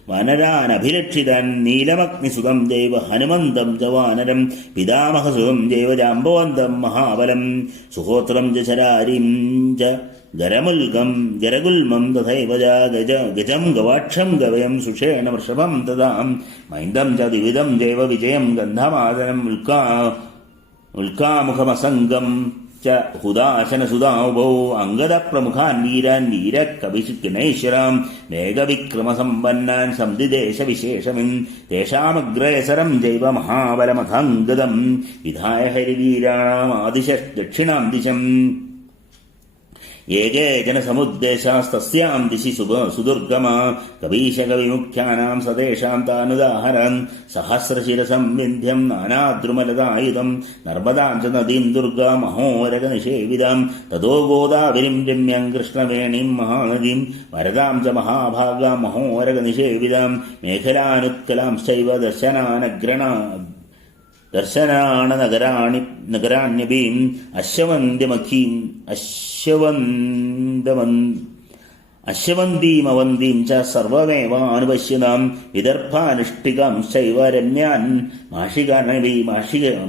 വാനരാനഭിലക്ഷിതാൻ. നീലമഗ്നിസുതം ജൈവ ഹനുമന്തം ച വാനരം പിതാമഹസുതം ജൈവ ജാംബവന്തം മഹാബലം. സുഹോത്രം ച ശരാരിം ച ഗരഗുൽമം തഥൈവ ഗജം ഗവാക്ഷം ഗവയം സുഷേണ വൃഷഭം തഥാ മൈന്ദം ച ദ്വിവിധം ജൈവ വിജയം ഗന്ധമാദനം ഉൽക്കാമുഖമസംഗം ഹുദാശനസുതാഉഭൗ. അംഗദപ്രമുഖാൻ വീരാൻ വീരകവിഗണേശ്വരാം മേഘവിക്രമസമ്പന്നാൻ സന്ധിദേശവിശേഷമിൻ. തേഷാമഗ്രേസരം ജൈവ മഹാബലമഥംഗദം വിധായ ഹരിവീരാണാമാദിശ ദക്ഷിണാം ദിശം. ഏകേ ജനസമുദ്ദേശാസ്തസ്യാം ദിശി സുദുർഗമാ. കവീശകവിമുഖ്യാനാം സതേഷാം താനുദാഹരൻ. സഹസ്രശിരസം വിന്ധ്യം നാനാദ്രുമലതായുധം. നർമ്മദാം ച നദീം ദുർഗാ മഹോരഗനിഷേവിതാം. തതോ ഗോദാവരിം രമ്യം കൃഷ്ണവേണീം മഹാനദീം. വരദാം ച മഹാഭാഗാം മഹോരഗനിഷേവിതാം. മേഖലാനുത്കലാംശ്ചൈവ ദർശനാണനഗരാണ്യപീം. അശ്വന്തീമവന്തീം ച സർവമേവാനുപശ്യതാം. വിദർഭാനുഷ്ഠികാംശ്ചൈവ രമ്യാൻ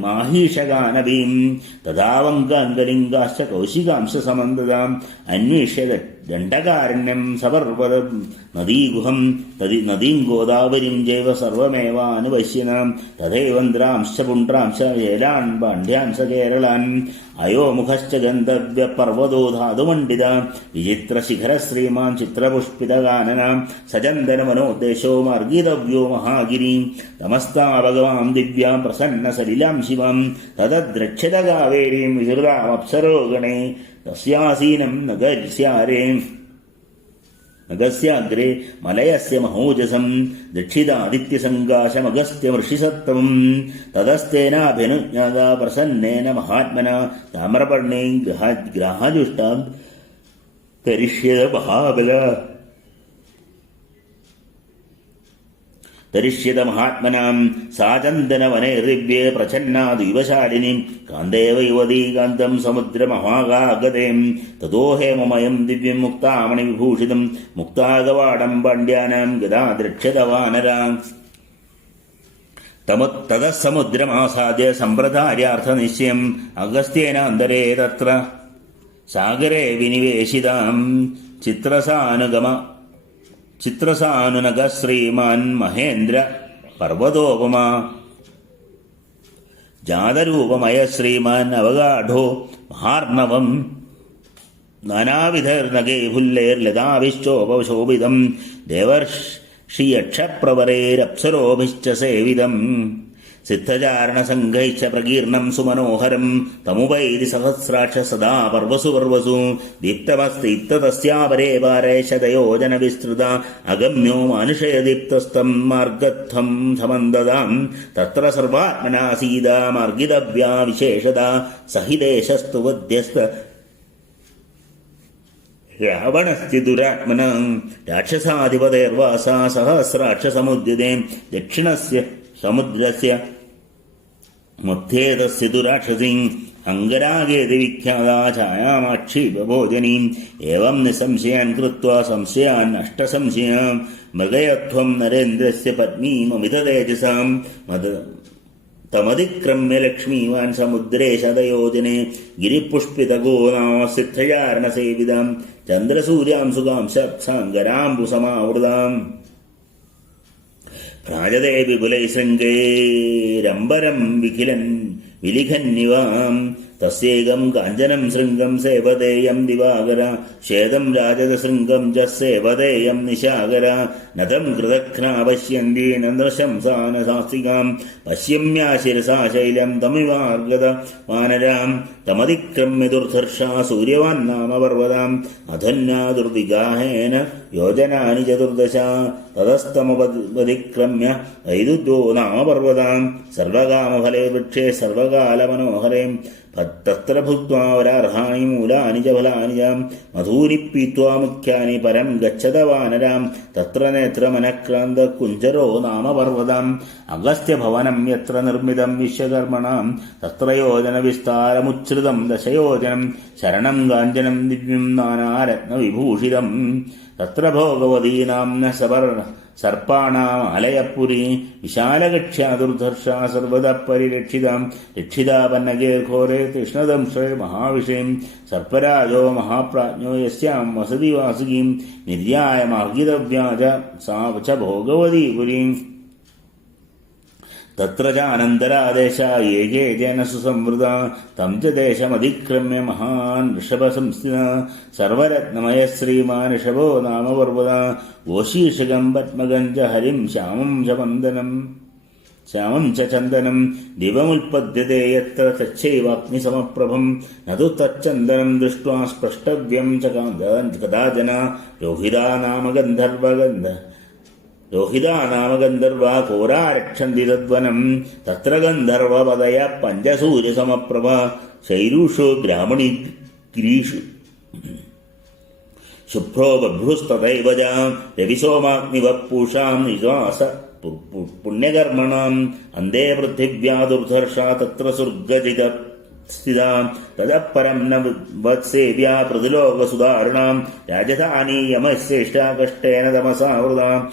മാഹിഷഗാനവീം. തഥാവങ്കാങ്കലിംഗാശ്ച കൗശികാംശ സമന്തതാം. അന്വേഷ്യ ദണ്ഡകാരണ്യം സപർവതം നദീഗുഹം. നദീം ഗോദാവരിം ജൈവ സർവമേവാനുപശ്യതാം. തഥൈവന്ദ്രാംശ്ച പുണ്ട്രാംശ്ച ഏലാൻ പാണ്ഡ്യാൻശ്ച കേരളാൻ. അയോമുഖശ്ച ഗന്ധവ്യ പർവ്വതോ ധാതുമണ്ഡിത. വിചിത്രശിഖരശ്രീമാൻ ചിത്രപുഷ്പിതകാനനാം. സചന്ദനമനോദ്ദേശോ മാർഗിതവ്യോ മഹാഗിരീം. തമസ്താവഗമാം ദിവ്യാം പ്രസന്ന സലിലാം ശിവാം. തദ്രക്ഷ്യത കാവേരീം വിഹൃതാമപ്സരോ ഗണേ. തസ്യാസീനം നഗസ്യാഗ്രേ മലയസ്യ മഹോജസം. ദക്ഷിതാദിത്യസങ്കാശമഗസ്ത്യമർഷിസത്തമം. തതസ്തേനാഭിനുജ്ഞാതാ പ്രസന്നേന മഹാത്മനാ. താമ്രപർണേ ഗ്രാഹജുഷ്ടാം തരിഷ്യത മഹാബല. തരിഷ്യത മഹാത്മനാം. സാചന്ദനവനൈർദിവ്യേ പ്രച്ഛന്നാദ്വീപശാലിനീം. കാന്തേവ യുവതീ കാന്തം സമുദ്രമഹാഗതേം. തതോ ഹേമമയം ദിവ്യം മുക്താമണിവിഭൂഷിതം. മുക്താകവാടം പാണ്ഡ്യാനാം ഗദാദ്രക്ഷ്യത വാനരാം. തതഃ സമുദ്രമാസാദ്യ സമ്പ്രദാര്യാർത്ഥനിശ്ചയം. അഗസ്ത്യേനാന്തരേ തത്ര സാഗരേ വിനിവേശിതാം. ചിത്രസാനുനഗ ശ്രീമാൻ മഹേന്ദ്ര പർവ്വതോപമാ. ജാതരൂപമയ ശ്രീമാൻ അവഗാഢോ മഹാർണവം. നാനാവിധർനഗേ ഫുല്ലൈർലതാഭിശ്ചോപശോഭിതം. ദേവർഷിയക്ഷപ്രവരൈരപ്സരോഭിശ്ച സേവിതം. സിദ്ധചാരണസംഘൈശ്ച പ്രകീർണം സുമനോഹരം. തമുപൈതി സഹസ്രാക്ഷ സദാ പർവസു ദീപ്തമസ്തീപ്തസ്യാപരേ പാരേശതയോജന വിസ്തൃത. അഗമ്യോ മാനുഷയദീപ്തസ്തം മാർഗത്വം സമന്തതാം. തത്ര സർവാത്മനാ സീതാ മാർഗിതവ്യാ വിശേഷത. സഹിദേശസ്തു വധ്യസ്ത രാവണസ്തി ദുരാത്മന. രാക്ഷസാധിപതൈർവാസാ സഹസ്രാക്ഷസമുദ്യതേ. ദക്ഷിണസ്യ സമുദ്രസ്യ മധ്യേതസ്യ ദുരാക്ഷസീം. അംഗരാഗേതി വിഖ്യാതാ ഛായാമാക്ഷീപഭോജനീം. ഏവം നിസംശയാൻ കൃത്വാ സംശയാൻ അഷ്ടസംശയാം. മൃഗയത്വം നരേന്ദ്രസ്യ പത്നീമമിത തേജസാം. തമതിക്രമ്യ ലക്ഷ്മീവാൻ സമുദ്രേ ശതയോജനെ. ഗിരിപുഷ്പിതഗോ നാമ സിദ്ധചാരണസേവിതാം. ചന്ദ്രസൂര്യാം സുഖാം സപ്സാംഗരാംബുസമാവൃതാം. ഭ്രാജതേ വിപുലൈ ശൃംഗൈരംബരം വിലിഖന്നിവാം. തസ്യേകം കാഞ്ചനം ശൃംഗം സേവതേയം ദിവാകര. ശ്വേതം രാജതശൃംഗം ച സേവതേയം നിശാകര. നതം കൃതഘ്നാ പശ്യന്തി നന്ദ്രശംസാന സാസ്തികാം. പശ്യമ്യാ ശിരസാ ശൈലം തമിവാർഗത വാനരാം. തമതിക്രമ്യ ദുർധർഷാ സൂര്യവാൻ നാമ പർവതാം. അധന്യാ ദുർവിഗാഹേന യോജനാനി ചതുർദശ തതസ്തമപതിക്രമ്യ വൈദുദ്യോ നാമ പർവ്വതാം സർവകാമഫലേ വൃക്ഷേ സർവകാലമനോഹരേ തത്ര ഭുക്ത്വാ വരാർഹാണി മൂലാനി ച ഫലാനി ച മധൂനി പീത്വാ മുഖ്യാനി പരം ഗച്ഛത വാനരാം തത്ര നേത്രമനക്രാന്ത കുഞ്ചരോ നാമ പർവ്വതം അഗസ്ത്യഭവനം യത്ര നിർമ്മിതം വിശ്വകർമ്മണാം തത്ര യോജന വിസ്താരമുച്ഛ്രിതം ദശയോജനം ശരണം കാഞ്ചനം ദിവ്യം നാനാരത്നവിഭൂഷിതം തത്ര ഭോഗവതീനാം ന സർപ്പാണാമാലയപുരി വിശാലകക്ഷ്യാ ദുർധർഷാ സർവദ പരിരക്ഷിതാം രക്ഷിതാപന്നഗേർഘോരേ തൃഷ്ണദംശേ മഹാവിഷയം സർപ്പരാജോ മഹാപ്രാജ്ഞോ യസ്യാം വസതി വാസുകീം നിർയായ മാർഗിതവ്യാജ സാ ച ഭോഗവതീ പുരീം തത്ര ചാനന്തരാദേശ ഏകേ ജന സുസംവൃത തം ച ദേശമതിക്രമ്യ മഹാൻ ഋഷഭസംസ്ഥിത സർവരത്നമയ ശ്രീമാൻ ഋഷഭോ നാമ പർവ്വത ഗോശീർഷകം പത്മകം ച ഹരിം ശ്യാമം ച ചന്ദനം ദിവമുൽപദ്യത്തെ യത്ര തച്ചൈവാഗ്നിസമപ്രഭം നതു തച്ചന്ദനം ദൃഷ്ട്വാ സ്പഷ്ടവ്യം ച കഥാജന രോഹിതാ നാമ ഗന്ധർവാ കോരാരക്ഷന്തി തദ്വനം തത്ര ഗന്ധർവപദയ പഞ്ചസൂര്യസമപ്രഭ ശൈരൂഷോ ഗ്രാമണി ഗിരീഷു ശുഭ്രോ ബഭ്രുസ്തഥൈവ രവിസോമാഗ്നിവപൂഷാം നിവാസ പുണ്യകർമ്മണാം അന്തേ പൃഥിവ്യാ ദുർധർഷാ തത്ര സ്വർഗജിത സ്ഥിതാം തദപരം ന വത്സേവ്യാ പ്രതിലോകസുധാരണാം രാജധാനി യമശ്രേഷ്ഠാ കഷ്ടേന തമസാവൃതാം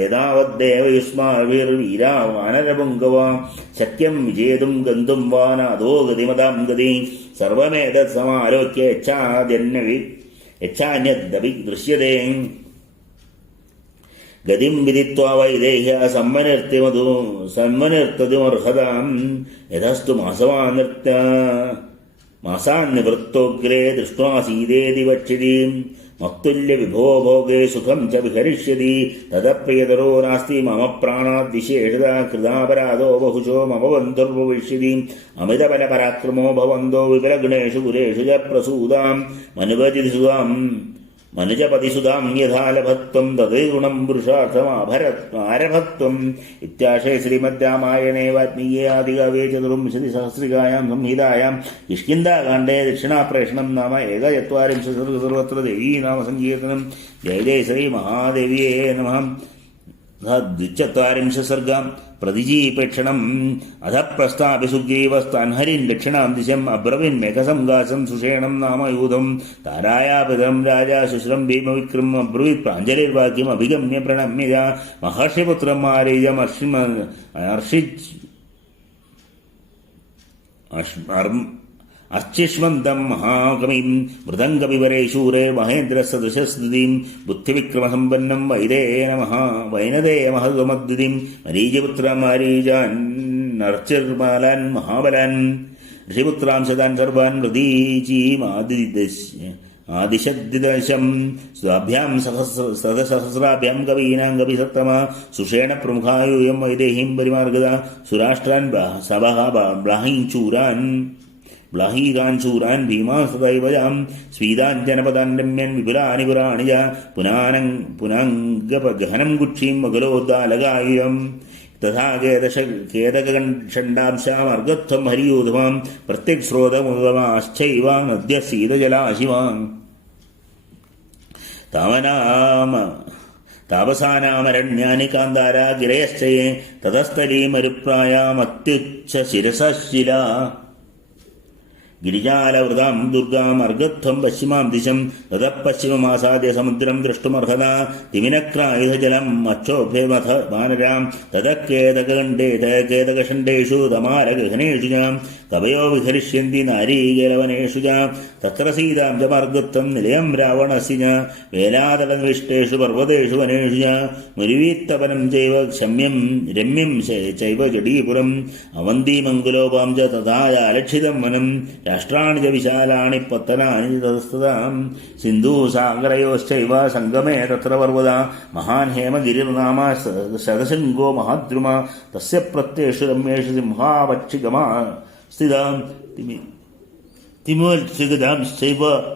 ഏതാവദ്ദേവ യുഷ്മാഭിർവീരാ വാനരപുങ്കവ ശക്യം വിജേതും ഗന്തും വാനാദോ ഗതിമതാം ഗതി സർവമേതത് സമാലോക്യ യച്ഛാന്യദപി ദൃശ്യതേ ഗതിം വിദിത്വാ വൈദേഹ്യ സമ്മനിർത്തതുമർഹതാം യഥസ്തു മാസാന്നിവൃത്തോഗ്രേ ദൃഷ്ട്വാ സീതേതി വക്ഷ്യതി മക്തുല്യ വിഭോ ഭോഗേ സുഖം ച വിഹരിഷ്യതി തദപ്രിയതരോ നാസ്തി മമ പ്രാണാദ്വിശേഷത കൃതാപരാധോ ബഹുശോ മമ ബന്ധുർഭവിഷ്യതി അമിതബലപരാക്രമോ ഭവന്തോ വിപലഗുണേഷു ഗുരേഷു ച പ്രസൂതാം മനുജപതിസുതാം യഥാലഭത്വം തദ്ഗുണം പുരുഷാർത്ഥമാരഭത്വം ഇത്യാശേ ശ്രീമദ് രാമായണേ വാൽമീകി ആദികാവ്യേ ചതുർവിംശതി സഹസ്രികായാം സംഹിതായാം കിഷ്കിന്ധാകാണ്ഡേ ദക്ഷിണാപ്രേഷണം നാമ ഏകചത്വാരിംശത് സർവത്ര ദേവീ നാമ സങ്കീർത്തനം ജയ ജയ ശ്രീ മഹാദേവ്യേ നമഃ ദ്വിചത്വാരിംശസർഗം പ്രതിജീപേക്ഷണം അധ പ്രസ്ഥാപി സുഗ്രീവസ്താൻ ഹരിൻ ദക്ഷിണാം ദിശം അബ്രവിൻ മേഘസംഘാസം സുഷേണം നാമയൂഥം താരായാപിതം രാജാ ശുശ്രം ഭീമവിക്രം അബ്രവീത് പ്രാഞ്ജലിർവാക്യം അഭിഗമ്യ പ്രണമ്യ മഹർഷിപുത്രം മാരീജം അർച്ചിഷ്മന്തം മഹാകവിം മൃദംഗവിവരേ ശൂരേ മഹേന്ദ്രസദൃശസ്തുതിം ബുദ്ധിവിക്രമസമ്പന്നം വൈനദേയ മഹത്വമദ്വിതിം മരീചപുത്രം മാരീജാൻ നർച്ചിർമാലാൻ മഹാബലാൻ ഋഷിപുത്രാംശതാൻ സർവാൻ മൃദീചീമാദിശദ്ദിദശം സ്വാഭ്യാം സഹസ്രാഭ്യാം കവീനാം കവിസത്തമ സുഷേണ പ്രമുഖായൂയം വൈദേഹീം പരിമാർഗത സുരാഷ്ട്രാൻ ബ്ലാഹീരാൻ ശൂരാൻ ഭീമാൻ സദൈവജാം സ്വീതാൻ ജനപദാൻ രമ്യൻ വിപുലാനി പുരാണിജ പുനാംഗപഗഹനം കുക്ഷീം മകലോദ്ദാലകായുരം തഥാ കേതകണ്ഡാംശാമർഗത്വം ഹരിയൂധമാം പ്രത്യക്ശ്രോതമുദമാശ്ചൈവ നദ്യ സീതജലാശിവാം താപസാനാമരണ്യാനി കാന്താരാ ഗിരയശ്ചയേ തതസ്ഥലീമരുപ്രായാമത്യുച്ഛ ശിരസശില ഗിരിജാലവൃതാം ദുർഗാം അർഗത്വം പശ്ചിമാം ദിശം തതപശ്ചിമമാസാദ്യ സമുദ്രം ദ്രഷ്ടുമർഹത തിമിനക്രായുധജലം മച്ചോഭ്യമഥ വാനരാം തതക്കേതകണ്ഡേഷു തമാലഗഹനേഷു കവയോ വിഹരിഷ്യന്തി നാരീകേലവനേഷു തത്ര സീതാം ച മാർഗത്വം നിലയം രാവണസ്യ വേലാതലനിവിഷ്ടേഷു പർവ്വതേഷു വനേഷു മുരുവീത്തപനം ചൈവ ക്ഷമ്യം രമ്യം ചൈവ ജഡീപുരം അവന്തീമംഗുലോപാം ച തഥായാലക്ഷിതം വനം രാഷ്ട്രാണി ച വിശാലാണി പത്തനാനി തതസ്തതാം സിന്ധൂസാഗരയോശ്ചൈവ സംഗമേ തത്ര പർവ്വത മഹാൻ ഹേമഗിരിർനാമ ശതശൃംഗോ മഹാദ്രുമ തസ്യ പ്രത്യേഷു രമ്യേഷു സിംഹാപക്ഷിഗമാ സ്ഥിതാം തിമോത്സുഗതാംശ്ചൈവ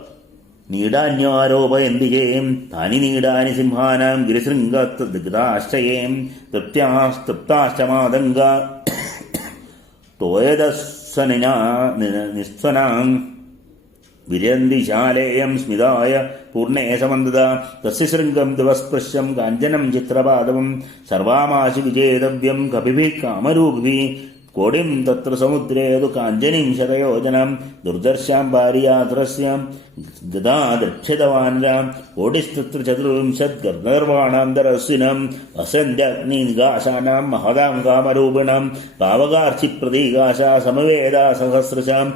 നീടാന്യാരോപയന്തികേ താനി നീടാനി സിംഹാനാം ഗിരിശൃംഗാശ്ചയേ തൃപ്താശ്ചമാതംഗ തോയദസ്സനിസ്വനാം വിരന്തിശാലേയം സ്മിതായ പൂർണ്ണേ സമന്തത തസ്യ ശൃംഗം ദിവസ്പൃശ്യം കാഞ്ചനം ചിത്രപാദവം സർവാമാശു വിജേതവ്യം കപിഭിः കാമരൂപിഭിः കോടിം തത്ര സമുദ്രേതു കാഞ്ചനീം ശതയോജനം ദുർദർശാം പാരിയാത്രസ്യാം ഗദാദ്രക്ഷിതവാനരാം കോടിസ്തത്ര ചതുർവിംശദ്ഗർഭർവാണാന്തരസ്വിനം വസന്ത്യഗ്നിനികാശാനാം മഹതാം കാമരൂപിണം പാവകാർച്ചിപ്രതീകാശാ സമവേദാ സഹസ്രശാം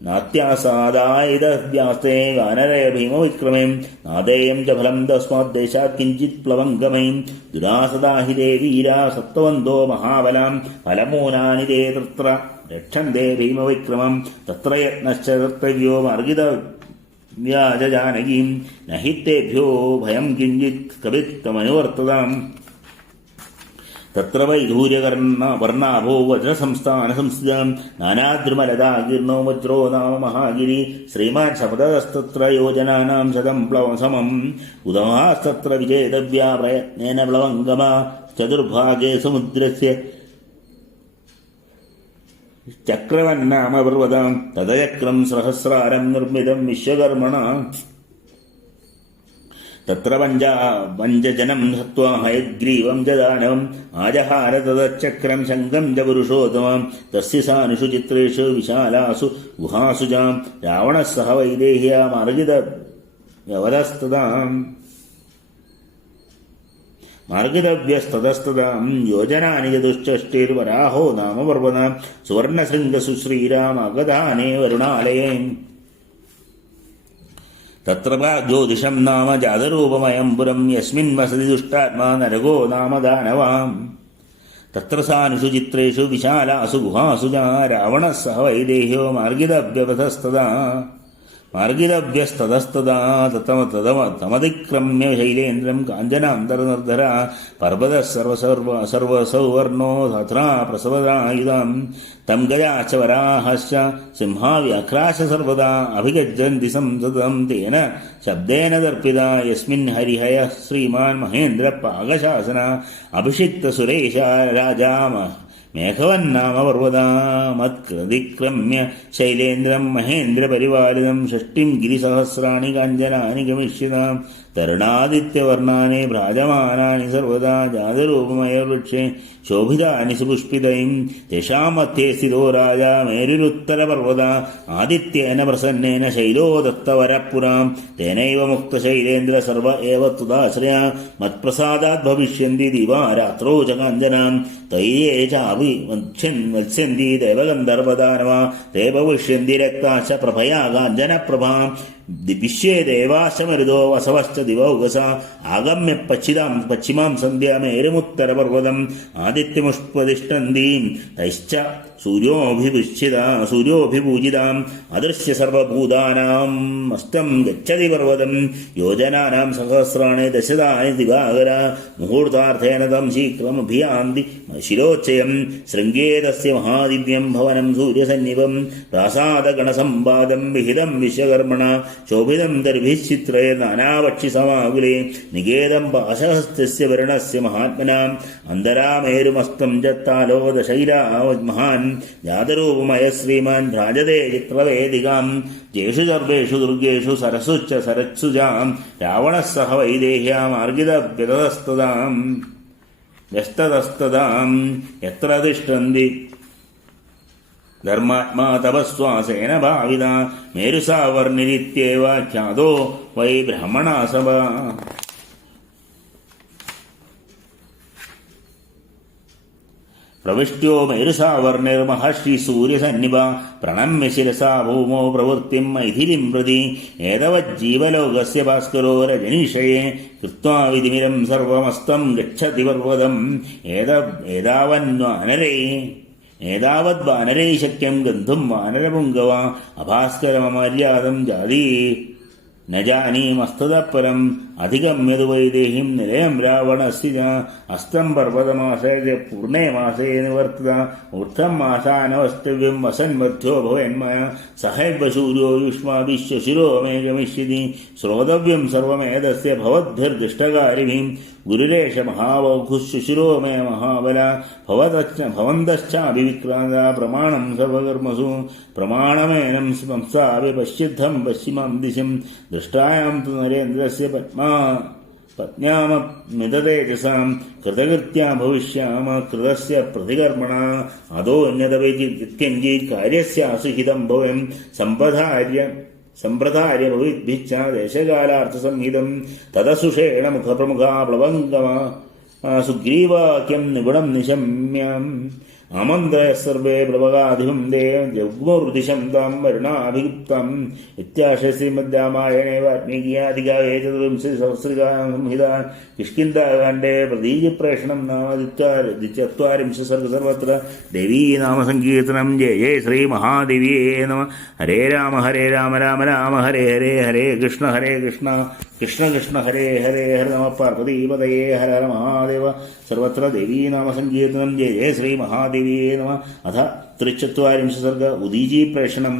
നാത്യാസാദായുധവ്യാസ്തേ വാനരയ ഭീമവിക്രമേം നാദേയം ച ഫലം തസ്മാദ്ദേശാത് കിഞ്ചിത് പ്ലവംഗമൈം ദുരാസദാ ഹി തേ വീരാ സത്വന്തോ മഹാബലാം ഫലമൂനാനി തേ തത്ര രക്ഷന്തേ ഭീമവിക്രമം തത്ര യത്നശ്ച കർത്തവ്യോ മാർഗിതവ്യാജാനകീം നഹി തേഭ്യോ ഭയം കിഞ്ചിത് കവിത്വമനുവർത്തതാം തത്ര വൈധൂര്യവർണാഭോ വജ്രസംസ്ഥാനസംസ്ഥിതം നാനാദ്രുമലതാകീർണോ വജ്രോ നാമ മഹാഗിരി ശ്രീമാൻ ശപഥതസ്തത്ര യോജനാനാം ശതം പ്ലവസമം ഉദാസ്തത്ര വിജേതവ്യാ പ്രയത്നേന പ്ലവംഗമ ചതുർഭാഗേ സമുദ്രസ്യ ചക്രവന്നാമ പർവ്വതം തദചക്രം സഹസ്രാരം നിർമ്മിതം വിശ്വകർമ്മണ തത്ര പഞ്ചജനം ഹത്വാ ഹയഗ്രീവം ച ദാനവം ആജഹാര തദച്ചക്രം ശംഖം ച പുരുഷോത്തമം തസ്യ സാനുഷു ചിത്രേഷു വിശാലാസു ഗുഹാസു ച രാവണഃ സഹ വൈദേഹ്യാ മാർഗിതവ്യസ്തതസ്തതാം യോജനാനി ചതുശ്ചഷ്ടിർവരാഹോ നാമ പർവ്വതം സുവർണശൃംഗസു ശ്രീരാമഗതാനേ വരുണാലയേ തത്ര ജ്യോതിഷം നാമ ജാതരൂപമയം പുരം യസ്മിൻ വസതി ദുഷ്ടാത്മാ നരകോ നാമ ദാനവാം തത്ര സാനുഷു ചിത്രേഷു വിശാലാസു ഗുഹാസു ച രാവണഃ സഹ വൈദേഹ്യോ മാർഗിതവ്യസ്തതസ്തദാ തമതിക്രമ്യ ശൈലേന്ദ്രം കാഞ്ചനാന്തർനിർധര പർവ്വതഃ സർവസൗവർണോ ധാത്രാ പ്രസവദായുധം തം ഗജാശ്ച വരാഹശ്ച സിംഹാ വ്യാഘ്രാശ്ച സർവദാ അഭിഗജ്ജന്തി സംസതം തേന ശബ്ദേന ദർപ്പിതാ യസ്മിൻ ഹരിഹയഃ ശ്രീമാൻ മഹേന്ദ്ര പാകശാസന അഭിഷിക്ത സുരേശ രാജാ മേഘവന്നാമ പർവ്വതാമത്കൃതിക്രമ്യ ശൈലേന്ദ്രം മഹേന്ദ്രപരിപാലിതം ഷഷ്ടിം ഗിരിസഹസ്രാണി കാഞ്ചനാനി ഗമിഷ്യതാം തരുണാദിത്യവർണ്ണാനി ഭ്രാജമാനാനി സർവദാ ജാതരൂപമയവൃക്ഷേ ശോഭിതാനി സുപുഷ്പിതൈം തേഷാം മധ്യേ സ്ഥിതോ രാജാ മേരുരുത്തരപർവ്വത ആദിത്യേന പ്രസന്നേന ശൈലോ ദത്തവരപുരാം തേനൈവ മുക്തശൈലേന്ദ്ര സർവ ഏവ തുദാശ്രയാ മത്പ്രസാദാത് ഭവിഷ്യന്തി ദിവാരാത്രോ ച കാഞ്ചനാം തൈരേ ചാപി വത്സ്യന്തി ദേവഗന്ധർവദാനവാ തേ ഭവിഷ്യന്തി രക്താശ പ്രഭയാ കാഞ്ചനപ്രഭാം വിശ്വേ ദേവാശമരുതോ വസവശ്ച ദിവൗകസ ആഗമ്യ പശ്ചിമാം സന്ധ്യാമേരുമുത്തരപർവ്വതം ആദിത്യമുഷ്പതിഷ്ഠന്തീം തൈശ്ച സൂര്യോഭിപൂജിതാം അദൃശ്യ സർവഭൂതാനാം മസ്തം ഗച്ഛതി പർവ്വതം യോജനാനാം സഹസ്രാണി ദശതാനി ദിവാകര മുഹൂർത്താർത്ഥേന തം ശീഘ്രമഭിയാന്തി ശിരോച്ചയം ശൃംഗേ തസ്യ മഹാദിവ്യം ഭവനം സൂര്യസന്നിഭം പ്രാസാദഗണസമ്പാദം വിഹിതം വിശ്വകർമ്മണ ശോഭിതം ദർഭിഃ ചിത്രേ നാനാവക്ഷി സമാകുലേ നികേതം പാശഹസ്തസ്യ വരുണസ്യ മഹാത്മനാം അന്തരാമേരുമസ്തം ജത്താലോ ദശൈരാ മഹാൻ ജാതരൂപമയ ശ്രീമാൻ ഭ്രാജതേ ചിത്രവേദികാം ജേഷു സർവേഷു ദുർഗേഷു സരസുച്ച സരത്സുജാം രാവണഃ സഹ വൈദേഹ്യാ മാർഗിതവ്യതസ്തതാം യത്ര തിഷ്ഠന്തി ധർമാത്മാ തപസ്വാസേന ഭാവിത മേരുസാവർണിരിത്യേവ ഖ്യാതോ വൈ ബ്രഹ്മണാസഭ പ്രവിഷ്ട്യോ മേരുസാവർണിർമഹർഷി സൂര്യസന്നിഭ പ്രണമ്യ ശിരസാ ഭൂമോ പ്രവൃത്തിം മൈഥിലിം പ്രതി ഏതവജ്ജീവലോകസ്യ ഭാസ്കരോ രജനീഷയെ കൃത്വാ വിധിമിരം സർവമസ്തം ഗച്ഛതി പർവ്വതം ഏതാവത് വാനരൈ ശക്യം ഗന്ധും വാനരപുങ്കവ അഭാസ്കരമര്യാദം ജാതി ന ജാനീമസ്തതഃ പരം അധിഗമ്യതു വൈദേഹിം നിലയം രാവണസ്യ അസ്തം പർവ്വതമാസേ പൂർണ്ണേ മാസേ നിവർത്തിത ഊർദ്ധം മാസാനവസ്തവ്യം വസന്മധ്യോ ഭവന്മയ സഹൈവ സൂര്യോ യുഷ്മാഭിശ്വശിരോ മേ ഗമിഷ്യതി ശ്രോതവ്യം സർവമേതസ്യ ഭവദ്ഭിർദിഷ്ടകാരിഭിം ഗുരുരേഷ മഹാബൗഘുശിരോ മേ മഹാബല ഭവന്തശ്ചാഭിവിക്രാന്ത പ്രമാണം സർവകർമ്മസു പ്രമാണമേനം സംസ്ഥാപ്യ പശ്യദ്ധം പശ്ചിമാം ദിശം ദൃഷ്ടായാം തു നരേന്ദ്രസ്യ പത്ന്യാമിതതേജസാം കൃതകൃത്യാ ഭവിഷ്യാമ കൃതസ്യ പ്രതികർമ്മണ അതോന്യതവൈചിത്യഞ്ജീത് കാര്യസ്യാസുഹിതം ഭവം സമ്പ്രദാര്യ ഭവിദ്ഭിച്ച ദേശകാലാർത്ഥസംഹിതം തദസുഷേണ മുഖപ്രമുഖാ പ്ലവംഗമാ സുഗ്രീവാക്യം നിഗുണം നിശമ്യം ആമന്ത്രയ സർവേ പ്ലവകാധിപം ദേവം ജഗ്മുർദിശം താം വരുണാഭിഗുപ്തം ഇത്യാശ ശ്രീമദ്രാമായണേ വാൽമീകിയാധികാരേ ചതുർവിംശതി സഹസ്രികാം സംഹിതാ കിഷ്കിന്ധാകാണ്ഡേ പ്രതീജപ്രേഷണം നാമ 40 സർഗ സർവത്ര ദേവീ നാമസങ്കീർത്തനം ജയ ജയ ശ്രീ മഹാദേവിയേ നമ. ഹരേ രാമ രാമ രാമ ഹരേ ഹരേ ഹരേ കൃഷ്ണ കൃഷ്ണ കൃഷ്ണ ഹരേ ഹരേ ഹര നമ പാർവതീപതയേ ഹര ഹര മഹാദേവ. സർവത്ര ദേവീ നാമസങ്കീർത്തനം ജയ ജയ ശ്രീ മഹാദേവിയേ നമ. അഥ 43 സർഗ ഉദീജീ പ്രേഷണം.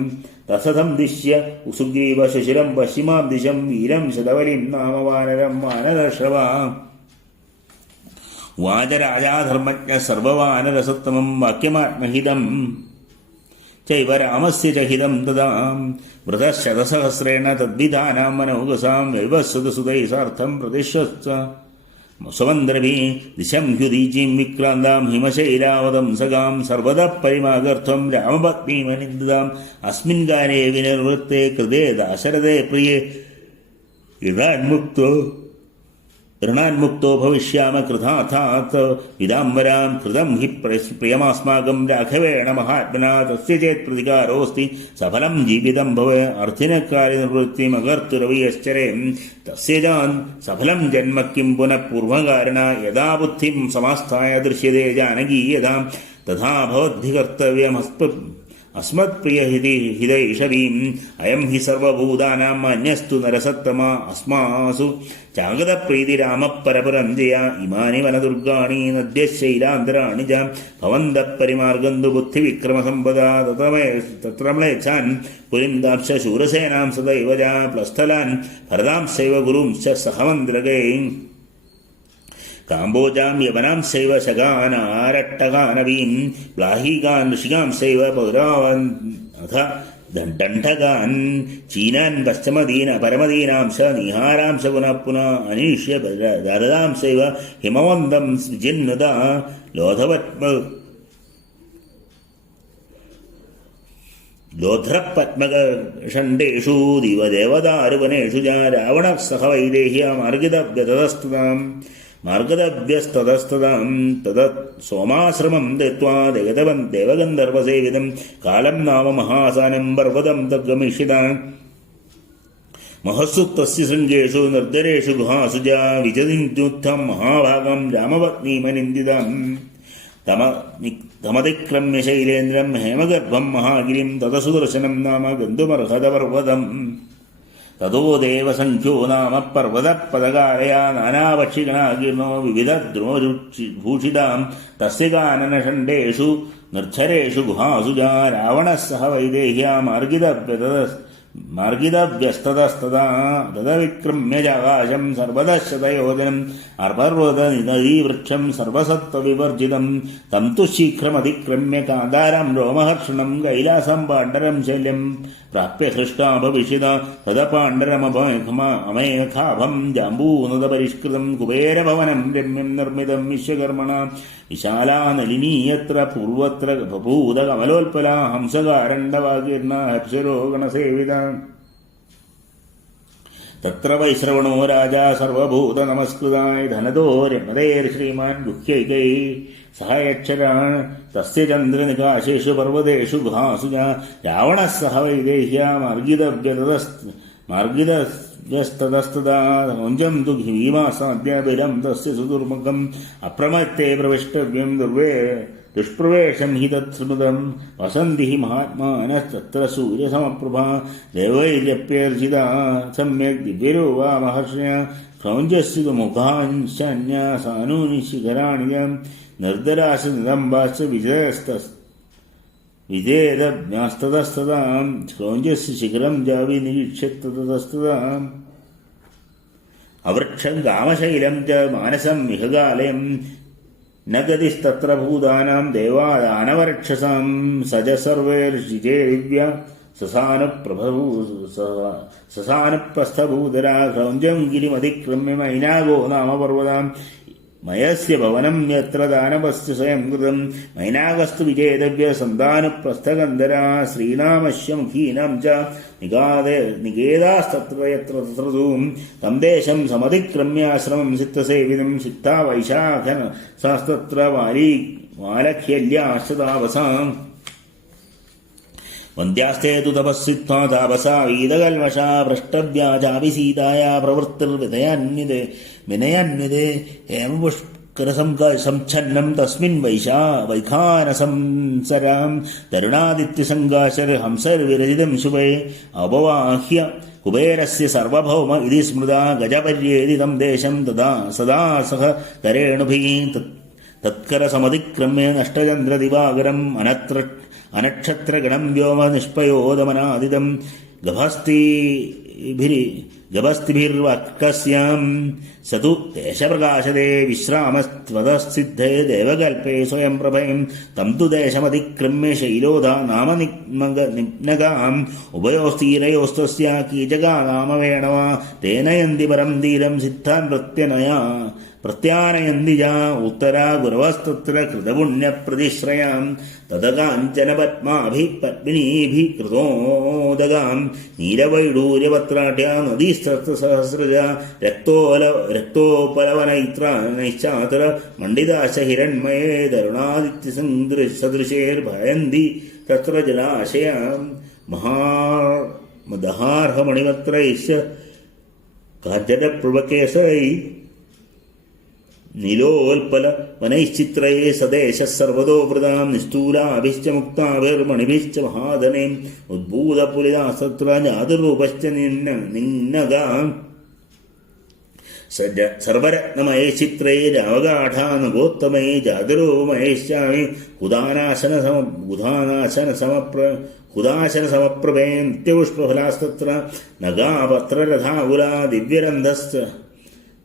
തസതം ദിശ്യ സുഗ്രീവ ശശിരം പശ്ചിമാം ദിശം വീരം ശതവലിം നാമ വാനരം വാനരശ്രവ വാചരാജാധർമ്മജ്ഞ സർവവാനരസത്തമം വാക്യമാത്മഹിതം ചൈവ രാമസ്യ ച ഹിതം ദദാം വൃതശതസഹസ്രേണ തദ്വിധാനാം മനോഗസാം വൈവസ്വതസുതൈ സാർത്ഥം പ്രതിശ്വസ്ത സുമന്ത്രഭി ദിശം ഹ്യുദീചീം വിക്രാന്താം ഹിമശൈലാവതം സഗാം സർവദ പരിമാഗർത്ഥം രാമപത്നീമനിന്ദാം അസ്മിൻ ഗാനേ വിനിർവൃത്തെ കൃതേ ദാശരഥേ പ്രിയേ ഋണാന്മുക്തോ ഭവിഷ്യാമ കൃതാർത്ഥാത് വിദാംബരാം കൃതം ഹി പ്രിയമാസ്മാകം രാഘവേണ മഹാത്മനാ തസ്യ ചേത് പ്രതികാരോസ്തി സഫലം ജീവിതം ഭവ അർത്ഥിനക്കാരി നിവൃത്തിമകർത്തുരവിയശ്ചരേ തസ്യ ജാൻ സഫലം ജന്മ കിം പുനഃ പൂർവകാരണ യഥാ ബുദ്ധിം സമാസ്ഥായ ദൃശ്യതേ ജാനകീ യഥാ തഥാ ഭവദ്ഭികർത്തവ്യമസ്തു അസ്മത്പ്രിയഹിതൈഷവീം അയം ഹി സർവഭൂതാനാം അന്യസ്തു നരസത്തമ അസ്മാസു ചാഗതപ്രീതിരാമപരപരം ജയ ഇമാനി വനദുർഗാണി നദ്യശൈലാന്തരാണി ജ ഭവന്തഃ പരിമാർഗന്തു ബുദ്ധിവിക്രമസമ്പദാ തത്രമ്ലേച്ഛാൻ പുരിം ദാംശ ശൂരസേനാം സദൈവ ജ പ്ലസ്ഥലാൻ ഭരതാംശൈവ ഗുരുംശ്ച സഹമന്ത്രഗൈ കാംബോജാം യവനാം ശൈവ ശകാനാരട്ടകാനവീം ബ്ലാഹീകാൻ ഋഷികാം ശൈവ പൗരാവൻ അഥ ദണ്ഡകാൻ ചീനാൻ പശ്ചമദീന പരമദീനാംശ നിഹാരാംശ പുനഃ പുനഃ അനീഷ്യ ദരദാംശൈവ ഹിമവന്തം ജിന്നുത ലോധ്രപത്മകഷണ്ഡേഷു ദിവദേവദാരുവനേഷു ച രാവണഃ സഹ വൈദേഹ്യ മാർഗദവ്യസ്തതസ്തദാം തദത് സോമാശ്രമം ദത്വാ ദേവഗന്ധർവസേവിതം കാലം നാമ മഹാസാനം പർവ്വതം തദ്ഗമിഷ്യത മഹസ്സുപ്തസ്യ ശൃംഗേഷു നിർജ്ജരേഷു ഗുഹാസു ച വിചദിന്ത്യുത്ഥം മഹാഭാഗം രാമപത്നീമനിന്ദിതം തമതിക്രമ്യ ശൈലേന്ദ്രം ഹേമഗർഭം മഹാഗിരിം തദസുദർശനം നാമ ഗന്ധുമർഹതപർവ്വതം തതോ ദേവസംഖ്യോ നാമ പർവ്വതപദകാരയാ നാനാപക്ഷിഗണാകീർണോ വിവിധദ്രുമഭൂഷിതാം തസ്യ കാനനഷണ്ഡേഷു നിർജ്ജരേഷു ഗുഹാസു ച രാവണഃ സഹ വൈദേഹ്യാ മാർഗിതവ്യസ്തതസ്തദാ തദവിക്രമ്യ ചാകാശം സർവദശതയോജനം അർപർവതനിദീവൃക്ഷം സർവസത്വവിവർജിതം തം തു ശീഘ്രമതിക്രമ്യ കാന്താരം രോമഹർഷണം കൈലാസം പാണ്ഡരം ശല്യം പ്രാപ്യ ഹൃഷ്ടാ ഭവിഷ്യത തദ പാണ്ഡരമേഖാഭം ജാമ്പൂനദപരിഷ്കൃതം കുബേരഭവനം രമ്യം നിർമ്മിതം വിശ്വകർമ്മണ വിശാലാ നളിനീയത്ര പൂർവത്ര ബഭൂതകമലോൽപല ഹംസകാരണ്ഡവാകീർണ ഹപ്സരോ ഗണസേവിത തത്ര വൈശ്രവണോ രാജാ സർവഭൂത നമസ്കൃതായ ധനദോ രമതേർശ്രീമാൻ ഗുഹ്യൈകൈ സഹയക്ഷരാൻ തസ്യ ചന്ദ്രനികാശേഷു പർവ്വതേഷു ഗുഹാസു രാവണഃ സഹ വൈദേഹ്യാ മാർഗിതस्तതस्तदा क्रौञ्चं तु भीमासाद्याभिरं तस्य सुदुर्मुखम् अप्रमत्ते प्रविष्टव्यं दुष्प्रवेशं हि तत्स्मृतं वसन्ति हि महात्मानस्तत्र सूर्यसमप्रभा देवैर्यप्यर्चिता सम्यक् दिव्यरूपा महर्षया क्रौञ्चस्य तु मुखांश्चान्या सानूनि शिखराणि निर्दराश्च निदम्बाश्च विजेदज्ञास्ततस्तदां क्रौञ्चस्य शिखरं जाविनिरीक्ष्य ततस्तदाम् अवृक्षं कामशैलं च मानसं विहगालयं न गतिस्तत्र भूतानां देवादानवरक्षसां सज सर्वैर्षिजे दिव्या ससानुप्रस्थभूधरा क्रौञ्चं गिरिमतिक्रम्य मैनागो नाम पर्वताम् मयस्य भवनं यत्र दानवस्य स्वयं कृतं मैनागस्तु विजेतव्य सन्तानुप्रस्थगन्धरा श्रीनामस्य मुखीनां च निकेदास्तत्र यत्र तत्रतूं तं देशं समतिक्रम्याश्रमं सिद्धसेवितं सिद्धा वैशाखन शास्तत्र वालख्यल्याश्च तापसाम् वन्द्यास्ते तु तपःसिद्ध्वा तापसा वीतकल्मषा भ्रष्टव्याजापि सीताया प्रवृत्तिर्विनयान्विते हेमपुष्करसंच्छन्नं तस्मिन् वैखानसंसरां तरुणादित्यसङ्गाशर्हंसर्विरचितं शुभे अपवाह्य कुबेरस्य सार्वभौम इति स्मृता गजपर्येति तं देशं तदा सदा सह करेणुभिः तत्करसमतिक्रम्य नष्टचन्द्रदिवाकरम् अनक्षत्रगणं व्योम निष्पयोदमनादितं गभस्तिभिर्वाक्कस्यां स तु देशप्रकाशदे विश्रामस्त्वतःसिद्धे देवकल्पे स्वयं प्रभयं तं तु देशमतिक्रम्य शैलोधा नाम निम्नगाम् उभयोस्तीरयोस्तस्य कीचका नाम वेणवा तेन यन्ति परं धीरं सिद्धान् प्रत्यानयन्ति जा उत्तरा गुरवस्तत्र कृतपुण्यप्रतिश्रयां तदकाञ्चन पद्माभिः पद्मिनीभिः कृतोदगां नीलवैडूर्यपत्राढ्या नदीस्तस्त्रसहस्रजा रक्तोपलवनैश्चातर मण्डिताश्च हिरण्मये तरुणादित्यसदृशैर्भयन्ति तत्र जलाशयां महामदहार्हमणिपत्रैश्च काञ्चनप्रभकेशरैः नीलोल्पलवनैश्चित्रये सदेशः सर्वतो वृतां निष्ठूलाभिश्च मुक्ताभिर्मणिभिश्च महाधनेम् उद्भूतपुलिदास्तत्र जातरूपश्च निम्नगाम् सर्वरत्नमये चित्रे जावगाढानुगोत्तमये जागरोमयेश्चामि हुदाशनसमप्रभे नित्यपुष्पफलास्तत्र नगापत्ररथाकुला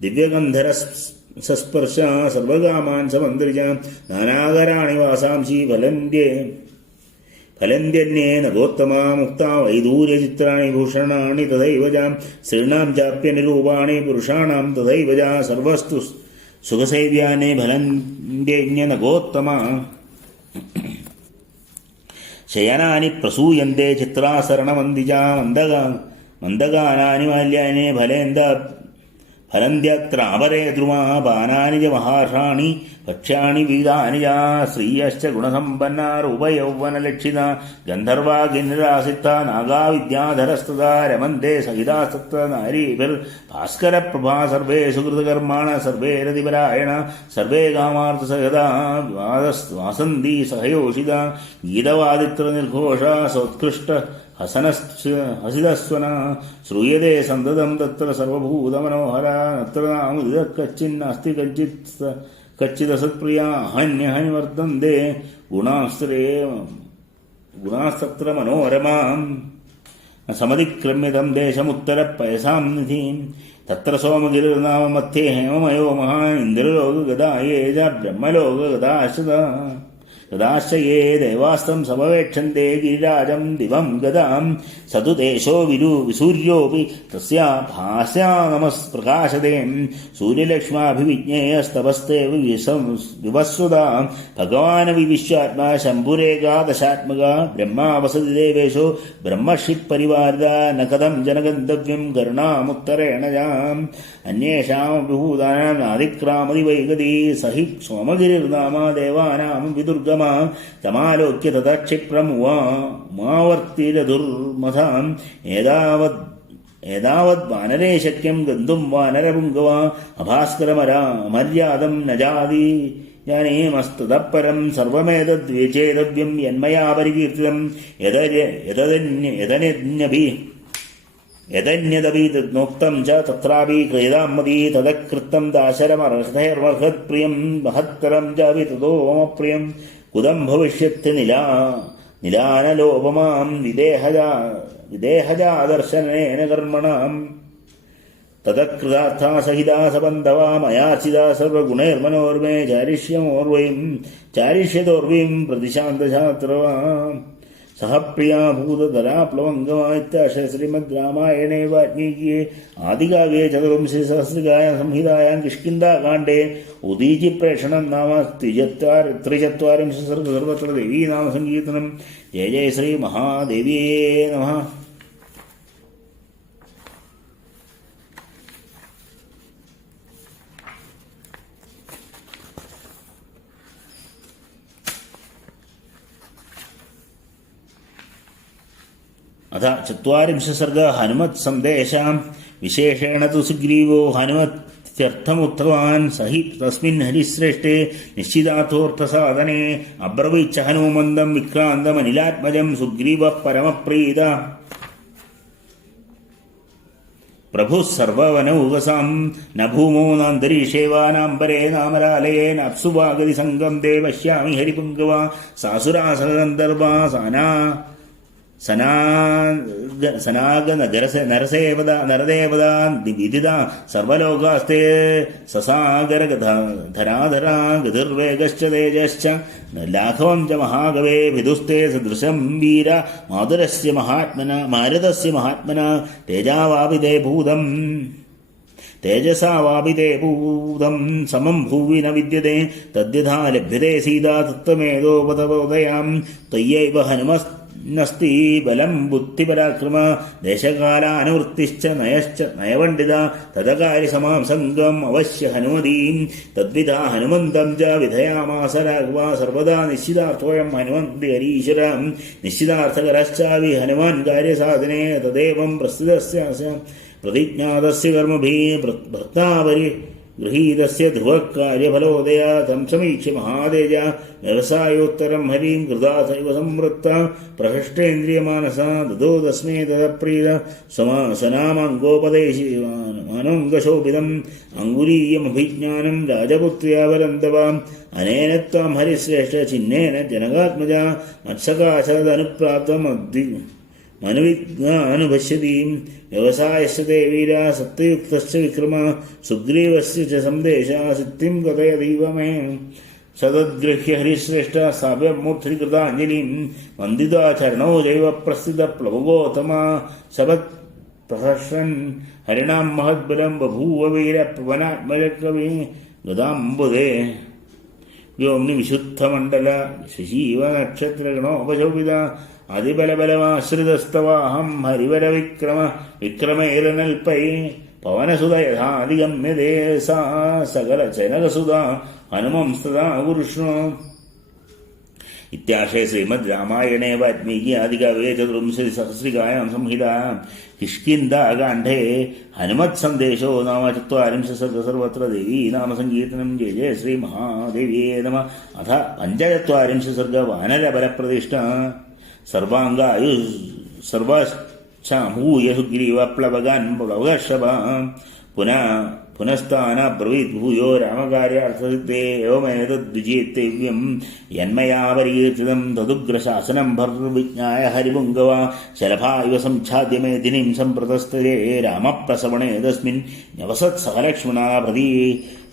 दिव्यगन्धरसस्पर्शा सर्वगामान् समन्द्रिजां नानाकराणि वासांसि फलन्त्यन्ये नगोत्तमा मुक्ता वैदूर्यचित्राणि भूषणानि तथैव जा स्त्रीणां चाप्यनिरूपाणि पुरुषाणां तथैव जा सर्वस्तु सुखसैव्यानि फलन्त्यन्यनगोत्तमा शयनानि प्रसूयन्ते चित्रासरणमन्दिजा मन्दगानानि माल्यानि फलन्त्यत्रापरे द्रुमाः बाणानि च महार्षाणि भक्ष्याणि विविधानि च श्रियश्च गुणसम्पन्ना रूपयौवनलक्षिता गन्धर्वा किन्नरासिता नागा विद्याधरस्तदा रमन्ते सहितास्तत्र नारीभिर्भास्करप्रभा सर्वे सुकृतकर्माणः सर्वे रतिपरायणा सर्वे कामार्थसहदा वासन्ति सहयोषिता गीतवादित्रनिर्घोषा सोत्कृष्ट हसितस्वना श्रूयते सन्ततं तत्र सर्वभूतमनोहरा नत्र नामुदितः कच्चिन्नास्ति कच्चिदसत्प्रिया हन्यहन्यवर्तन्ते गुणास्तत्र मनोरमाम् समतिक्रम्यतं देशमुत्तरपयसां निधिं तत्र सोमगिरिर्नाम मध्ये हेममयो महा इन्द्रलोकगदा ये च ब्रह्मलोकगदाश्च तदाश्च ये देवास्तं समवेक्षन्ते गिरिराजं दिवं गदां स तु देशो विसूर्योऽपि तस्या भास्या नमस्प्रकाशते सूर्यलक्ष्माभिविज्ञेयस्तपस्ते विवस्वदा भगवान् विविश्वात्मा शम्भुरेकादशात्मका ब्रह्मा वसति देवेशो ब्रह्मषित्परिवारिदा न कथं जनगन्तव्यं करुणामुत्तरेण जाम् अन्येषां विभूतानां नादिक्रामदि वैगति स हि सोमगिरिर्नाम देवानां विदुर्गम तमालोक्य तथा क्षिप्रमुवावर्तिरधुर्मथां ഏതാവത് വാനരേ ശക്യം ഗന്തും വാനരപുങ്കവ അഭാസ്കരമര്യാദം നജാതി ജാനേമസ്തതഃപരം സർവമേതദ്വിചേതവ്യം യന്മയാ പരികീർത്തിതം യദന്യദപീനോക്തം ച തത്രാപി ക്രീഡാമതി തദകൃത്തം ദാശരമർഹതൈർമർഹത്പ്രിയം മഹത്തരം ചാപി തതോ മമ പ്രിയം കുതം ഭവിഷ്യത്തി നിലാനലോപമാം വിദേഹജാദർശനേന കർമ്മണാം തദകൃതാർത്ഥാ സഹിതാ സബന്ധവാ മയാർച്ചിതാ സർവഗുണൈർമനോർമേ ചാരിഷ്യതോർവീം പ്രതിശാന്തശാസ്ത്രവാം സഹ പ്രിയാ ഭൂതധരാപ്ലവംഗമായിത്യാശ ശ്രീമദ് രാമായണേ വാൽമീകിയെ ആദികാവ്യേ ചതുർവിംശതി സഹസ്രകായാം സംഹിതായാം കിഷ്കിന്ധാകാണ്ഡേ ഉദീചി പ്രേഷണം നാമ ത്രിചത്വാരിംശത് സർവത്ര ദേവീ നാമ സങ്കീർത്തനം. ജയ ജയ ശ്രീ മഹാദേവിയേ നമഃ. അഥ ചത്വാരിംശത് സർഗ ഹനുമത് സന്ദേശാം വിശേഷേണ തു സുഗ്രീവോ ഹനുമത്യർത്ഥമുക്തവാൻ സഹി തസ്മിൻ ഹരിശ്രേഷ്ഠേ നിശ്ചിതാർത്ഥോർത്ഥസാധനെ അബ്രവീച്ച ഹനുമന്തം വിക്രാന്തമനിലാത്മജം സുഗ്രീവ പരമപ്രീത പ്രഭുഃ സർവവനൗകസാം ന ഭൂമോ നാന്തരീക്ഷേ വാ നാംബരേ നാമരാലയേ നാപ്സുവാഗതി സംഗം ദേ പശ്യാമി ഹരിപുങ്കവ സാസുരാ സഹഗന്ധർവാ നരദേവതാ വിദിതാ സർവലോകാസ്തേ സസാഗരധരാധരാ ഗതിർവേഗശ്ച തേജശ്ച ലാഘവം ച മഹാകവേ വിദുസ്തേ സദൃശം വീര മാരുതസ്യ മഹാത്മന തേജസാ വാപിതേ ഭൂതം സമം ഭൂവി ന വിദ്യതേ തദ്യഥാ ലഭ്യതേ സീതാ തത്വമേതോപതപോദയാം ത്വയ്യൈവ നസ്തി ബലം ബുദ്ധിപരാക്രമ ദേശകാലാനുവൃത്തിശ്ച നയപണ്ഡിത തദകാര്യസമാം സംഗം അവശ്യ ഹനുമതീം തദ്വിധാ ഹനുമന്തം ച വിധയാമാസ രാഘവ സർവദാ നിശ്ചിതാർത്ഥോയം ഹനുമന്തി ഹരീശ്വര നിശ്ചിതാർത്ഥകരശ്ചാവി ഹനുമാൻ കാര്യസാധനെ തദേവം പ്രസ്തുതസ്യ പ്രതിജ്ഞാതസ്യ കർമ്മഭിः ഭർത്താവരി ഗൃഹീതസ്യ ധ്രുവകാര്യഫലോദയ തം സമീക്ഷ്യ മഹാതേജ വ്യവസായോത്തരം ഹരിം കൃതാ സൈവ സംവൃത്ത പ്രഹൃഷ്ടേന്ദ്രിയമാനസാ ദദോ തസ്മൈ തദപ്രീത സനാമംഗോപദേശിമാനോംഗശോഭിതം അങ്കുലീയമഭിജ്ഞാനം രാജപുത്ര്യാവലന്തവാം അനേന ത്വാം ഹരിശ്രേഷ്ഠ ചിഹ്നേന ജനകാത്മജ മത്സകാശദനുപ്രാപ്തം മനുവിജ്ഞാനുപശ്യതീം വ്യവസായസ്യ തേ വീര സത്യയുക്തസ്യ വിക്രമ സുഗ്രീവസ്യ ച സന്ദേശാ സിദ്ധിം കഥയതീവ മേ സദദ്ഗൃഹ്യ ഹരിശ്രേഷ്ഠ സാഭ്യമൂർധൃകൃതാഞ്ജലിം വന്ദിതാ ചരണോ ജൈവ പ്രസ്ഥിത പ്ലവഗോത്തമ ശപത് പ്രഹർഷൻ ഹരിണാം മഹദ്ബലം ബഭൂവ വീര പവനാത്മജകവി ഗദാംബുദേ വ്യോംനി വിശുദ്ധമണ്ഡല ശശീവ നക്ഷത്രഗണോപശോഭിത അതിബലബലമാശ്രിതസ്തവാഹം ഹരിവരവിക്രമ വിക്രമേരനൽപൈ പവനസുത യഥാധിഗമ്യതേ സാ സകല ജനകസുത ഹനുമംസ്തദാ കുരുഷ്ണു. ഇത്യാശേ ശ്രീമദ് രാമായണേ വാൽമീകി ആദികാവ്യേ ചതുർവിംശതി സഹസ്രികായാം സംഹിതായാം കിഷ്കിന്ധാകാണ്ഡേ ഹനുമത് സന്ദേശോ നാമ ചത്വാരിംശത് സർവത്ര ദേവീ നാമ സങ്കീർത്തനം. ജയ ജയ ശ്രീ മഹാദേവിയേ നമഃ. അഥ പഞ്ചചത്വാരിംശത് സർഗ വാനരബലപ്രതിഷ്ഠ സർവാംഗായു സർവൂയ സുഗ്രീവ പ്ലവഗാൻ പ്ലവകർഷഭ പുനഃസ്ഥാനബ്രവീത് ഭൂയോ രാമകാര്യാർത്ഥസിദ്ധേ ഏവമേതദ്വിജേതവ്യം യന്മയാ പരികീർത്തിതം തദുഗ്രശാസനം ഭർവിജ്ഞായ ഹരിപുങ്കവ ശലഭാ ഇവ സംഛാദ്യ മേദിനീം സംപ്രതസ്ഥേ രാമപ്രസവണേ തസ്മിൻ ന്യവസത് സഹലക്ഷ്മണാ പ്രതി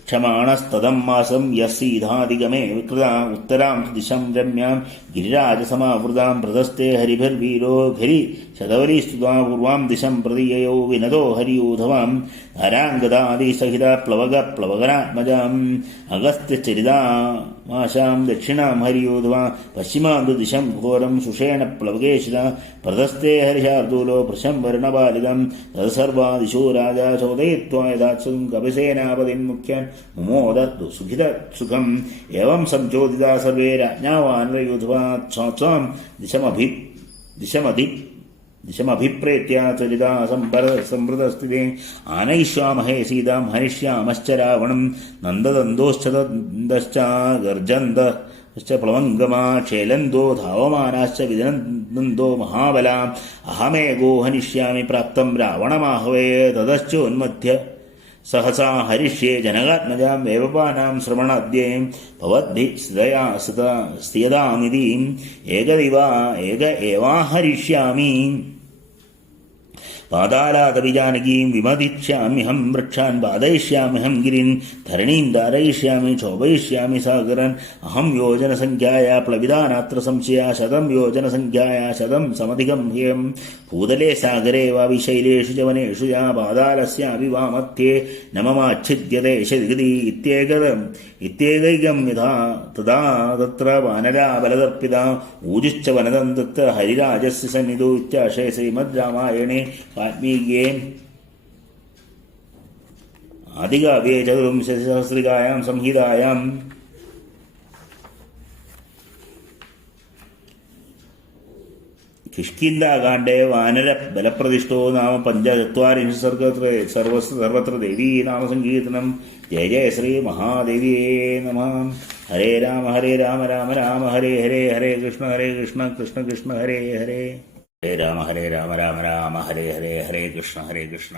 ക്ഷമാണസ്തദം മാസം യസീധാധിഗമേ വികൃതാ ഉത്തരാം ദിശം രമ്യാം ഗിരിരാജസമാവൃതാം പ്രതസ്തേ ഹരിഭിർവീരോ ഘരി ശതവരീസ്തുതാ പൂർവാം ദിശം പ്രതി യയോ വിനദോ ഹരിയൂധവാം ധരാംഗദാദിസഹിത പ്ലവഗനാത്മജാം അഗസ്ത്യചരിതാമാശാം ദക്ഷിണാം ഹരിയൂധവാ പശ്ചിമാന്തു ദിശം ഘോരം ശുഷേണ പ്ലവകേശിത പ്രതസ്തേ ഹരിശാർദൂലോ പ്രശംവരണപാലിതം തത്സർവാ ദിശോ രാജാ ചോദയിത്വാ യഥാത്സും കപിസേനാപതിം മുഖ്യൻ മുമോദത്തു സുഖിത സുഖം ഏവം സംചോദിതാ സർവേ രാജ്ഞാവാനരയൂധവാ ത്വാം दिशमभिप्रेत्य त्वरिता सम्प्रदस्थिते आनयिष्यामहे सीतां हनिष्यामश्च रावणं नन्ददन्दोश्च दन्दश्च गर्जन्तश्च प्लवङ्गमा क्षेलन्दो धावमानाश्च विदनन्दो महाबला अहमेगो हनिष्यामि प्राप्तं रावणमाहवे ततश्चोन्मथ्य सहसा हरिष्ये जनकात्मजां वेवपानां श्रवणाद्ये भवद्भिः स्थियतामिति एक एवाहरिष्यामि पादालादपि जानकीं विमदिष्याम्यहं वृक्षान् बाधयिष्याम्यहं गिरिन् धरणीं धारयिष्यामि क्षोभयिष्यामि सागरन् अहं योजनसङ्ख्याया प्लविदा नात्र संशया 100 योजनसङ्ख्याया 100 समधिकं ह्यं भूतले सागरे वा विशैलेषु च वनेषु या पादालस्यापि वा मध्ये न ममाच्छिद्यते शदिगति इत्येकैकं यथा तदा तत्र वानरा बलदर्पिता ऊजुश्च वनदं तत्र हरिराजस्य सन्निधौ इत्याशये श्रीमद् रामायणे वाल्मीकिये आदिकाव्ये चतुर्विंशतिसहस्रिकायां संहितायां किष्किन्धाकाण्डे वानरबलप्रदिष्टो नाम 45 सर्वत्र देवी नाम संकीर्तनं जय जय श्री महादेवी नमः। हरे राम राम राम हरे हरे हरे कृष्ण कृष्ण कृष्ण हरे हरे हरे राम राम राम हरे हरे हरे कृष्ण कृष्ण